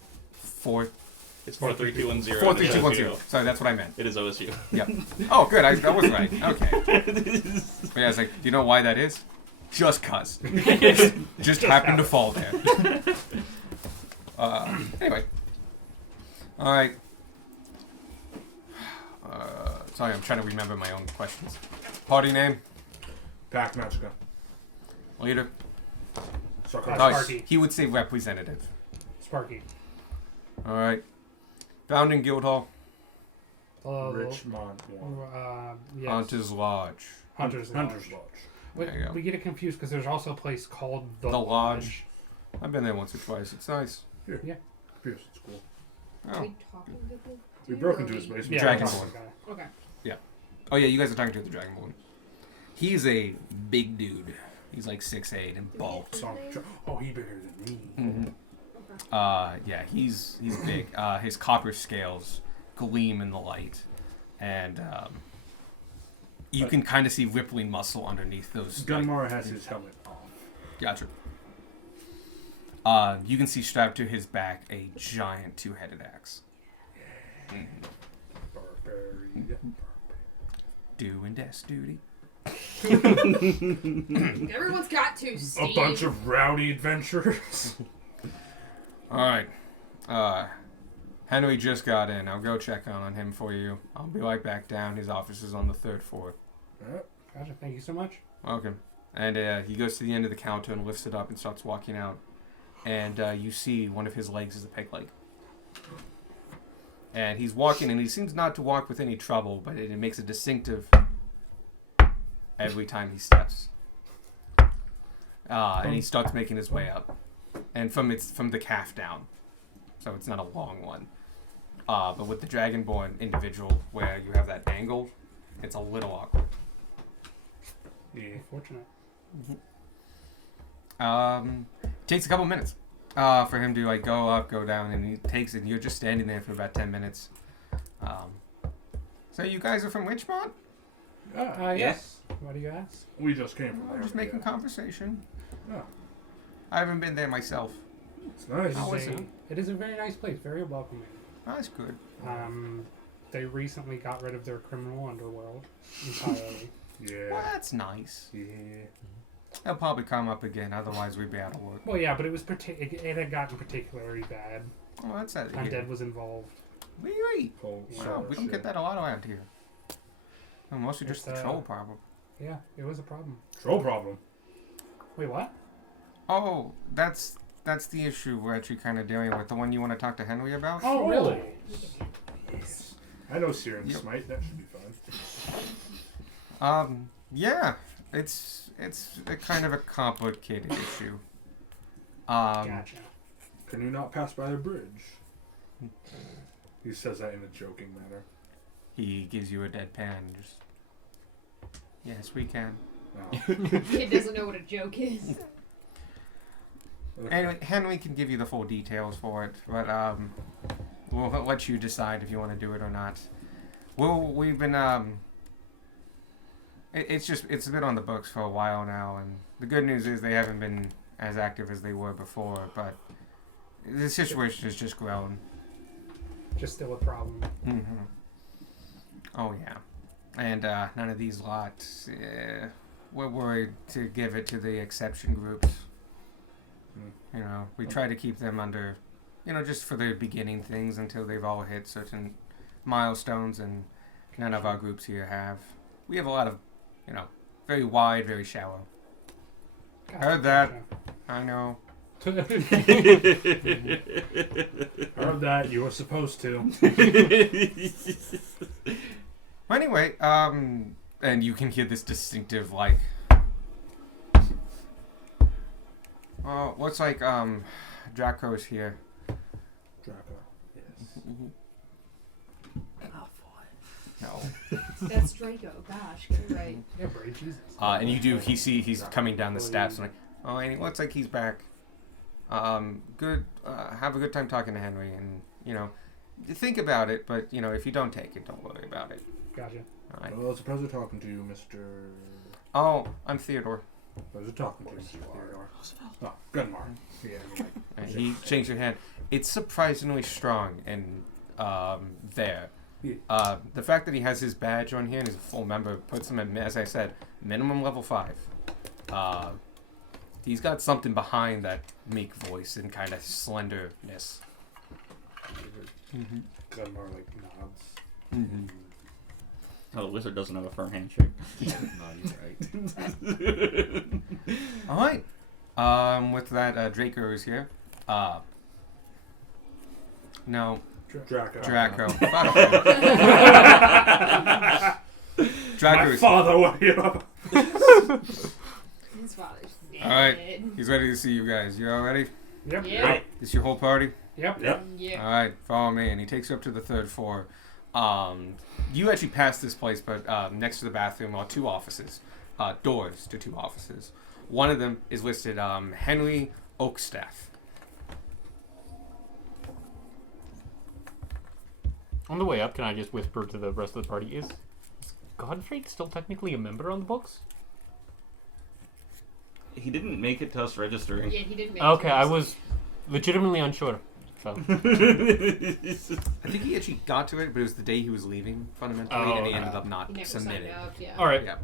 It's 43210. 43210. Sorry, that's what I meant. It is OSU. Yep. Oh, good. I was right. Okay. But yeah, I was like, do you know why that is? Just cuz. Just happened to fall there. Anyway. Alright. Sorry, I'm trying to remember my own questions. Party name? Pack Magica. Leader? Sarkar. Oh, Sparky. he would say representative. Sparky. Alright. Founding Guildhall? Richmond one. Yes. Hunters Lodge. Hunters Hunter's Lodge. Lodge. Wait, There you go. we get it confused because there's also a place called The Lodge. I've been there once or twice. It's nice. Pierce, it's cool. Are Oh, we talking to the We dude, broke or into we- his basement. Yeah, Dragonborn. we're talking about that Okay. oh yeah, you guys are talking to the Dragonborn. He's a big dude. He's like 6'8" and bulked. Oh, he bigger than me. Mhm. Okay. Yeah, he's big. His copper scales gleam in the light, and you can kind of see rippling muscle underneath those. Gunmar has his helmet off. Gotcha. You can see strapped to his back a giant two-headed axe. Barbarian. Doing desk duty. Everyone's got to, Steve. A bunch of rowdy adventurers. All right. Henry just got in. I'll go check on him for you. I'll be right back down. His office is on the 3rd floor. Gotcha. Thank you so much. Welcome. And he goes to the end of the counter and lifts it up and starts walking out. And you see one of his legs is a peg leg. And he's walking, and he seems not to walk with any trouble, but it makes a distinctive every time he steps. And he starts making his way up, and from the calf down, so it's not a long one. But with the Dragonborn individual, where you have that angle, it's a little awkward. Yeah. Fortunate. Takes a couple minutes for him to like go up, go down, and he takes it. And you're just standing there for about 10 minutes. So you guys are from Richmond? Yes. Why do you ask? We just came from I'm there. just making yeah. conversation. Yeah. I haven't been there myself. It's nice. How is it? It is a very nice place, very welcoming. Oh, that's good. They recently got rid of their criminal underworld entirely. Yeah. Well, that's nice. Yeah. They'll probably come up again, otherwise we'd be out of work. Well, yeah, but it was it had gotten particularly bad. Oh, that's that. Undead was involved. Really? Oh, Wow, we don't get that a lot around here. Well, mostly just It's, the troll problem. Yeah, it was a problem. Troll problem. Wait, what? Oh, that's the issue we're actually kind of dealing with. The one you want to talk to Henry about? Oh, really? Yes. I know Searing Yep. Smite. That should be fun. Yeah. It's a kind of a complicated issue. Gotcha. Can you not pass by the bridge? He says that in a joking manner. He gives you a deadpan. Just yes, we can. No. Kid doesn't know what a joke is. Anyway, Henry can give you the full details for it, but we'll let you decide if you want to do it or not. We've been it's been on the books for a while now, and the good news is they haven't been as active as they were before, but the situation has just grown. Just still a problem. Mm-hmm. Oh yeah, and none of these lots. We're worried to give it to the exception groups. You know, we try to keep them under, just for the beginning things until they've all hit certain milestones, and none of our groups here have. We have a lot of, very wide, very shallow. Gotcha, Heard that. I know. gotcha. Heard that. You were supposed to. Anyway, and you can hear this distinctive, like, looks like, Draco's here. Draco. Yes. No. That's Draco. Gosh, get it right. Yeah, brave Jesus. And you do, he's coming down the steps, and like, oh, and he looks like he's back. Good, have a good time talking to Henry, and, think about it, but, if you don't take it, don't worry about it. Gotcha. All right. Well, it's a pleasure talking to you, Mr. Oh, I'm Theodore. Pleasure talking to you, Mr. Theodore. Oh, Gunmar. Yeah. And he shakes your hand. It's surprisingly strong, and there. Yeah. The fact that he has his badge on here and is a full member puts him at, as I said, minimum level 5. He's got something behind that meek voice and kind of slenderness. Got more like nods. Mm-hmm. Oh, the wizard doesn't have a firm handshake. No, you're right. All right. With that, Draco is here. No, Draco. Draco. Fuck you. Draco My is father, what are you up? His father's dead. all right. He's ready to see you guys. You all ready? Yep. Yeah. This your whole party? Yep. Yep. Yeah. All right, follow me. And he takes you up to the 3rd floor. You actually pass this place, but next to the bathroom are 2 offices. Doors to 2 offices. One of them is listed Henry Oakstaff. On the way up, can I just whisper to the rest of the party, is Godfrey still technically a member on the books? He didn't make it to us registering. Yeah, he did make Okay, it. I was legitimately unsure. So. I think he actually got to it, but it was the day he was leaving, fundamentally, Oh, and he okay. ended up not He never submitting. signed up, yeah. All right. Yeah.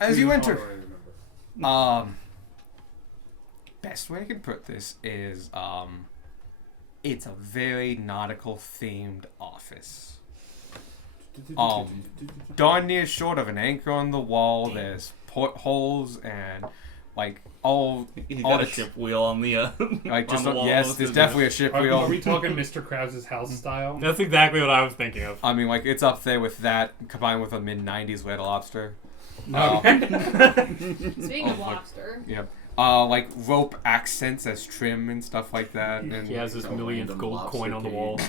As you enter, best way I can put this is, it's a very nautical themed office. Darn near short of an anchor on the wall. There's portholes and like all. He's all got a the- ship wheel on the Like just on the wall. yes, there's definitely a ship Are wheel. we talking Mr. Krause's house style? That's exactly what I was thinking of. I mean, like it's up there with that combined with a mid '90s Red Lobster. No. Speaking of Oh, lobster, Yep. Like rope accents as trim and stuff like that. And He has this A millionth random gold lobster coin on the wall. cage.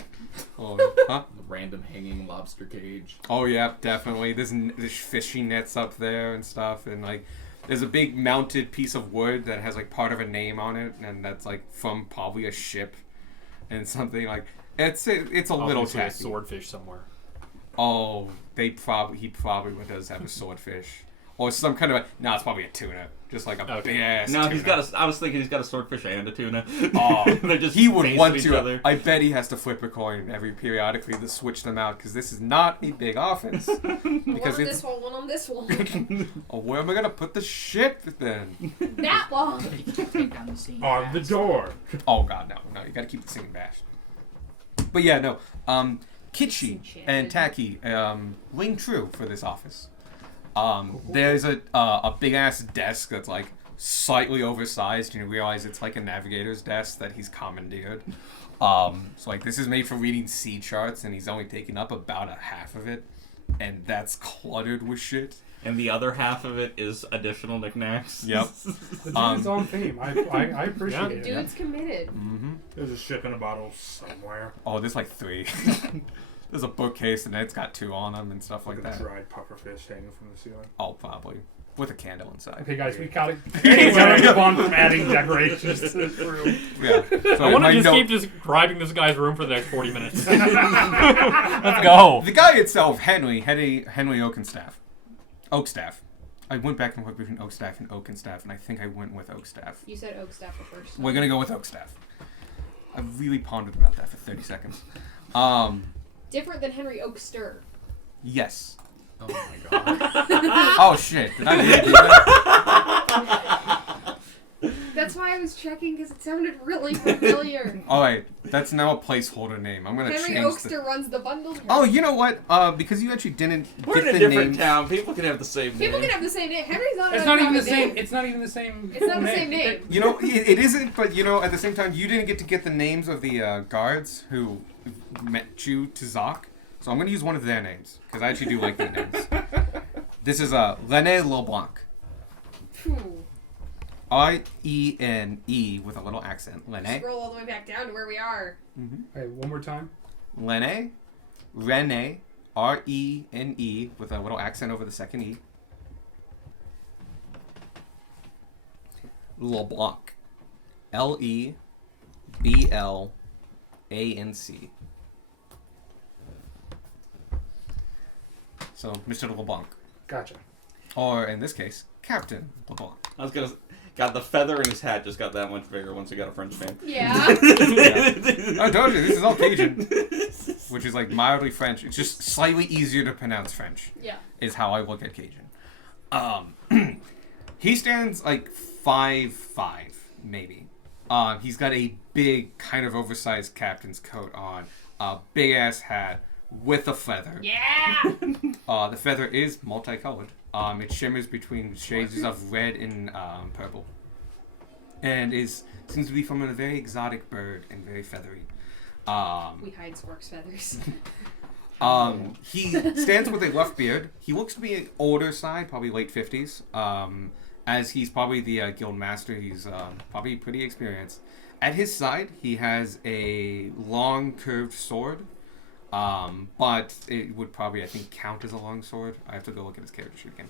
oh, huh? Random hanging lobster cage. Oh yeah, definitely. There's fishing nets up there and stuff, and like there's a big mounted piece of wood that has like part of a name on it, and that's like from probably a ship, and something like it's a little Obviously a tacky. swordfish somewhere. Oh, he probably does have a swordfish. Or some kind of no, it's probably a tuna. Just like a Okay. big ass No, tuna. he's got I was thinking he's got a swordfish and a tuna. Oh, They're just he would facing want each to. other. I bet he has to flip a coin every periodically to switch them out because this is not a big office. one Because on it's this one, one on this one. oh, where am I gonna put the ship then? That long. But you can't take down the scene. On the door. Oh god, no, you gotta keep the singing bashed. But yeah, no, Kitschy and Tacky ring true for this office. There's a big ass desk that's like slightly oversized, and you realize it's like a navigator's desk that he's commandeered. So like this is made for reading sea charts, and he's only taking up about a half of it, and that's cluttered with shit. And the other half of it is additional knicknacks. Yep. The dude's on theme. I appreciate it. Dude's committed. Mm-hmm. There's a ship in a bottle somewhere. Oh, there's like 3. There's a bookcase, and it's got 2 on them and stuff like With a that. dried pufferfish hanging from the ceiling. Oh, probably with a candle inside. Okay, guys, we gotta move on from adding decorations to this room. Yeah. So I want my to just note- keep describing this guy's room for the next 40 minutes. Let's go. The guy itself, Henry Oakenstaff. Oakstaff. I went back and forth between Oakstaff and Oakenstaff, and I think I went with Oakstaff. You said Oakstaff the first. We're gonna go with Oakstaff. I really pondered about that for 30 seconds. Different than Henry Oakster. Yes. Oh my god. Oh shit! Did I really do that? That's why I was checking because it sounded really familiar. All right, that's now a placeholder name. I'm gonna Henry change Oakster the. runs the bundle. Oh, you know what? Because you actually didn't We're get in a the different names. town. People can have the same People name. can have the same name. Henry's not. It's an not even the uncommon same. name. It's not even the same. It's not the same name. You know, it isn't, but you know, at the same time, you didn't get the names of the guards who met you to Zoc, so I'm going to use one of their names, because I actually do like their names. This is René LeBlanc. Phew. R-E-N-E with a little accent. René. Scroll all the way back down to where we are. Okay, one more time. René. René. R-E-N-E with a little accent over the second E. LeBlanc. L-E-B-L-A-N-C. So, Mr. LeBlanc. Gotcha. Or in this case, Captain LeBlanc. I was gonna. God, the feather in his hat just got that much bigger once he got a French name. Yeah. I told you, this is all Cajun. Which is like mildly French. It's just slightly easier to pronounce French. Yeah. Is how I look at Cajun. He stands like 5'5", maybe. He's got a big, kind of oversized captain's coat on, a big ass hat with a feather. Yeah. The feather is multicolored. It shimmers between shades of red and purple, and seems to be from a very exotic bird and very feathery. We hide Spark's feathers. He stands with a rough beard. He looks to be an older side, probably late 50s. As he's probably the guild master, he's probably pretty experienced. At his side, he has a long curved sword, but it would probably, I think, count as a long sword. I have to go look at his character sheet again.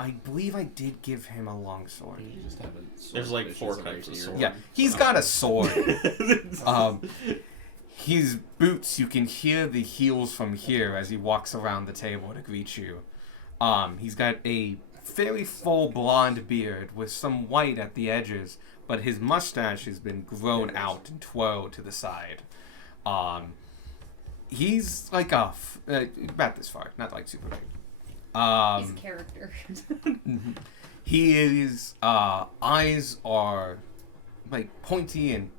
I believe I did give him a long sword. You just haven't. There's like 4 types of sword. Yeah, he's got a sword. His boots, you can hear the heels from here as he walks around the table to greet you. He's got a fairly full blonde beard with some white at the edges, but his mustache has been grown out and twirled to the side. He's like about this far, not like super big. He's a character. His eyes are like pointy and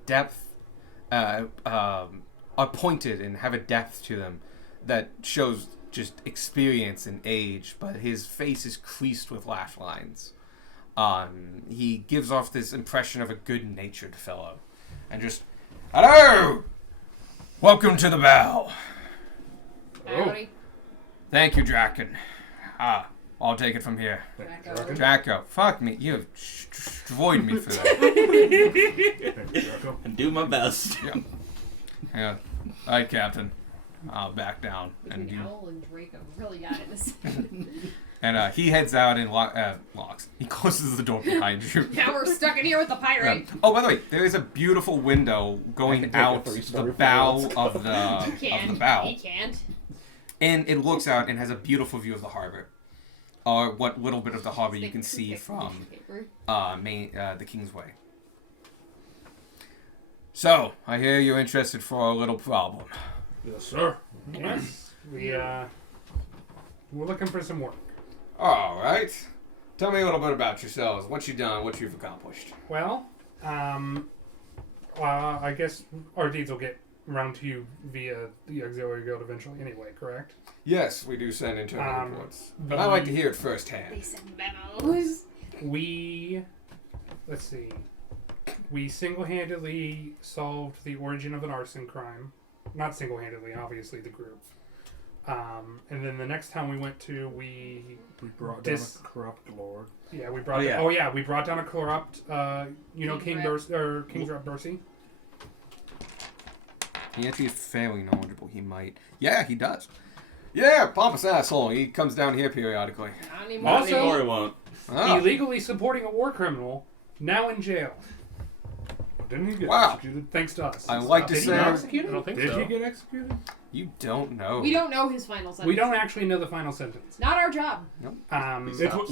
are pointed and have a depth to them that shows just experience and age, but his face is creased with laugh lines. He gives off this impression of a good-natured fellow. And just, hello! Welcome to the bell. Howdy. Thank you, Draken. I'll take it from here. Draco. Draco. Fuck me. You have destroyed me for that. Thank you, Draco. And do my best. Yeah. Alright, Captain. I'll back down. Between Owl and Draco, really got it this. And he heads out and locks. He closes the door behind you. Now we're stuck in here with the pirate. Oh, by the way, there is a beautiful window going out the bow of the bow. He can't. And it looks out and has a beautiful view of the harbor. Or what little bit of the harbor you can see from the Kingsway. So, I hear you're interested for a little problem. Yes, sir. Yes. We're looking for some work. All right. Tell me a little bit about yourselves. What you've done, what you've accomplished. Well, I guess our deeds will get around to you via the Auxiliary Guild eventually anyway, correct? Yes, we do send internal reports. But I like to hear it firsthand. They send memos. Let's see. We single-handedly solved the origin of an arson crime. Not single-handedly, obviously, the group. And then the next town we went to, we brought down a corrupt lord. Yeah, we brought. We brought down a corrupt. King Rap Dorsey. He actually is fairly knowledgeable. He might. Yeah, he does. Yeah, pompous asshole. He comes down here periodically. Not anymore. Also, Anymore he won't. Illegally supporting a war criminal, now in jail. Didn't he get Wow. executed? Thanks to us. I like to Did say. he get executed? I don't think Did so. he get executed? You don't know. We don't know his final sentence. We don't actually know the final sentence. Not our job.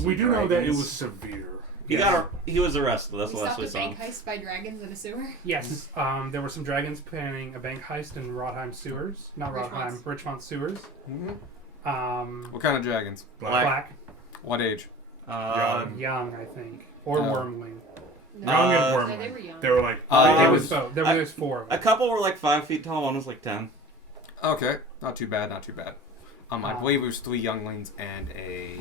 We do know that it was severe. He was arrested. That's We the last stopped we a saw. bank heist by dragons in a sewer. Yes. There were some dragons planning a bank heist in Rodheim sewers. Not Rodheim, Richmond sewers. Mm-hmm. What kind of dragons? Black. What age? Young, I think. Or wormling. No, Young and no, wormling. they were young. They were like. There was both. There was 4 of them. A couple were like 5 feet tall. One was like 10. Okay, not too bad, not too bad. I believe it was 3 younglings and a.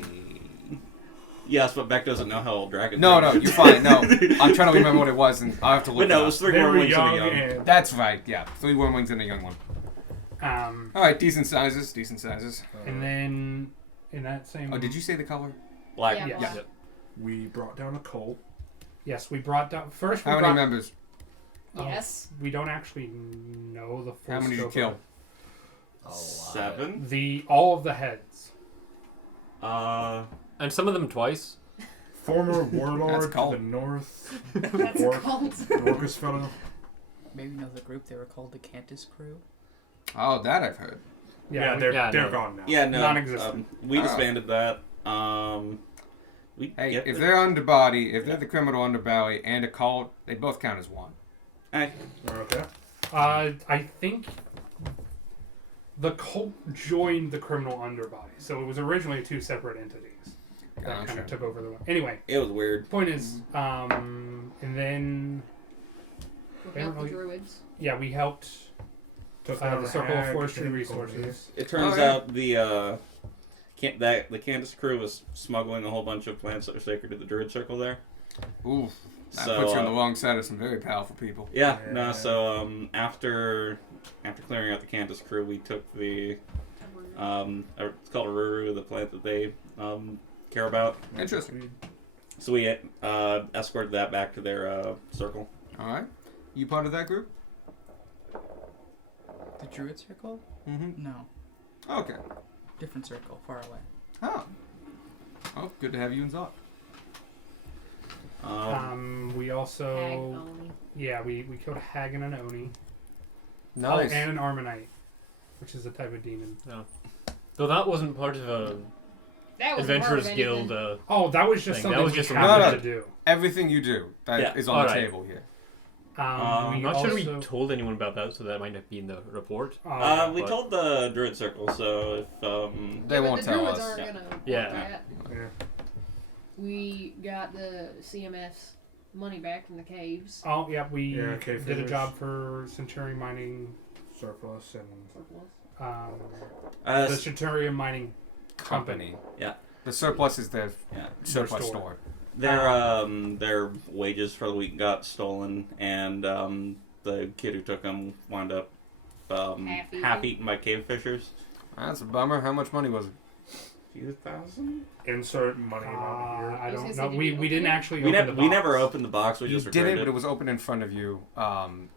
Yes, but Beck doesn't know how old dragons No, are. no, you're fine. No, I'm trying to remember what it was, and I have to look. But no, it it up. was 3 They were wormlings and young a young. and. That's right. Yeah, 3 wormlings and a young one. All right, decent sizes. Decent sizes. And then in that same. Oh, did you say the color? Black. Yeah, Yes. black. We brought down a cult. Yes, we brought down first. We How many brought, members? Yes. We don't actually know the full. How many did you scope kill? of A lot. 7. all of the heads. And some of them twice. Former warlord That's to cult. the north. That's a Orc. cult. Orcus fellow. Maybe another group. They were called the Cantus Crew. Oh, that I've heard. Yeah, they're yeah, they're no. gone now. Yeah, no. Non-existent. We Oh. disbanded that. We Hey, get if the- they're underbody, if they're the criminal underbelly and a cult, they both count as one. Eh, Okay. I think the cult joined the criminal underbody, so it was originally two separate entities that kind Gotcha. of took over the one. Anyway, it was weird. point is, and then We help the Really- druids. yeah, we helped Took the down Circle of Hag, Forestry Hag, Resources. It turns Oh, yeah. out the Candace crew was smuggling a whole bunch of plants that are sacred to the Druid Circle there. Ooh, that So, puts you on the wrong side of some very powerful people. Yeah, Yeah. no. So after clearing out the Candace crew, we took the it's called a Ruru, the plant that they care about. Interesting. So we escorted that back to their circle. All right, you part of that group? The Druid Circle? Mm-hmm. No. Okay. Different circle, far away. Oh. Oh, good to have you in Zot. We Hag also only. we killed a hag and an oni. Nice. Oh, and an Armonite, which is a type of demon. Though that wasn't part of a That was Adventurers Guild. Oh, that was just Thing. something That was we just a happened No, no. to do. Everything you do that is Yeah. on the Alright. table here. We I'm not sure we also- told anyone about that, so that might not be in the report. We but- told the Druid Circle, so if They won't the tell druids us. aren't Yeah. gonna want Yeah. that. Yeah. We got the CMS money back from the caves. Oh, yeah, we Yeah, cave did a figures. job for Centurion Mining. Surplus and The Centurion Mining Company. Yeah. The surplus is their Yeah. surplus store. store. their wages for the week got stolen, and the kid who took them wound up half eaten by cave fishers. That's a bummer. How much money was it? Few thousand. insert money amount here. I was don't gonna know. say, did We you didn't open it? actually We open never the we box. never opened the box. We You just did it, returned but it was open in front of you.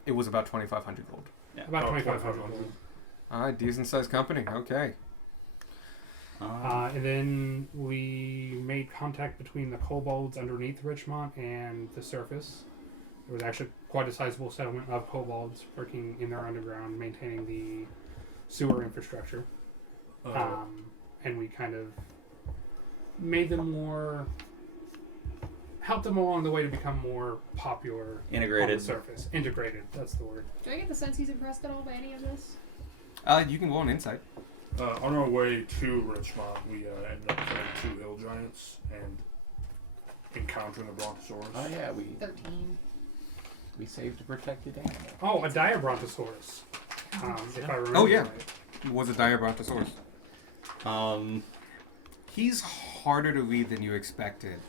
It was about 2,500 gold. About Oh, 2,500. 2,500. All right, decent sized company. Okay. And then we made contact between the kobolds underneath Richmont and the surface. There was actually quite a sizable settlement of kobolds working in their underground, maintaining the sewer infrastructure. And we kind of made them helped them along the way to become more popular on Integrated. the surface. Integrated, that's the word. Do I get the sense he's impressed at all by any of this? You can go on insight. On our way to Richmont, we ended up killing 2 hill giants and encountering a brontosaurus. Oh yeah, 13. we saved a protected animal. Oh, a Diabrontosaurus. If I remember Oh, yeah. right. It was a Diabrontosaurus. He's harder to read than you expected.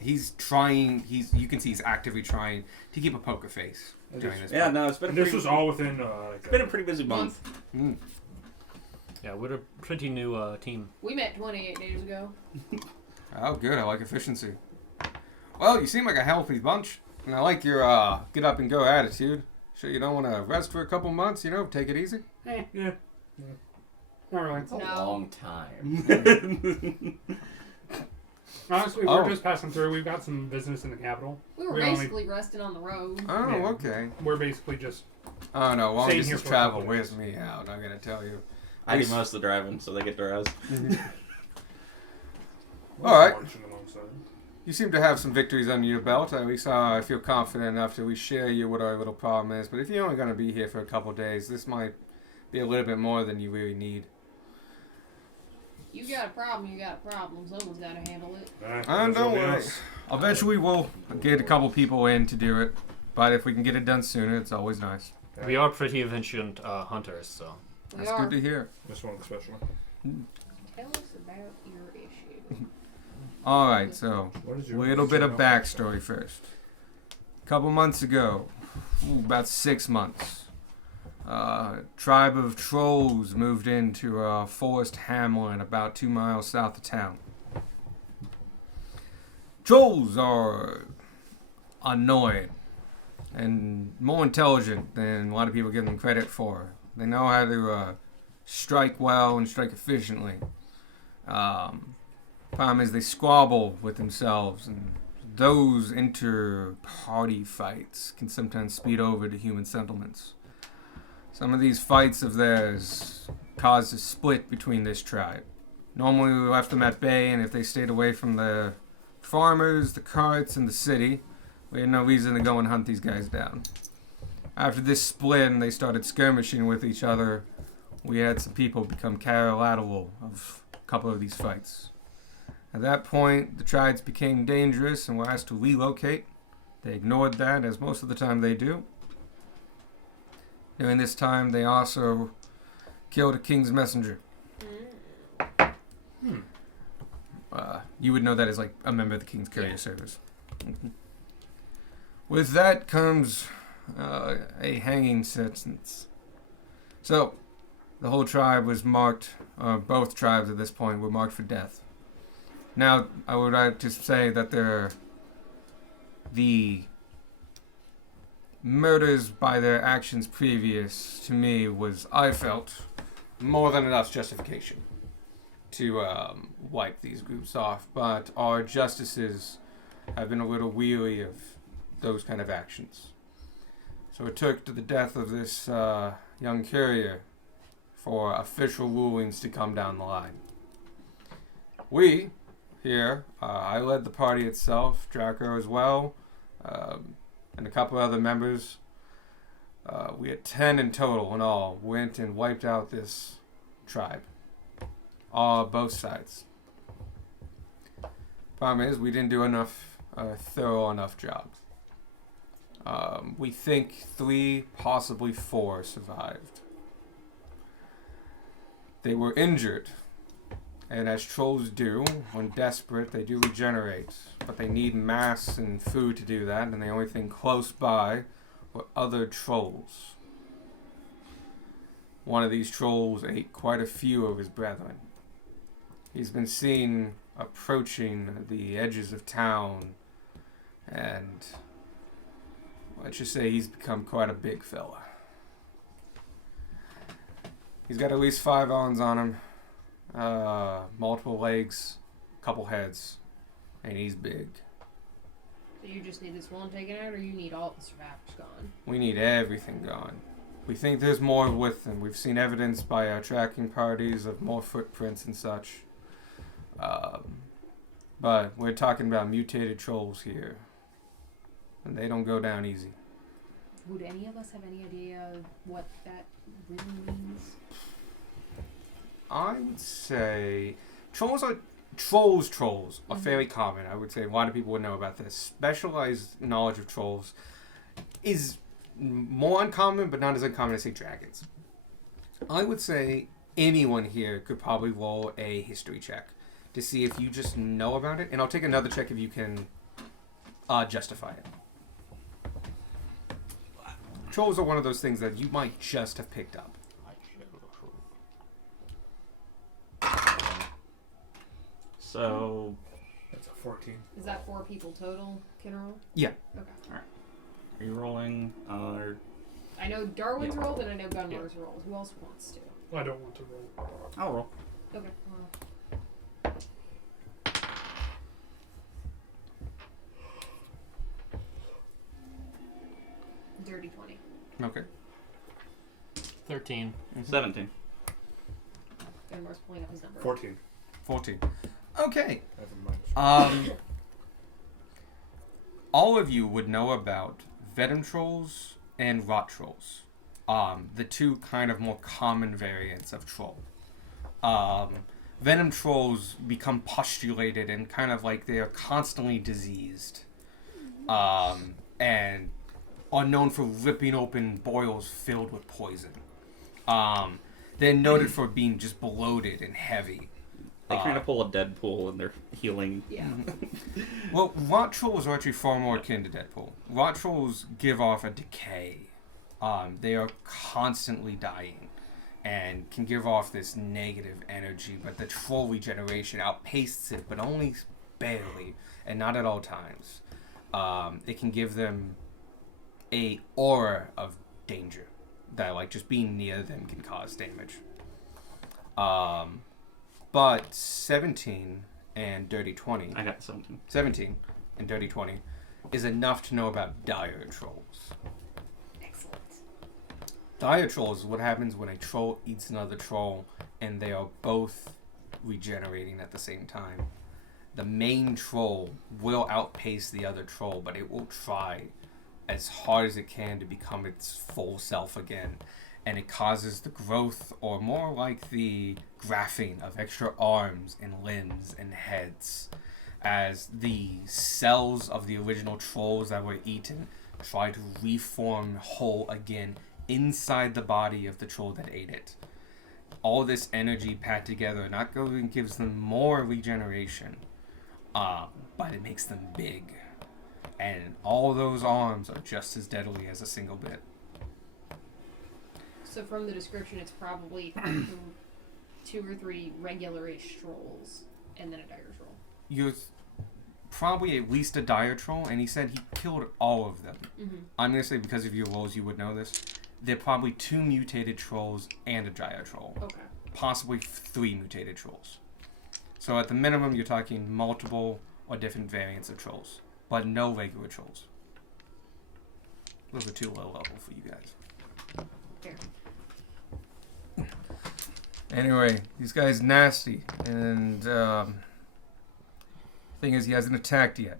He's trying. You can see he's actively trying to keep a poker face during this. Yeah, no, it's been a And this pretty, was all within it's been a pretty busy month. Mm. Yeah, we're a pretty new team. We met 28 days ago. Oh, good. I like efficiency. Well, you seem like a healthy bunch, and I like your get up and go attitude. Sure, you don't want to rest for a couple months. Take it easy. Yeah. Not really. It's a No. long time. Honestly, Oh. we're just passing through. We've got some business in the capital. We were We only- basically resting on the road. Oh, Yeah. okay. We're basically just Oh no, long Staying distance here for a travel couple wears days. me out. I'm gonna tell you. I do most of the driving, so they get to rest. All right. Marching alongside. You seem to have some victories under your belt. At least I feel confident enough to share you what our little problem is. But if you're only going to be here for a couple days, this might be a little bit more than you really need. You got a problem, you got a problem. Someone's got to handle it. And there's don't only worry. us. Eventually we'll get a couple people in to do it. But if we can get it done sooner, it's always nice. We are pretty efficient hunters, so. We That's are. good to hear. This one especially. Tell us about your issue. All right, so What is a your little bit of channel? backstory first. A couple months ago, about 6 months, tribe of trolls moved into a forest hamlet about 2 miles south of town. Trolls are annoying and more intelligent than a lot of people give them credit for. They know how to strike well and strike efficiently. Problem is they squabble with themselves, and those inter-party fights can sometimes speed over to human settlements. some of these fights of theirs caused a split between this tribe. Normally we left them at bay, and if they stayed away from the farmers, the carts, and the city, we had no reason to go and hunt these guys down. After this split and they started skirmishing with each other, we had some people become collateral of a couple of these fights. At that point, the tribes became dangerous and were asked to relocate. They ignored that, as most of the time they do. During this time, they also killed a king's messenger. You would know that as like a member of the King's Courier Service. With that comes a hanging sentence. So, the whole tribe was marked, both tribes at this point were marked for death. Now, I would like to say that the murders by their actions previous to me was, I felt, more than enough justification to wipe these groups off, but our justices have been a little weary of those kind of actions. So it took to the death of this young courier for official rulings to come down the line. We, here, I led the party itself, Draco as well, and a couple other members. We had 10 in total in all, went and wiped out this tribe. Both sides. Problem is, we didn't do enough, thorough enough jobs. We think 3, possibly 4 survived. They were injured, and as trolls do, when desperate, they do regenerate, but they need mass and food to do that, and the only thing close by were other trolls. One of these trolls ate quite a few of his brethren. He's been seen approaching the edges of town, and let's just say he's become quite a big fella. He's got at least 5 arms on him, multiple legs, couple heads, and he's big. So you just need this one taken out, or you need all the survivors gone? We need everything gone. We think there's more with them. We've seen evidence by our tracking parties of more footprints and such. But we're talking about mutated trolls here. And they don't go down easy. Would any of us have any idea what that really means? I would say trolls are fairly common. I would say a lot of people would know about this. Specialized knowledge of trolls is more uncommon, but not as uncommon as, say, dragons. I would say anyone here could probably roll a history check to see if you just know about it, and I'll take another check if you can justify it. Trolls are one of those things that you might just have picked up. So that's a 14. Is that 4 people total can roll? Yeah. Okay. Alright. Are you rolling? I know Darwin's rolled and I know Gunmar's rolled. Who else wants to? I don't want to roll. I'll roll. Okay. Dirty 20. Okay. 13. 17. Gunmar's pulling up his number. 14. 14. Okay. Never mind. All of you would know about venom trolls and rot trolls. The two kind of more common variants of troll. Venom trolls become postulated and kind of like they are constantly diseased. And are known for ripping open boils filled with poison. They're noted for being just bloated and heavy. They kind of pull a Deadpool in their healing. Yeah. Well, rot trolls are actually far more akin to Deadpool. Rot trolls give off a decay. They are constantly dying and can give off this negative energy, but the troll regeneration outpaces it, but only barely, and not at all times. It can give them a aura of danger that, like, just being near them can cause damage. But 17 and Dirty 20... I got 17. 17 and Dirty 20 is enough to know about dire trolls. Excellent. Dire trolls is what happens when a troll eats another troll and they are both regenerating at the same time. The main troll will outpace the other troll, but it will try as hard as it can to become its full self again. And it causes the growth, or more like the graphing of extra arms and limbs and heads, as the cells of the original trolls that were eaten try to reform whole again inside the body of the troll that ate it. All this energy packed together not only gives them more regeneration, but it makes them big. And all those arms are just as deadly as a single bit. So from the description, it's probably 2 or 3 regular-ish trolls, and then a dire troll. You're probably at least a dire troll, and he said he killed all of them. Mm-hmm. I'm going to say because of your roles you would know this. They're probably 2 mutated trolls and a dire troll. Okay. Possibly 3 mutated trolls. So at the minimum, you're talking multiple or different variants of trolls, but no regular trolls. Those are too low level for you guys. Fair. Anyway, this guy's nasty, and thing is, he hasn't attacked yet.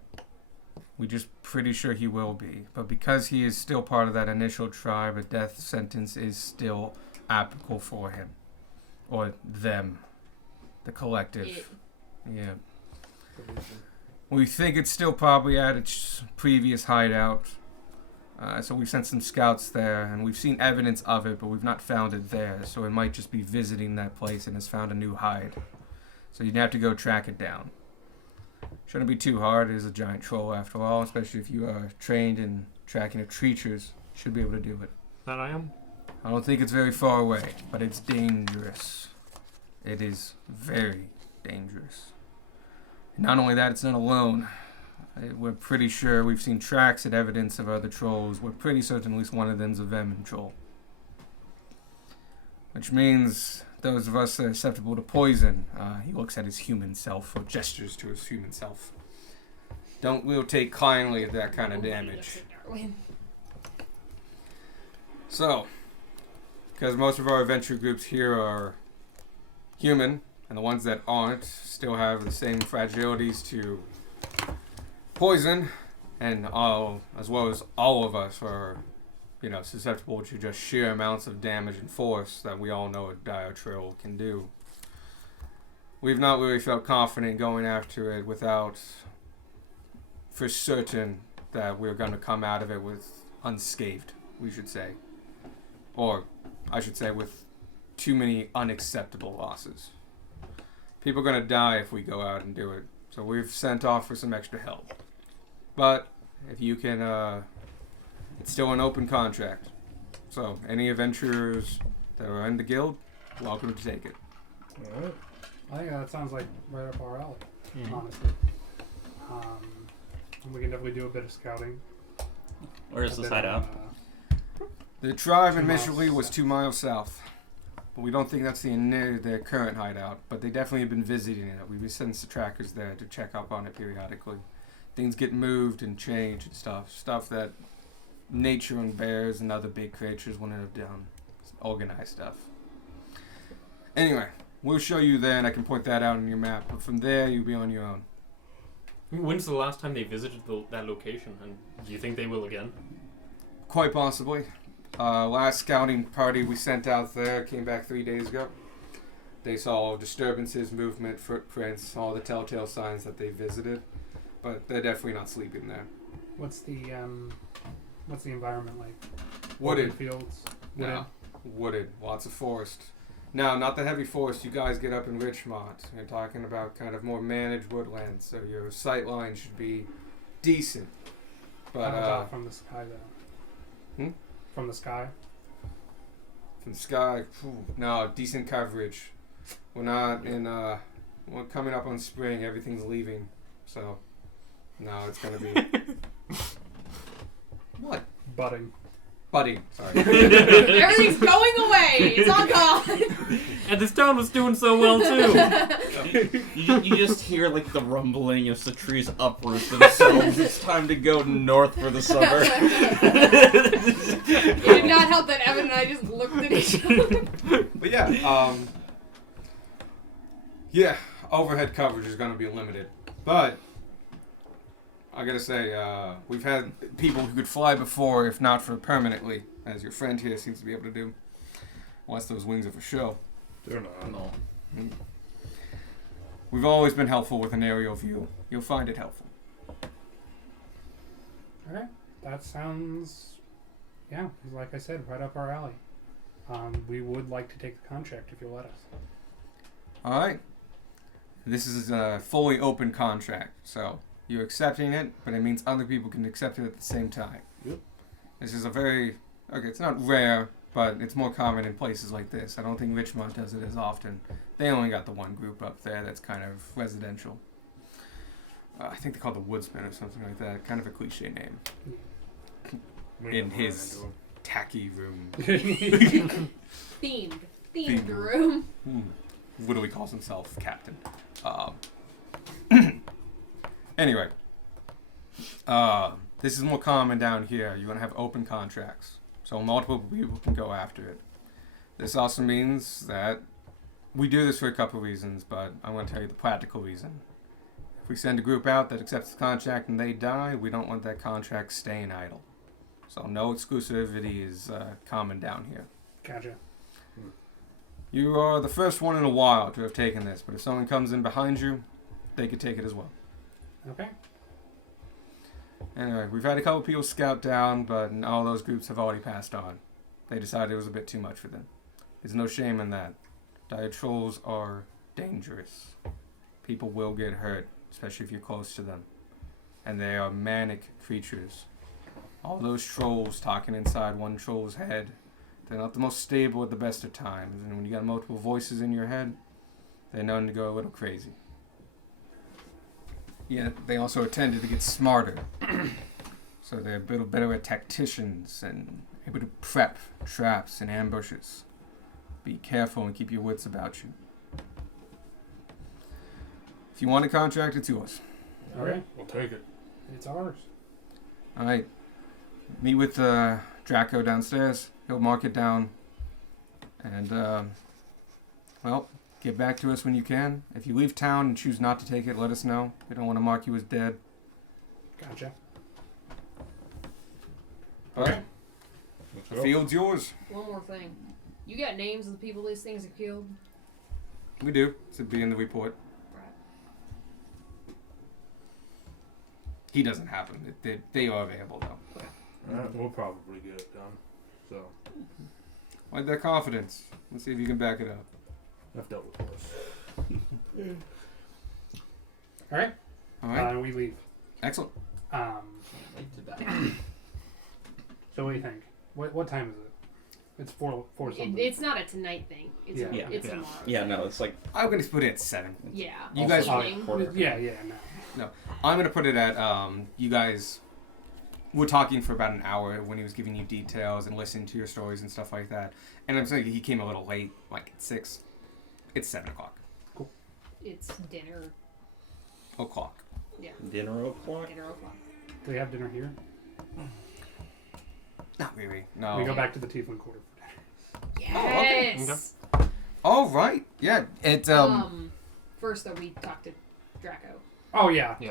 We're just pretty sure he will be, but because he is still part of that initial tribe, a death sentence is still applicable for him, or them, the collective. Yeah. We think it's still probably at its previous hideout. So we've sent some scouts there, and we've seen evidence of it, but we've not found it there. So it might just be visiting that place and has found a new hide. So you'd have to go track it down. Shouldn't be too hard. It is a giant troll after all, especially if you are trained in tracking of creatures. Should be able to do it. That I am. I don't think it's very far away, but it's dangerous. It is very dangerous. And not only that, it's not alone. We're pretty sure we've seen tracks and evidence of other trolls. We're pretty certain at least one of them's a Venom troll. Which means those of us that are susceptible to poison, he looks at his human self or gestures to his human self. We'll take kindly at that kind of damage. So, because most of our adventure groups here are human, and the ones that aren't still have the same fragilities to poison, and as well as all of us are, susceptible to just sheer amounts of damage and force that we all know a dire troll can do. We've not really felt confident going after it without, for certain, that we're going to come out of it with unscathed, we should say. Or, I should say, with too many unacceptable losses. People are going to die if we go out and do it, so we've sent off for some extra help. But if you can, it's still an open contract. So any adventurers that are in the guild, welcome to take it. Alright. I think that sounds like right up our alley, honestly. We can definitely do a bit of scouting. Where is this hideout? The tribe initially was 2 miles south. But we don't think that's their current hideout. But they definitely have been visiting it. We've been sending some trackers there to check up on it periodically. Things get moved and changed and stuff. Stuff that nature and bears and other big creatures wouldn't have done. Organized stuff. Anyway, we'll show you there, and I can point that out on your map. But from there, you'll be on your own. When's the last time they visited that location, and do you think they will again? Quite possibly. Last scouting party we sent out there came back 3 days ago. They saw disturbances, movement, footprints, all the telltale signs that they visited. But they're definitely not sleeping there. What's the environment like? Wooded fields. No, wooded. Lots of forest. Now, not the heavy forest you guys get up in Richmond. You're talking about kind of more managed woodlands, so your sight line should be decent. But How about from the sky, though? From the sky? From the sky, no, decent coverage. We're not in. We're coming up on spring. Everything's leaving, so. No, it's gonna be. What? Budding. Buddy. Sorry. Everything's going away. It's all gone. And this town was doing so well too. You just hear like the rumbling as the trees uproot themselves. It's time to go north for the summer. It did not help that Evan and I just looked at each other. But yeah, yeah, overhead coverage is going to be limited. But I gotta say, we've had people who could fly before, if not for permanently, as your friend here seems to be able to do. Unless those wings are for show. They're not. No. We've always been helpful with an aerial view. You'll find it helpful. Okay, that sounds, yeah, like I said, right up our alley. We would like to take the contract if you'll let us. All right. This is a fully open contract, so you're accepting it, but it means other people can accept it at the same time. Yep. This is a very, okay, it's not rare, but it's more common in places like this. I don't think Richmond does it as often. They only got the one group up there that's kind of residential. I think they call it the Woodsman or something like that. Kind of a cliche name. In his tacky room. Themed room. Whittly calls himself captain. Anyway, this is more common down here. You're going to have open contracts, so multiple people can go after it. This also means that we do this for a couple reasons, but I'm going to tell you the practical reason. If we send a group out that accepts the contract and they die, we don't want that contract staying idle. So no exclusivity is common down here. Gotcha. You are the first one in a while to have taken this, but if someone comes in behind you, they could take it as well. Okay. Anyway, we've had a couple people scout down, but all those groups have already passed on. They decided it was a bit too much for them. There's no shame in that. Dire trolls are dangerous. People will get hurt, especially if you're close to them. And they are manic creatures. All those trolls talking inside one troll's head, they're not the most stable at the best of times. And when you got multiple voices in your head, they're known to go a little crazy. Yet they also tended to get smarter. So they're a bit better at tacticians and able to prep traps and ambushes. Be careful and keep your wits about you. If you want a contract, it's yours. Okay. We'll take it. It's ours. Alright. Meet with Draco downstairs. He'll mark it down. And, well, get back to us when you can. If you leave town and choose not to take it, let us know. We don't want to mark you as dead. Gotcha. Okay. Let's The go. field's yours. One more thing. You got names of the people these things have killed? We do. It's be in the report. Right. He doesn't have them. They are available, though. We'll probably get it done. So, Like that confidence. Let's see if you can back it up. I've dealt with worse. All right. All right. We leave. Excellent. So what do you think? What time is it? It's four something. It's not a tonight thing. It's Yeah. it's tomorrow. Yeah, no, it's like I'm going to put it at 7. Yeah. You guys- Evening. Yeah, no. I'm going to put it at, you guys were talking for about an hour when he was giving you details and listening to your stories and stuff like that. And I'm saying he came a little late, like at 6. It's 7 o'clock. It's dinner. O'clock. Yeah. dinner o'clock. Dinner o'clock. Do we have dinner here? Not really. No. We go back to the Tiefling Quarter for dinner. Yes. All right. Yeah. It First though, we talked to Draco. Oh yeah. Do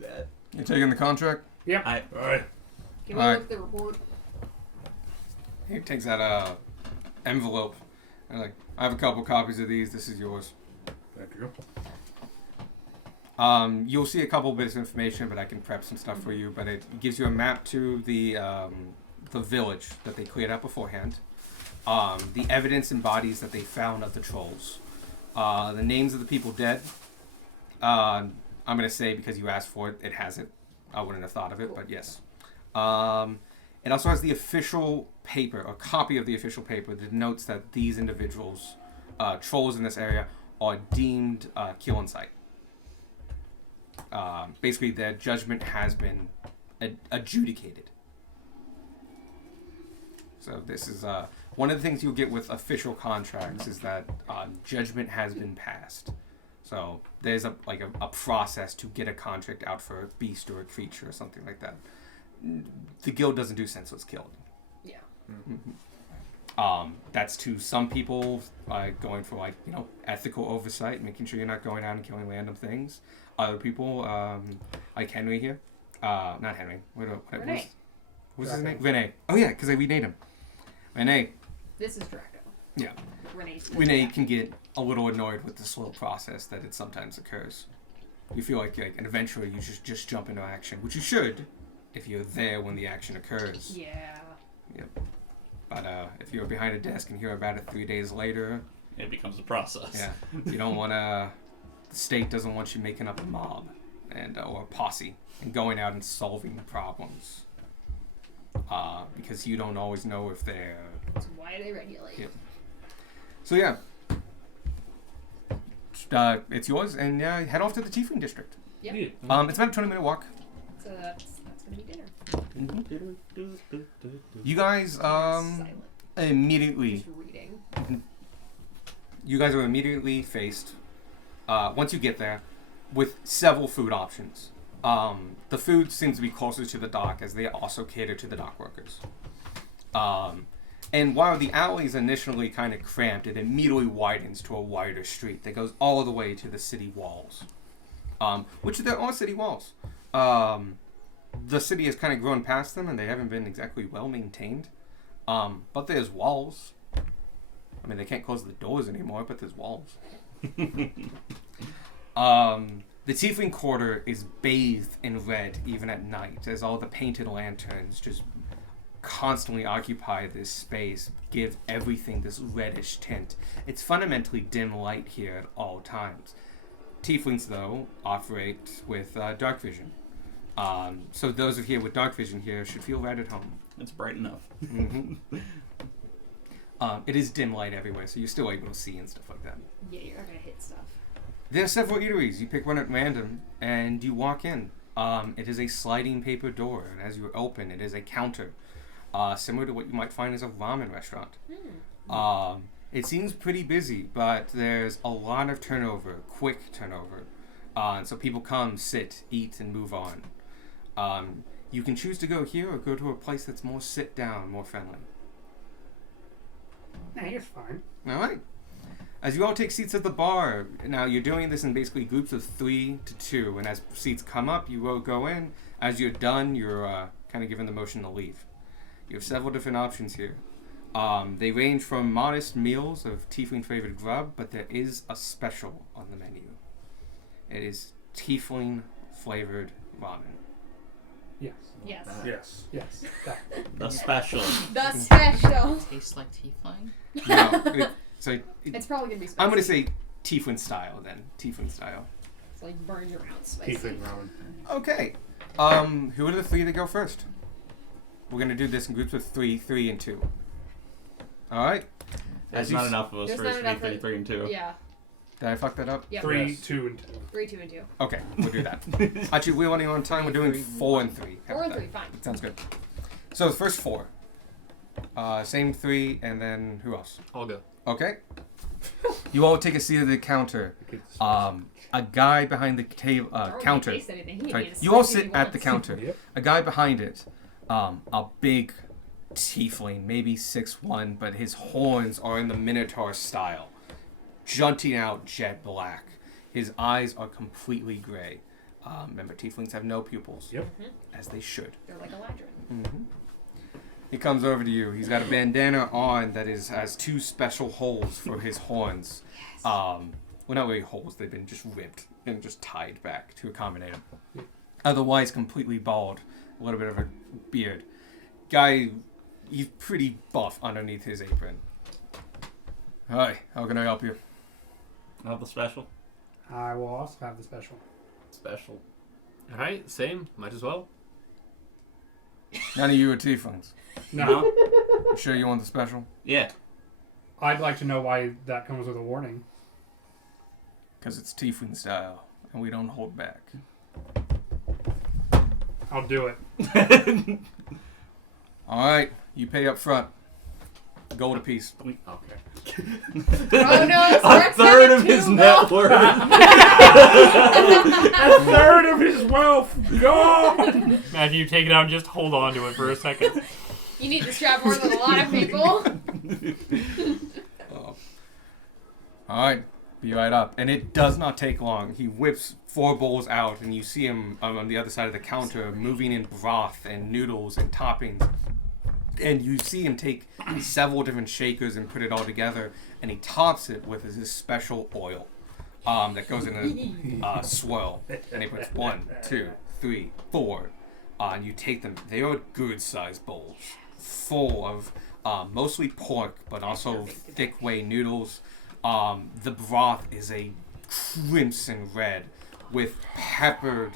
that. You taking the contract? Yep. All right. Can we Alright. look at the report? He takes that envelope and like, I have a couple copies of these. This is yours. Thank you. You'll see a couple bits of information, but I can prep some stuff for you. But it gives you a map to the village that they cleared out beforehand. The evidence and bodies that they found of the trolls. The names of the people dead. I'm going to say, because you asked for it, it has it. I wouldn't have thought of it, but yes. It also has the official paper, a copy of the official paper that notes that these individuals, trolls in this area, are deemed kill on sight. Basically, their judgment has been adjudicated. So this is one of the things you'll get with official contracts is that judgment has been passed. So there's a process to get a contract out for a beast or a creature or something like that. The guild doesn't do senseless killing. Yeah. That's to some people going for ethical oversight, making sure you're not going out and killing random things. Other people like Henry here, not Henry. Renee. What's his name? Renee. Oh yeah, because I renamed him. Renee. This is Draco. Yeah. Renee's Renee can get a little annoyed with the slow process that it sometimes occurs. You feel like and eventually you just jump into action, which you should if you're there when the action occurs. Yeah. Yep. But if you're behind a desk and hear about it 3 days later, it becomes a process. Yeah. You don't want to. The state doesn't want you making up a mob and or a posse and going out and solving the problems. Because you don't always know if they're. That's why they regulate. Yep. So yeah. It's yours, and head off to the Tiefling District. Yep. It's about a 20-minute walk. So that's gonna be dinner. You guys immediately. Just reading. You guys are immediately faced, once you get there, with several food options. The food seems to be closer to the dock, as they also cater to the dock workers. And while the alley is initially kind of cramped, it immediately widens to a wider street that goes all the way to the city walls. Which there are city walls. The city has kind of grown past them, and they haven't been exactly well maintained. But there's walls. I mean, they can't close the doors anymore, but there's walls. The Tiefling Quarter is bathed in red even at night, as all the painted lanterns just constantly occupy this space, give everything this reddish tint. It's fundamentally dim light here at all times. Tieflings, though, operate with dark vision. So those of you with dark vision here should feel right at home. It's bright enough. Mm-hmm. It is dim light everywhere, so you're still able to see and stuff like that. Yeah, you're not gonna hit stuff. There are several eateries. You pick one at random, and you walk in. It is a sliding paper door, and as you open, it is a counter, similar to what you might find as a ramen restaurant. It seems pretty busy, but there's a lot of turnover, quick turnover. So people come, sit, eat, and move on. You can choose to go here or go to a place that's more sit down, more friendly. Nah, you're fine. All right. As you all take seats at the bar, now you're doing this in basically groups of 3 to 2, and as seats come up, you will go in. As you're done, you're kind of given the motion to leave. You have several different options here. They range from modest meals of Tiefling favorite grub, but there is a special on the menu. It is Tiefling flavored ramen. Yes. Yes. Yes. Yes. The special. The special. Tastes like tiefling? No, it's probably gonna be spicy. I'm going to say Tiefling style then. Tiefling style. It's like burn your mouth spicy. Tiefling ramen. Okay. Who are the 3 that go first? We're going to do this in groups of 3, 3, and 2. All right. There's not enough of us There's for not us to enough be of- 3 and 2. Yeah. Did I fuck that up? Yep. 3, Yes. 2, and 2. 3, 2, and 2. Okay, we'll do that. Actually, we're running on time. We're doing 4 and 3. How 4 and about 3, fine. that? Sounds good. So the first 4. Same 3, and then who else? I'll go. Okay. You all take a seat at the counter. A guy behind the table counter. Taste anything. He Sorry, can eat as you all spicy as sit he at the wants. counter. Yep. A guy behind it, a big tiefling, maybe 6'1", but his horns are in the Minotaur style, jutting out jet black. His eyes are completely gray. Remember, tieflings have no pupils. Yep. As they should. They're like Eladrin. Mm-hmm. He comes over to you. He's got a bandana on that has 2 special holes for his horns. Yes. Well, not really holes. They've been just ripped and just tied back to accommodate him. Otherwise, completely bald. A little bit of a beard. Guy, he's pretty buff underneath his apron. Hi, how can I help you? Not the special. I will also have the special. Special. All right, same. Might as well. None of you are tieflings. No. You sure you want the special? Yeah. I'd like to know why that comes with a warning. Because it's tiefling style, and we don't hold back. I'll do it. All right, you pay up front. Gold apiece. Okay. Oh no, A third of his net worth. A third of his wealth gone. Imagine you take it out and just hold on to it for a second. You need this job more than a lot of people. Alright, be right up. And it does not take long. He whips 4 bowls out, and you see him on the other side of the counter moving in broth and noodles and toppings. And you see him take several different shakers and put it all together, and he tops it with his special oil that goes in a swirl. And he puts 1, 2, 3, 4. And you take them. They are good-sized bowls, full of mostly pork, but also thick whey noodles. The broth is a crimson red with peppered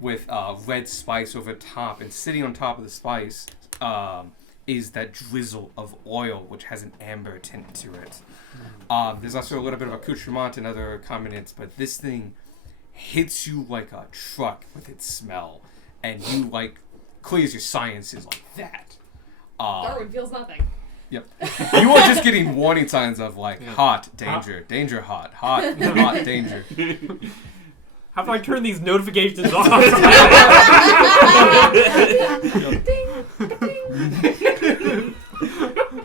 with red spice over top, and sitting on top of the spice is that drizzle of oil, which has an amber tint to it. There's also a little bit of accoutrement and other condiments, but this thing hits you like a truck with its smell, and you clears your sciences like that. Darwin feels nothing. Yep. You are just getting warning signs of hot, danger, danger, hot, hot, hot, danger. How do I turn these notifications off?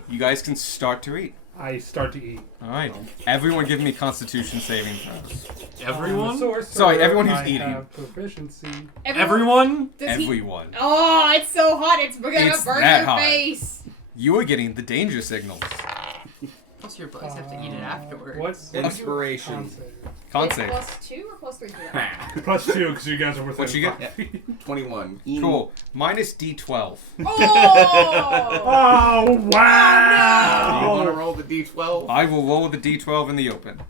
You guys can start to eat. I start to eat. Alright. Everyone give me Constitution saving throws. Everyone? Sorry, everyone who's I eating. Have proficiency. Everyone? Everyone. Oh, it's so hot. It's gonna It's burn that your hot. face. You are getting the danger signals. Plus your boys have to eat it afterwards. What's Inspiration. Con It's save. +2 or +3 for that? +2 because you guys are worth What you get? 21. Cool. Minus D12. Oh! Oh, Do you wow! want to roll the d12? I will roll the D12 in the open.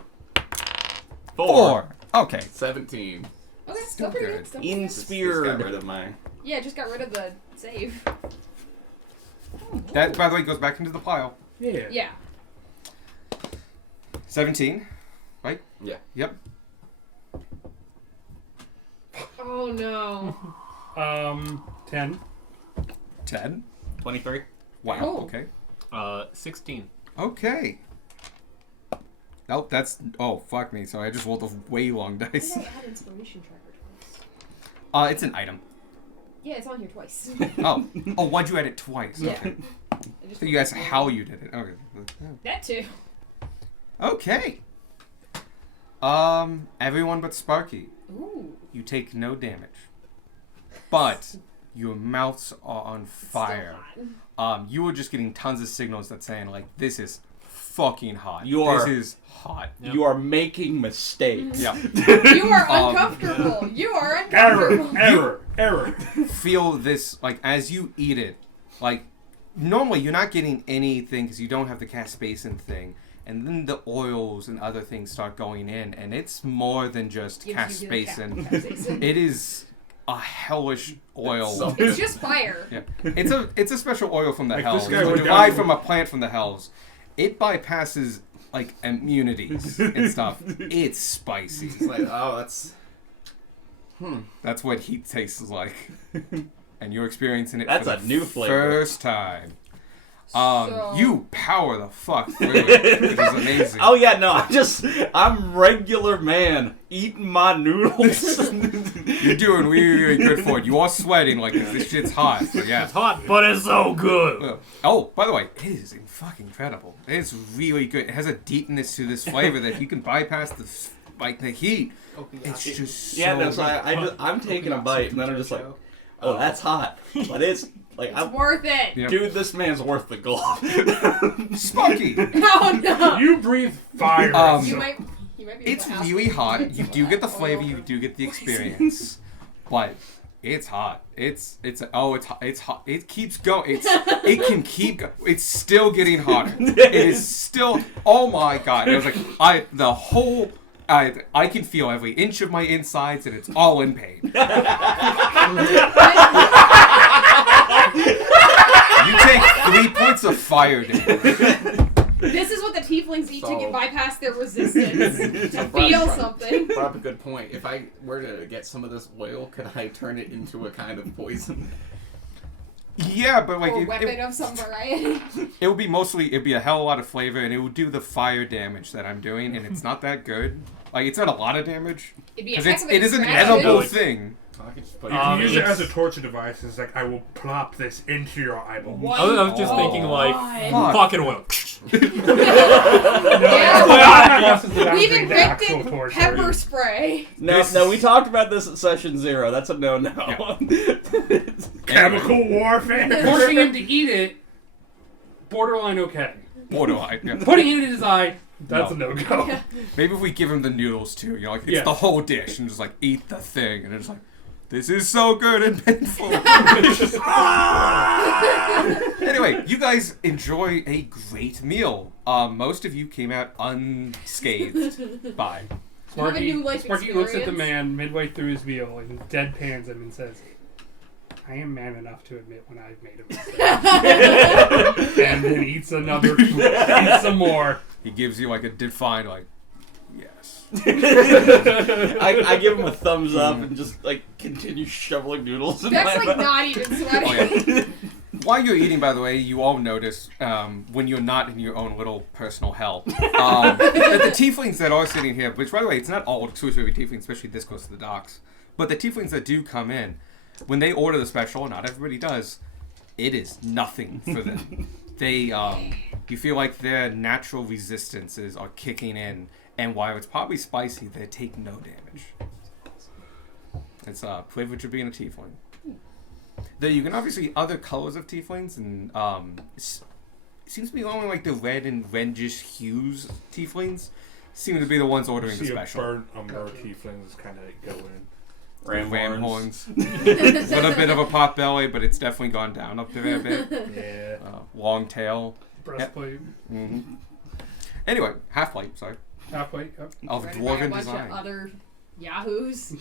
4. Okay. 17. Okay, still pretty good. Still pretty good. Just got rid of my... Yeah, just got rid of the save. That, by the way, goes back into the pile. Yeah. Yeah. 17. Right? Yeah. Yep. Oh no. 10. 10. 23. Wow. Oh. Okay. 16. Okay. Nope, that's... Oh, fuck me. Sorry, I just rolled a way long dice. Why did I add inspiration tracker twice? It's an item. Yeah, it's on here twice. Oh, why'd you add it twice? Yeah. Okay. I just So you guys, how you did it? Okay. That too. Okay. Everyone but Sparky. Ooh. You take no damage, but your mouths are on fire. You are just getting tons of signals that saying this is fucking hot. This is hot. You are making mistakes. Yeah. You are uncomfortable. You are uncomfortable. Error. Feel this as you eat it. Normally you're not getting anything because you don't have the cast basin thing. And then the oils and other things start going in, and it's more than just cast basin. It is a hellish oil. It's just fire. Yeah, it's a special oil from the hells. this guy It's went derived down- from a plant from the hells. It bypasses immunities and stuff. It's spicy. It's that's... That's what heat tastes like, and you're experiencing it. That's for a the new flavor. First time. So- You power the fuck through it, which is amazing. Oh yeah, no, I'm regular man eating my noodles. You're doing really good for it. You are sweating this shit's hot. So yeah. It's hot, but it's so good. Oh, by the way, it is fucking incredible. It's really good. It has a deepness to this flavor that you can bypass the heat. It's just so Yeah, no, so good. I'm taking a bite and then I'm just like, oh, that's hot, but it's It's worth it. Yeah. dude, this man's worth the gold. Spunky. Oh no. You breathe fire. You might be It's able to really hot. You do get the flavor. You do get the experience, but it's hot. It's hot. It keeps going. It can keep. It's still getting hotter. It is still. Oh my god! It was I can feel every inch of my insides, and it's all in pain. You take 3 points of fire damage. This is what the tieflings eat to get bypass their resistance. To feel something. Brought up a good point. If I were to get some of this oil, could I turn it into a kind of poison? Yeah, but like or weapon of some variety. it would be it'd be a hell of a lot of flavor, and it would do the fire damage that I'm doing, and it's not that good. Like it's not a lot of damage It'd be a because heck of it is an extraction. edible thing. I could just You put can use it as a it's- torture device. It's like I will plop this into your eyeball. What? I was just thinking like God. fucking oil. Yeah. We've We've the actual invented torture. pepper spray. No, we talked about this at session 0. That's a no-no. Chemical warfare. Forcing him to eat it, borderline okay. Borderline. Yeah. Putting it in his eye, that's No. a no-go. Maybe if we give him the noodles too, you know, like it's Yeah. the whole dish, and just like eat the thing, and it's like, this is so good and painful. Anyway, you guys enjoy a great meal. Most of you came out unscathed by. Have a new life Sparky looks at the experience. man midway through his meal and deadpans him and says, I am man enough to admit when I've made a mistake. And then eats eats some more. He gives you like a defined like, yes. I give him a thumbs up and just like continue shoveling noodles in That's my like mouth. not even sweating. Oh, yeah. While you're eating, by the way, you all notice when you're not in your own little personal hell that the tieflings that are sitting here, which by the way, it's not all exclusively tieflings, especially this close to the docks, but the tieflings that do come in, when they order the special, not everybody does, it is nothing for them. They, you feel like their natural resistances are kicking in, and while it's probably spicy, they take no damage. It's a privilege of being a tiefling. Though you can obviously see other colors of tieflings, and it seems to be only like the red and reddish hues tieflings seem to be the ones ordering the See special. a burnt umber tieflings kind of go in. Ram horns. Little bit of a pot belly, but it's definitely gone down up there a bit. Yeah. Long tail. Breastplate. Mm-hmm. Anyway, half plate. Sorry. Halfway. Yep. Of Surrounded by a dwarven bunch design. of other yahoos.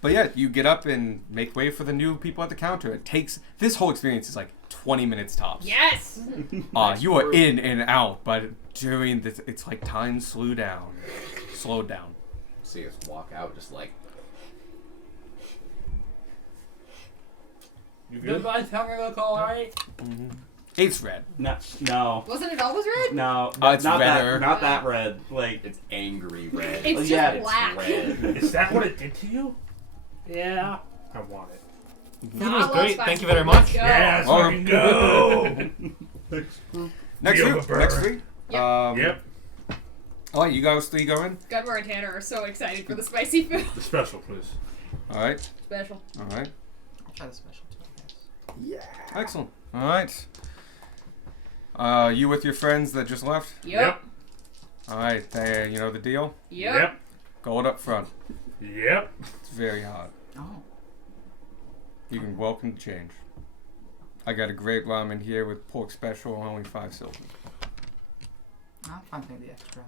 But yeah, you get up and make way for the new people at the counter. It takes this whole experience is like 20 minutes tops. Yes. You are in and out, but during this, it's like time slowed down. See us walk out just like. You good? Tell me look alright. Mm-hmm. It's red. No. Wasn't it always red? No, it's not redder. that. Not that red. Like It's angry red. It's yeah, just black. It's red. Is that what it did to you? Yeah. I want it. Food I was love great. spicy Thank you very food. much. Let's go. Yes, Oh. fucking go! Next Feel week. the burn. Next week. Yep. Yep. Oh, you guys 3 going? Gunmore and Tanner are so excited for the spicy food. The special, please. All right. Special. All right. I'll try the special too, I guess. Excellent. All right. You with your friends that just left? Yep. All right. You know the deal? Yep. Gold up front. Yep. It's very hot. Oh. You can welcome the change. I got a great ramen here with pork special, only 5 silver. I'm fine paying the extra.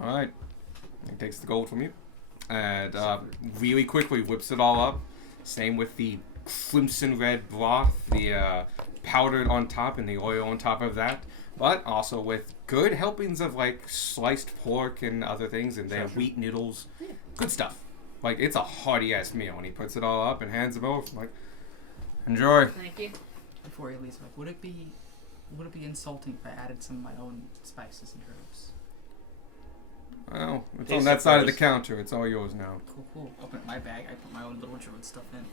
All right. He takes the gold from you, and really quickly whips it all up. Same with the crimson red broth, the powdered on top, and the oil on top of that. But also with good helpings of like sliced pork and other things, and their wheat noodles. Good stuff. Like it's a hearty ass meal, and he puts it all up and hands them over. Like, enjoy. Thank you. Before he leaves, like, would it be insulting if I added some of my own spices and herbs? Well, it's Taste on that it side of the first. counter. It's all yours now. Cool. Open up my bag. I put my own little druid stuff in.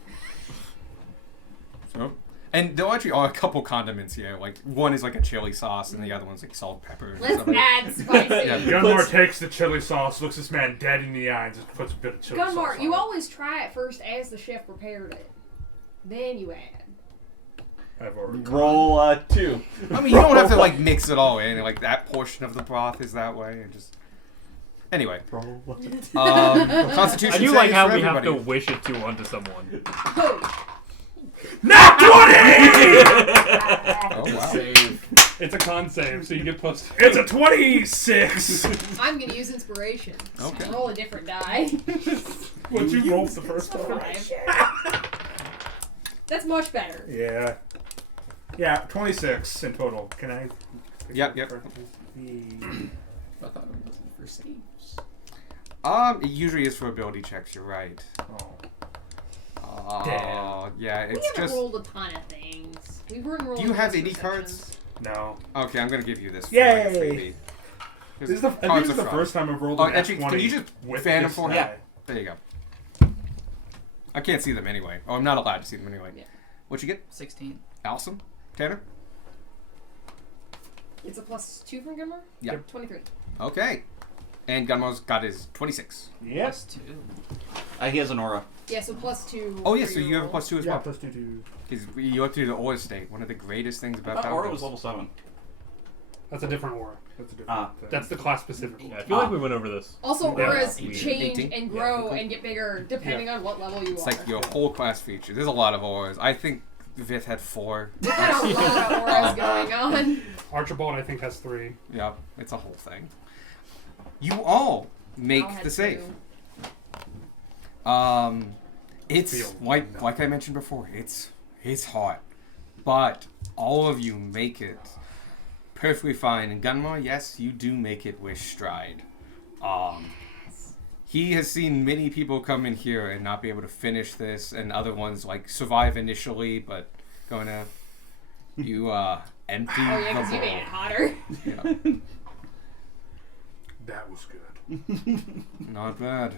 So, and there actually are a couple condiments here. Like one is like a chili sauce, and the other one's like salt, pepper. and Let's stuff like add spicy. Yeah. Gunmore takes the chili sauce, looks this man dead in the eye, and just puts a bit of chili Gunmore, sauce you on always try it first as the chef prepared it. Then you add. it. I've already roll 2. I mean, you don't have to like mix it all in. Like that portion of the broth is that way, and just anyway. Roll 2. Constitution. I do like saves how for we have everybody. to wish it to onto someone. Not 20! Oh wow. Save. It's a con save, so you get plus 2. It's a 26! I'm gonna use inspiration. Okay. Roll a different die. What you rolled the first time? 5. That's much better. Yeah. Yeah, 26 in total. Can I? Yep. I thought it wasn't for saves. It usually is for ability checks. You're right. Oh. Yeah, We it's haven't just rolled a ton of things. Yes. We've run roller Do you have coaster any sections. cards? No. Okay, I'm gonna give you this. Yay! For like a freebie. This is the, I think Cards this is are the fun. first time I've rolled Oh, an actually, F20 can you just with fan them this for me? die. There you go. I can't see them anyway. Oh, I'm not allowed to see them anyway. Yeah. What'd you get? 16. Awesome. Tanner? It's a +2 from Gunmar? Yep. 23. Okay. And Gunmar's got his 26. Yep. +2. He has an aura. Yeah, so +2. Oh, yeah, for so your you have a roll. plus 2 as Yeah, well. plus 2 to... Because you went through the aura state. One of the greatest things about That aura Paladins. was level 7. That's a different aura. That's a different thing. That's the class specific Yeah, aura. I feel like we went over this. Also, Yeah. auras 18. change 18. and grow and get bigger depending on what level you It's are. like your whole class feature. There's a lot of auras. I think Vith had 4. We've had a lot of auras going on. Archibald, I think, has 3. Yep, it's a whole thing. You all make Al had the save. 2. It's Feel like I mentioned before. It's hard, but all of you make it perfectly fine. And Gunmar, yes, you do make it with stride. He has seen many people come in here and not be able to finish this, and other ones like survive initially, but gonna you empty Oh yeah, the because you bowl. made it hotter. Yeah, That was good. not bad.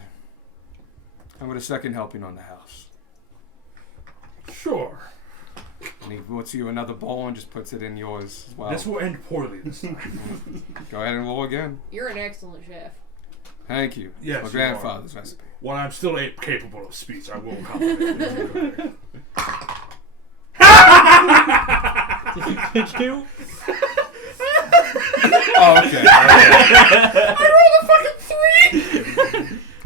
How about a second helping on the house? Sure. And he puts you another bowl and just puts it in yours as well. This will end poorly this time. Go ahead and roll again. You're an excellent chef. Thank you. Yes, My you grandfather's recipe. While I'm still capable of speech, I will compliment you. Did you? Oh, okay.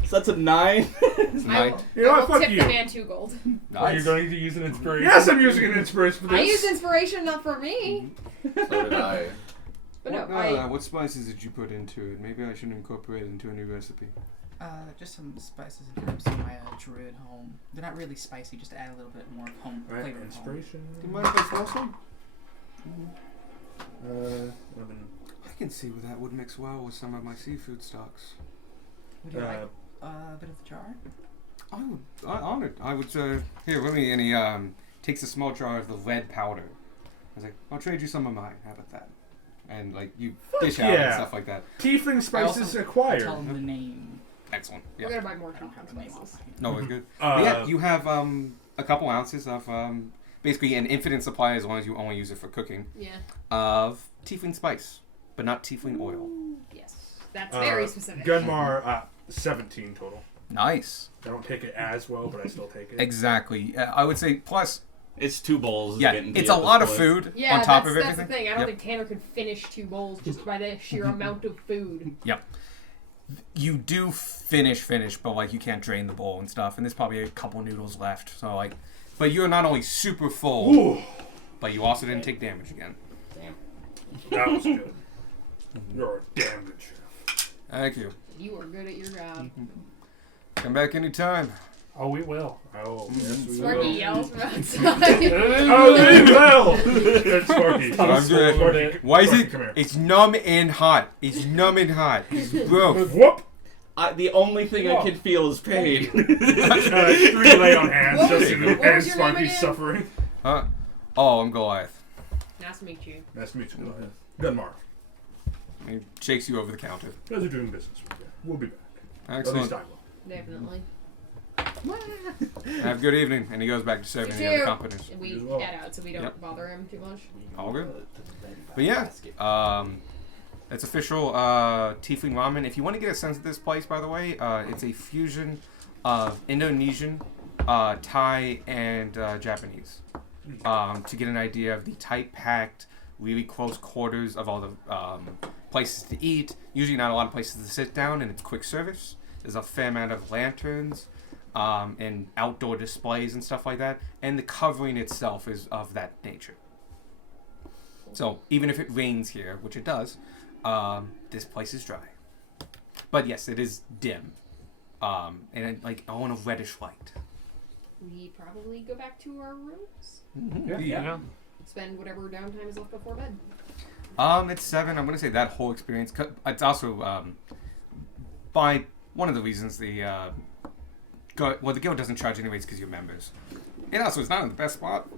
So that's a 9. It's I night. will, You know I what, will fuck tip you. the man 2 gold. Are you Nice. going to use an inspiration? Yes, I'm using an inspiration for this. I used inspiration, not for me. So did I. But no, What spices did you put into it? Maybe I should incorporate it into a new recipe. Just some spices and herbs from my druid home. They're not really spicy, just to add a little bit more home Alright, flavor. at home. inspiration. Do you mind if I smell some? 11. I can see where that would mix well with some of my seafood stocks. Would you like a bit of the jar? I would. Honored. I would. Here, let me. And he takes a small jar of the lead powder. I was like, I'll trade you some of mine. How about that? And like you dish out and yeah. stuff like that. Tiefling I spices also acquired. Tell them the name. Excellent. we're Yeah. gonna buy more I don't have the name spices. off. No, it's good. But yeah, you have a couple ounces of basically an infinite supply as long as you only use it for cooking Yeah. of tiefling spice, but not tiefling oil. Yes. That's very specific. Gunmar, 17 total. Nice. I don't take it as well, but I still take it. Exactly. I would say plus. It's 2 bowls. Yeah, getting it's to a you at lot this of point. food Yeah, on top of that's everything. the thing. I don't Yep. think Tanner could finish 2 bowls just by the sheer amount of food. Yep. You do finish, but like you can't drain the bowl and stuff, and there's probably a couple noodles left. So like, but you're not only super full, Ooh, but you also didn't take damage again. Damn. that was good. You're a damn good chef. Thank you. You are good at your job. Come back anytime. Oh, we will. Oh, yes, we Sparky will. yells from outside. Oh, we will! It's Sparky. I'm good. Sparky, Why is Sparky, it? come here. It's numb and hot. It's numb and hot. It's both. Whoop! The only thing I Whoa. can feel is pain. 3 lay on hands What just was in your- the what and was your name Sparky's again? suffering. Huh? Oh, I'm Goliath. Nice to meet you. Nice to meet you, Gunmar. He shakes you over the counter. Pleasure doing business with you. We'll be back. At Excellent. least I will. Definitely. Have a good evening. And he goes back to serving the other companies. And we You as well. head out so we don't Yep. bother him too much. All good. But yeah, it's official Tiefling Ramen. If you want to get a sense of this place, by the way, it's a fusion of Indonesian, Thai, and Japanese. To get an idea of the tight-packed, really close quarters of all the places to eat. Usually not a lot of places to sit down, and it's quick service. There's a fair amount of lanterns and outdoor displays and stuff like that. And the covering itself is of that nature. So even if it rains here, which it does, this place is dry. But yes, it is dim, and like on a reddish light. We probably go back to our rooms. Yeah. Spend whatever downtime is left before bed. It's 7. I'm gonna say that whole experience. It's also by one of the reasons the guild doesn't charge anyways because you're members. It also is not in the best spot.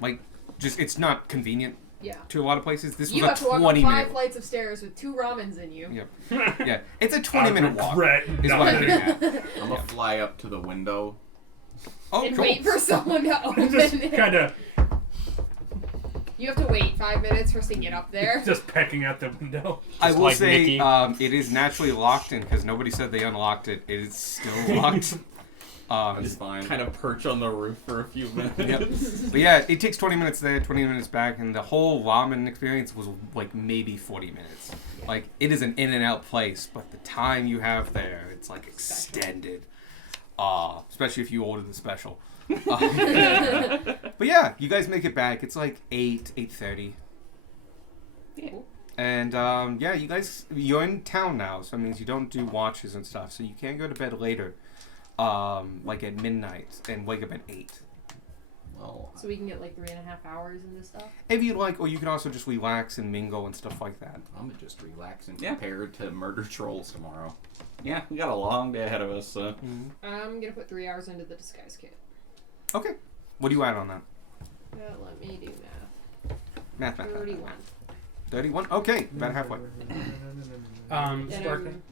Like just it's not convenient Yeah. to a lot of places. This You was have a to walk up 20-minute. 5 flights of stairs with 2 ramens in you. Yep. Yeah, it's a 20-minute walk. Is what I'm getting at. I'm gonna fly up to the window. Oh, And cool. wait for someone to open Just it. kind of You have to wait 5 minutes for us to get up there. just pecking out the window. I Just will like say Mickey. it is naturally locked in because nobody said they unlocked it. It is still locked. It's fine. Kind of perch on the roof for a few minutes. Yep. But yeah, it takes 20 minutes there, 20 minutes back, and the whole ramen experience was like maybe 40 minutes. Like, it is an in and out place, but the time you have there, it's like extended. Especially if you order the special. But yeah, you guys make it back. It's like 8:30. Yeah. And yeah, you guys, you're in town now, so that means you don't do watches and stuff, so you can go to bed later. Like at midnight and wake up at 8. Well, So we can get like 3.5 hours into stuff. If you'd like, or you can also just relax and mingle and stuff like that. I'm gonna just relax and Yeah. prepare to murder trolls tomorrow. Yeah, we got a long day ahead of us. So. I'm gonna put 3 hours into the disguise kit. Okay. What do you add on that? Let me do math. Math. 31. 31? Okay, about halfway. Then Spark. I'm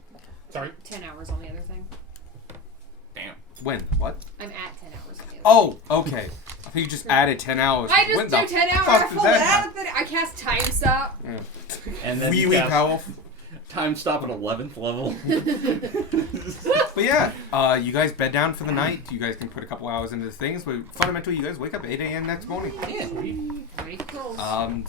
Sorry. 10 hours on the other thing. Damn. When? What? I'm at 10 hours on the other Oh, okay. I think you just added 10 hours. I When just the do 10 hours. fuck I did pull that it happen? out of it. I cast time stop. Yeah. And then Really cast powerful. Time stop at 11th level. But yeah, you guys bed down for the night. You guys can put a couple hours into the things, but fundamentally, you guys wake up 8 a.m. next morning. Very close.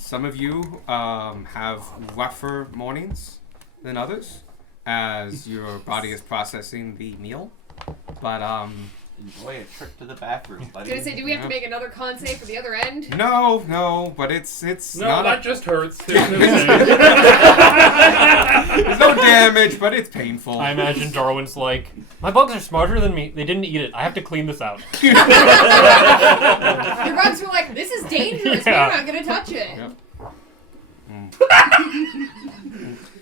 Some of you have rougher mornings than others, as your body is processing the meal. But Enjoy a trip to the bathroom, I buddy. was gonna say, do we have to make another con save for the other end? no, but it's No, not. that just hurts. There's no damage, but it's painful. I imagine Darwin's like, my bugs are smarter than me. They didn't eat it. I have to clean this out. Your bugs were like, this is dangerous. Yeah. We're not gonna touch it. Yep.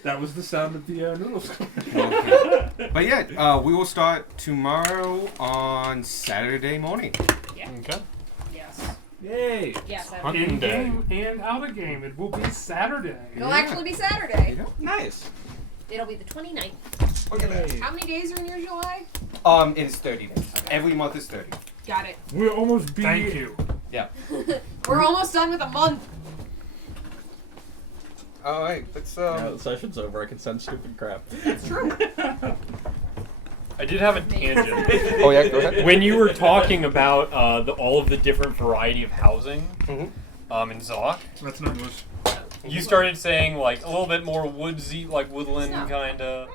That was the sound of the noodles. Okay. But yeah, we will start tomorrow on Saturday morning. Yeah. Okay. Yes. Yay! Yes. Hunting day. In game and out of game. It will be Saturday. It'll actually be Saturday. Nice. It'll be the 29th. Look at that. How many days are in your July? It is 30 days. Every month is 30. Got it. We're almost beat. Thank you. Yeah. We're almost done with a month. All right. Let's Now the session's over, I can send stupid crap. That's true. I did have a tangent. Oh yeah, go ahead. When you were talking about all of the different variety of housing in Zoc, That's not English. you started saying like a little bit more woodsy, like woodland No. kind of.